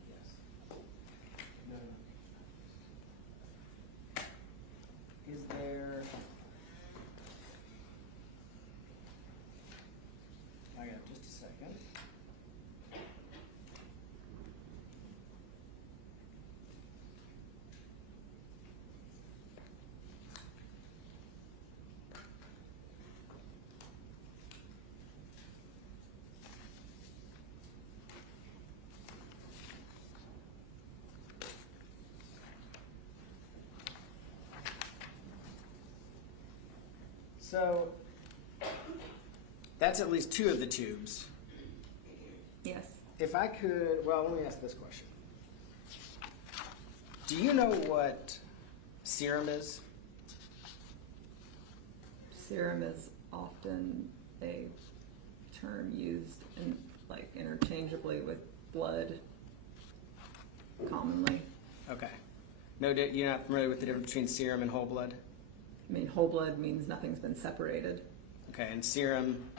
Yes. No. Is there? I got just a second. So that's at least 2 of the tubes. Yes. If I could, well, let me ask this question. Do you know what serum is? Serum is often a term used interchangeably with blood commonly. Okay. No, you're not familiar with the difference between serum and whole blood? I mean, whole blood means nothing's been separated. Okay, and serum?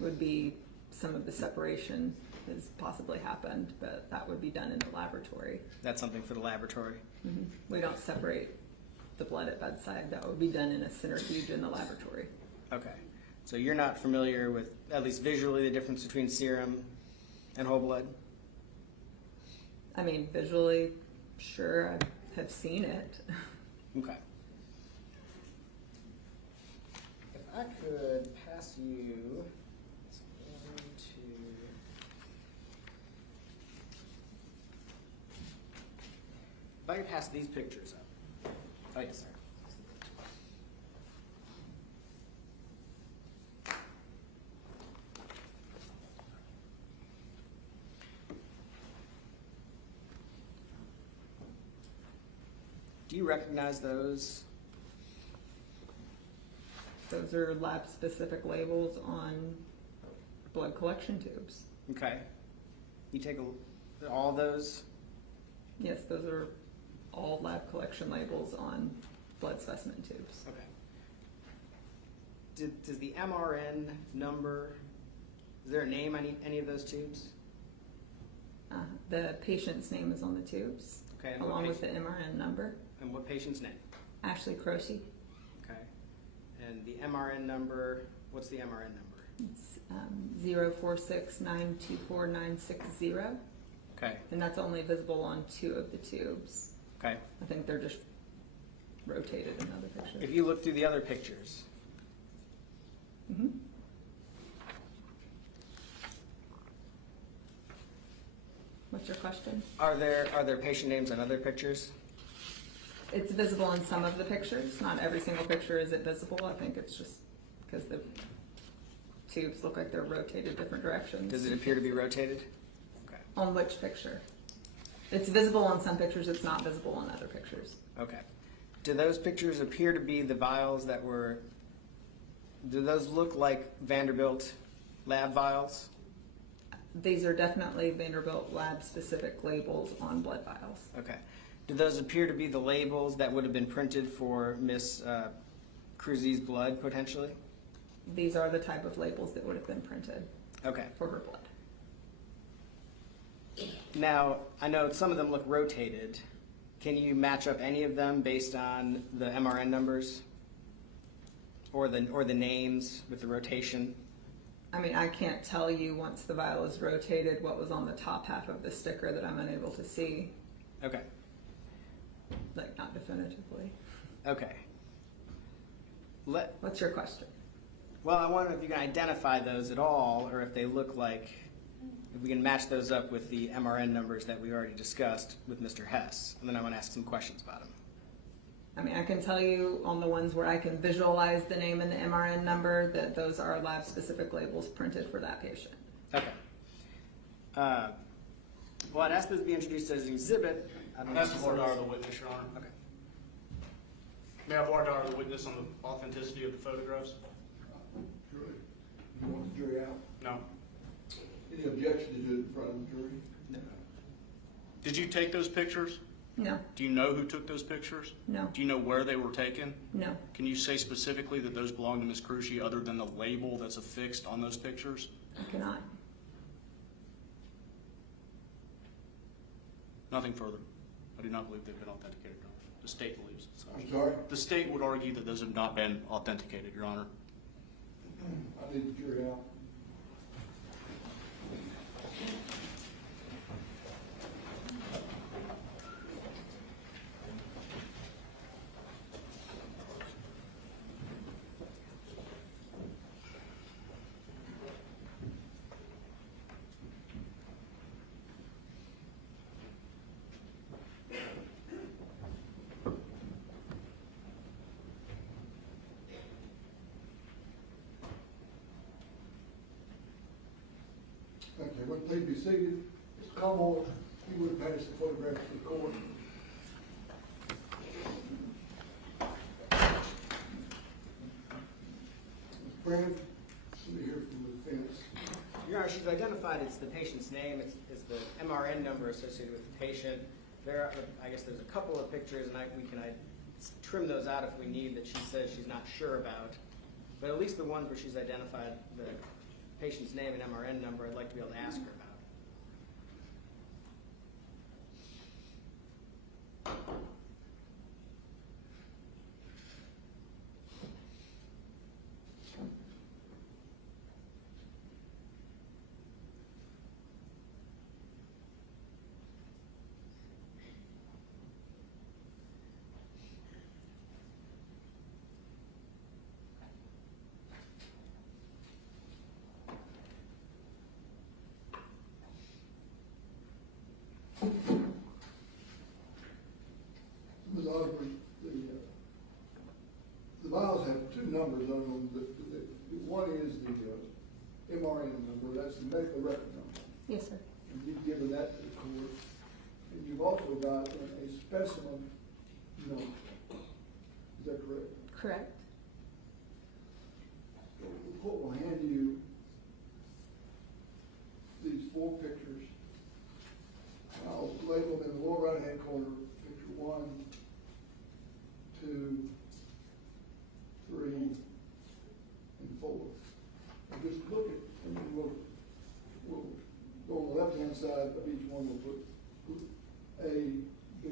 Would be some of the separation has possibly happened, but that would be done in the laboratory. That's something for the laboratory? Mm-hmm. We don't separate the blood at bedside. That would be done in a centrifuge in the laboratory. Okay. So you're not familiar with, at least visually, the difference between serum and whole blood? I mean, visually, sure, I have seen it. Okay. If I could pass you, if I could pass these pictures up. Oh, yes, sir. Do you recognize those? Those are lab-specific labels on blood collection tubes. Okay. You take all those? Yes, those are all lab collection labels on blood specimen tubes. Okay. Does the MRN number, is there a name on any of those tubes? The patient's name is on the tubes, Okay. And along with the MRN number. And what patient's name? Ashley Croce. Okay. And the MRN number, what's the MRN number? It's 046924960. Okay. And that's only visible on 2 of the tubes. Okay. I think they're just rotated in other pictures. If you look through the other pictures, Mm-hmm. What's your question? are there patient names on other pictures? It's visible in some of the pictures. Not every single picture is it visible. I think it's just because the tubes look like they're rotated different directions. Does it appear to be rotated? Okay. On which picture? It's visible on some pictures. It's not visible on other pictures. Okay. Do those pictures appear to be the vials that were, do those look like Vanderbilt lab vials? These are definitely Vanderbilt lab-specific labels on blood vials. Okay. Do those appear to be the labels that would have been printed for Miss Cruzy's blood, potentially? These are the type of labels that would have been printed Okay. for her blood. Now, I know some of them look rotated. Can you match up any of them based on the MRN numbers? Or the names with the rotation? I mean, I can't tell you once the vial is rotated what was on the top half of the sticker that I'm unable to see, Okay. like not definitively. Okay. What's your question? Well, I wonder if you can identify those at all, or if they look like, if we can match those up with the MRN numbers that we already discussed with Mr. Hess. And then I want to ask some questions about them. I mean, I can tell you on the ones where I can visualize the name and the MRN number that those are lab-specific labels printed for that patient. Okay. Well, I'd ask those to be introduced as an exhibit. I don't know. That's voir dire the witness, Your Honor. Okay. May I voir dire the witness on the authenticity of the photographs? Jury. You want the jury out? No. Any objection to do it in front of the jury? No. Did you take those pictures? No, Do you know who took those pictures? no, Do you know where they were taken? no. Can you say specifically that those belong to Ms. Crucci other than the label that's affixed on those pictures? I cannot. Nothing further. I do not believe they've been authenticated, Your Honor. The state believes it's I'm such. sorry? The state would argue that those have not been authenticated, Your Honor. I need the jury out. Okay, well, please be seated. Mr. Commore, you would pass the photograph to the court. Mr. Brand, let me hear from the defense. Your Honor, she's identified it's the patient's name, it's the MRN number associated with the patient. I guess there's a couple of pictures, and we can trim those out if we need, that she says she's not sure about. But at least the ones where she's identified the patient's name and MRN number, I'd like to be able to ask her about. Ms. Osborne, the vials have two numbers on them. One is the MRN number, that's the medical record number. Yes, sir. And you've given that to the court. And you've also got a specimen number. Is that correct? Correct. So the court will hand you these four pictures. I'll label them in the lower right-hand corner, picture 1, 2, 3, and 4. And just look at, and then we'll go on the left-hand side of each one, we'll put A, B,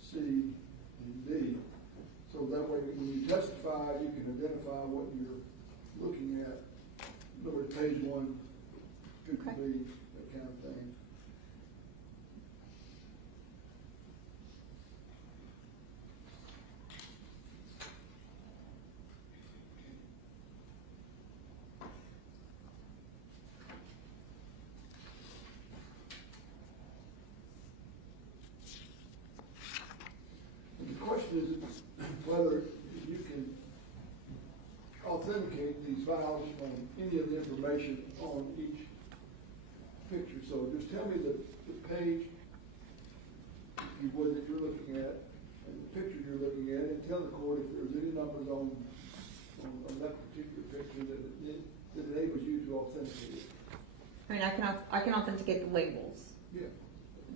C, and D. So that way, when you testify, you can identify what you're looking at. In other words, page 1, picture Okay. B, that kind of thing. And the question is whether you can authenticate these files from any of the information on each picture. So just tell me the page, if you would, that you're looking at, and the picture you're looking at, and tell the court if there's any numbers on that particular picture that enables you to authenticate it. I mean, I can authenticate the labels. Yeah.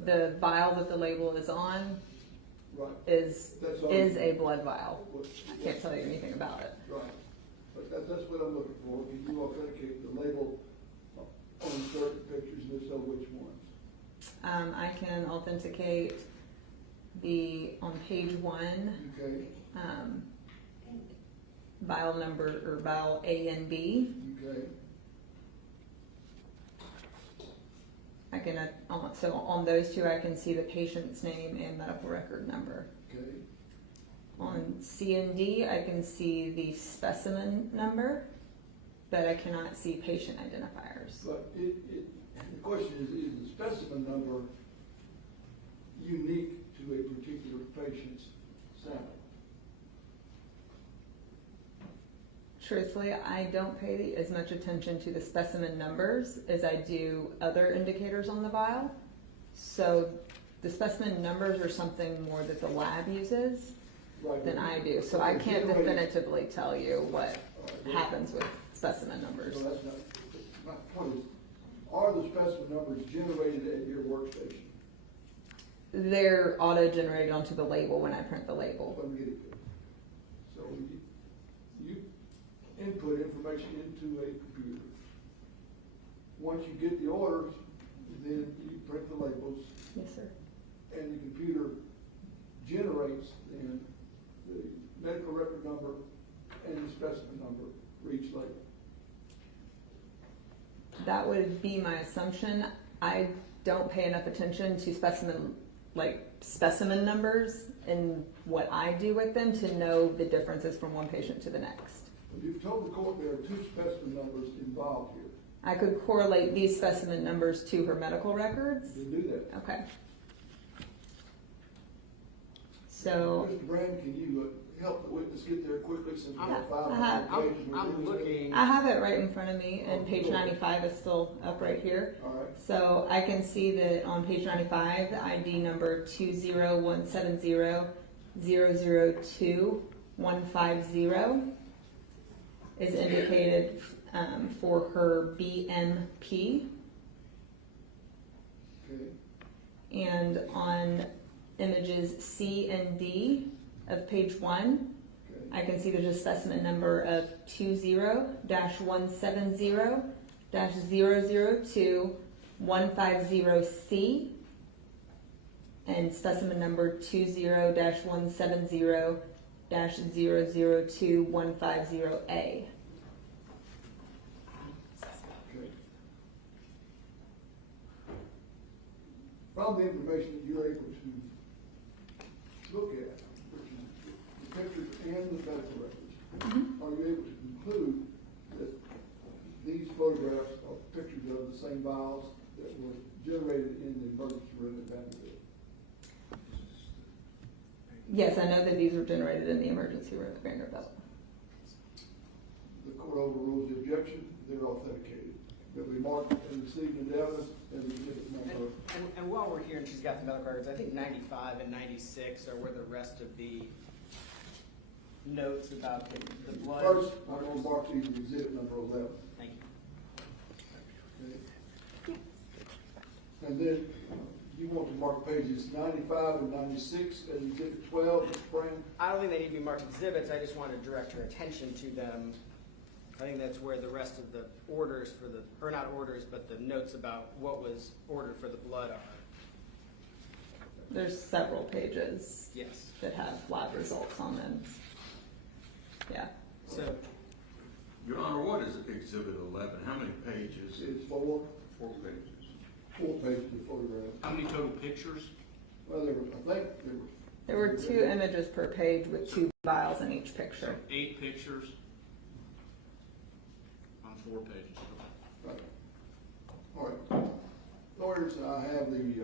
The vial that the label is on Right. is That's all. a blood vial. What- I can't tell you anything about it. Right. But that's what I'm looking for. Can you authenticate the label on certain pictures, and if so, which ones? I can authenticate on page 1, Okay. vial number, or vial A and B. Okay, I can, so on those two, I can see the patient's name and medical record number. okay. On C and D, I can see the specimen number, but I cannot see patient identifiers. But the question is the specimen number unique to a particular patient's sample? Truthfully, I don't pay as much attention to the specimen numbers as I do other indicators on the vial. So the specimen numbers are something more that the lab uses Right. than I do. So I can't definitively tell you what happens with specimen numbers. So that's not, my point is, are the specimen numbers generated at your workstation? They're auto-generated onto the label when I print the label. Let me get it. So you input information into a computer. Once you get the orders, then you print the labels, Yes, sir. and the computer generates then the medical record number and the specimen number for each label. That would be my assumption. I don't pay enough attention to specimen numbers and what I do with them to know the differences from one patient to the next. You've told the court there are two specimen numbers involved here. I could correlate these specimen numbers to her medical records. You do that. Okay. So, Mr. Brand, can you help the witness get there quickly since we have I'm 500 pages? we're I'm doing? looking. I have it right in front of me, and Oh, page cool. 95 is still up right here. All right. So I can see that on page 95, the ID number 20170-002-150 is indicated for her BMP. Okay. And on images C and D of page 1, Okay. I can see there's a specimen number of 20-170-002-150C and specimen number 20-170-002-150A. Okay. From the information that you're able to look at, which is the pictures and the medical records, are you able to conclude that these photographs are pictures of the same vials that were generated in the emergency room at Vanderbilt? Yes, I know that these were generated in the emergency room at Vanderbilt. The court overrules the objection, they're authenticated. They'll be marked and received in evidence as exhibit number. And while we're here and she's got the medical records, I think 95 and 96 are where the rest of the notes about the blood. First, I'm going to mark these as exhibit number 11. Thank you. Okay. And then you want to mark pages 95 and 96 as exhibit 12, Mr. Brand? I don't think they need to be marked exhibits. I just want to direct her attention to them. I think that's where the rest of the orders for the, or not orders, but the notes about what was ordered for the blood are. There's several pages Yes. that have lab results on them. Yeah. So, Your Honor, what is Exhibit 11? How many pages? It's 4 pages. pages of photographs. How many total pictures? Well, I think There were 2 images per page with 2 vials in each picture. 8 pictures on 4 pages. Right. All right. Lawyers, I have the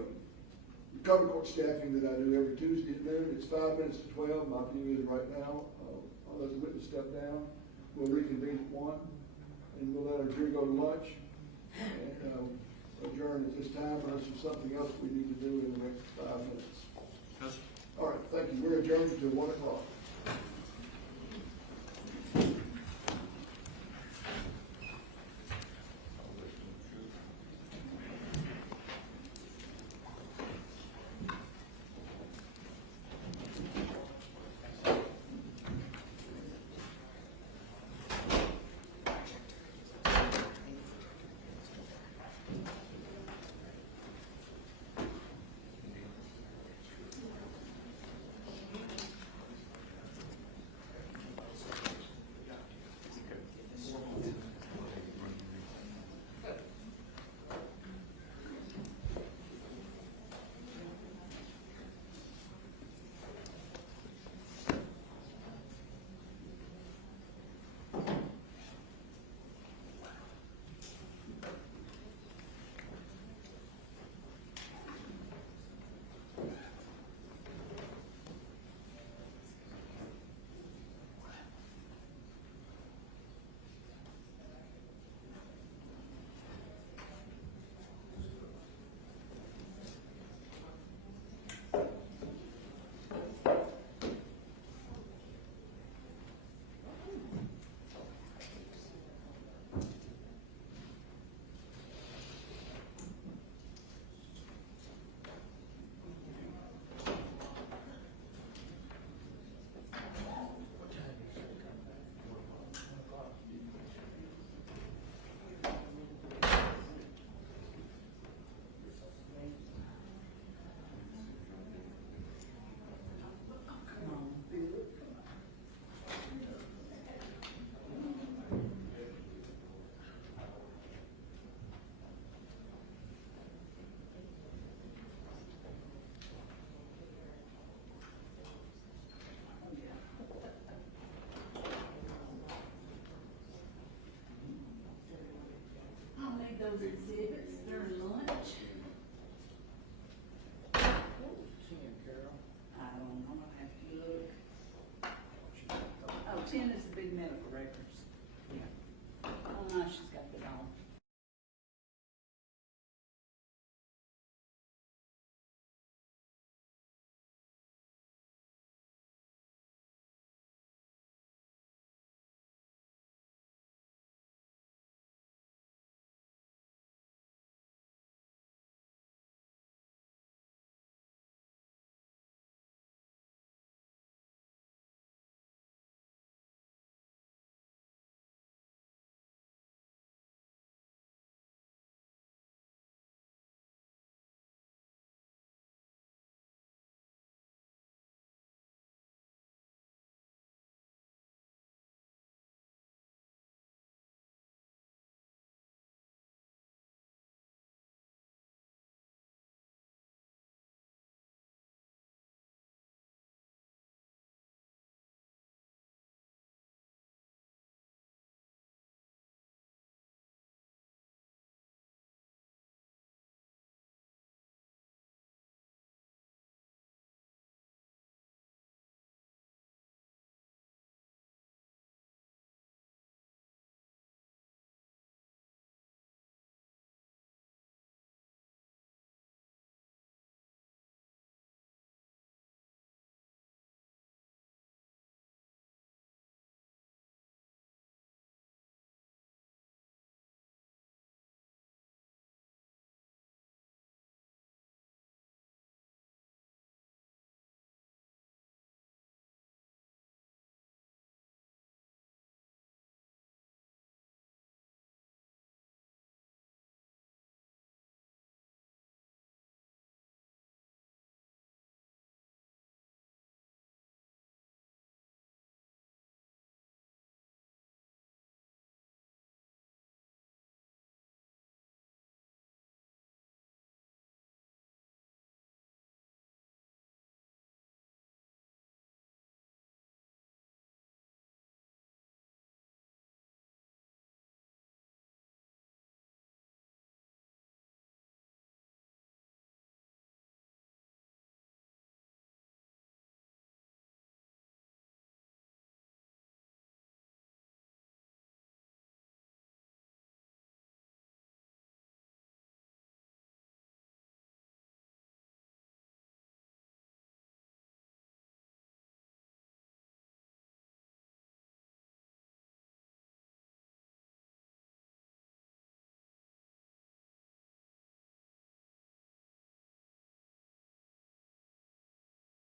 recovery court staffing that I do every Tuesday at noon. It's 5 minutes to 12. My view is right now, I'll let the witness step down. We'll reconvene at 1, and we'll let our jury go to lunch and adjourn at this time unless there's something else we need to do in the next 5 minutes. Yes. All right, thank you. We're adjourned until 1 o'clock. was it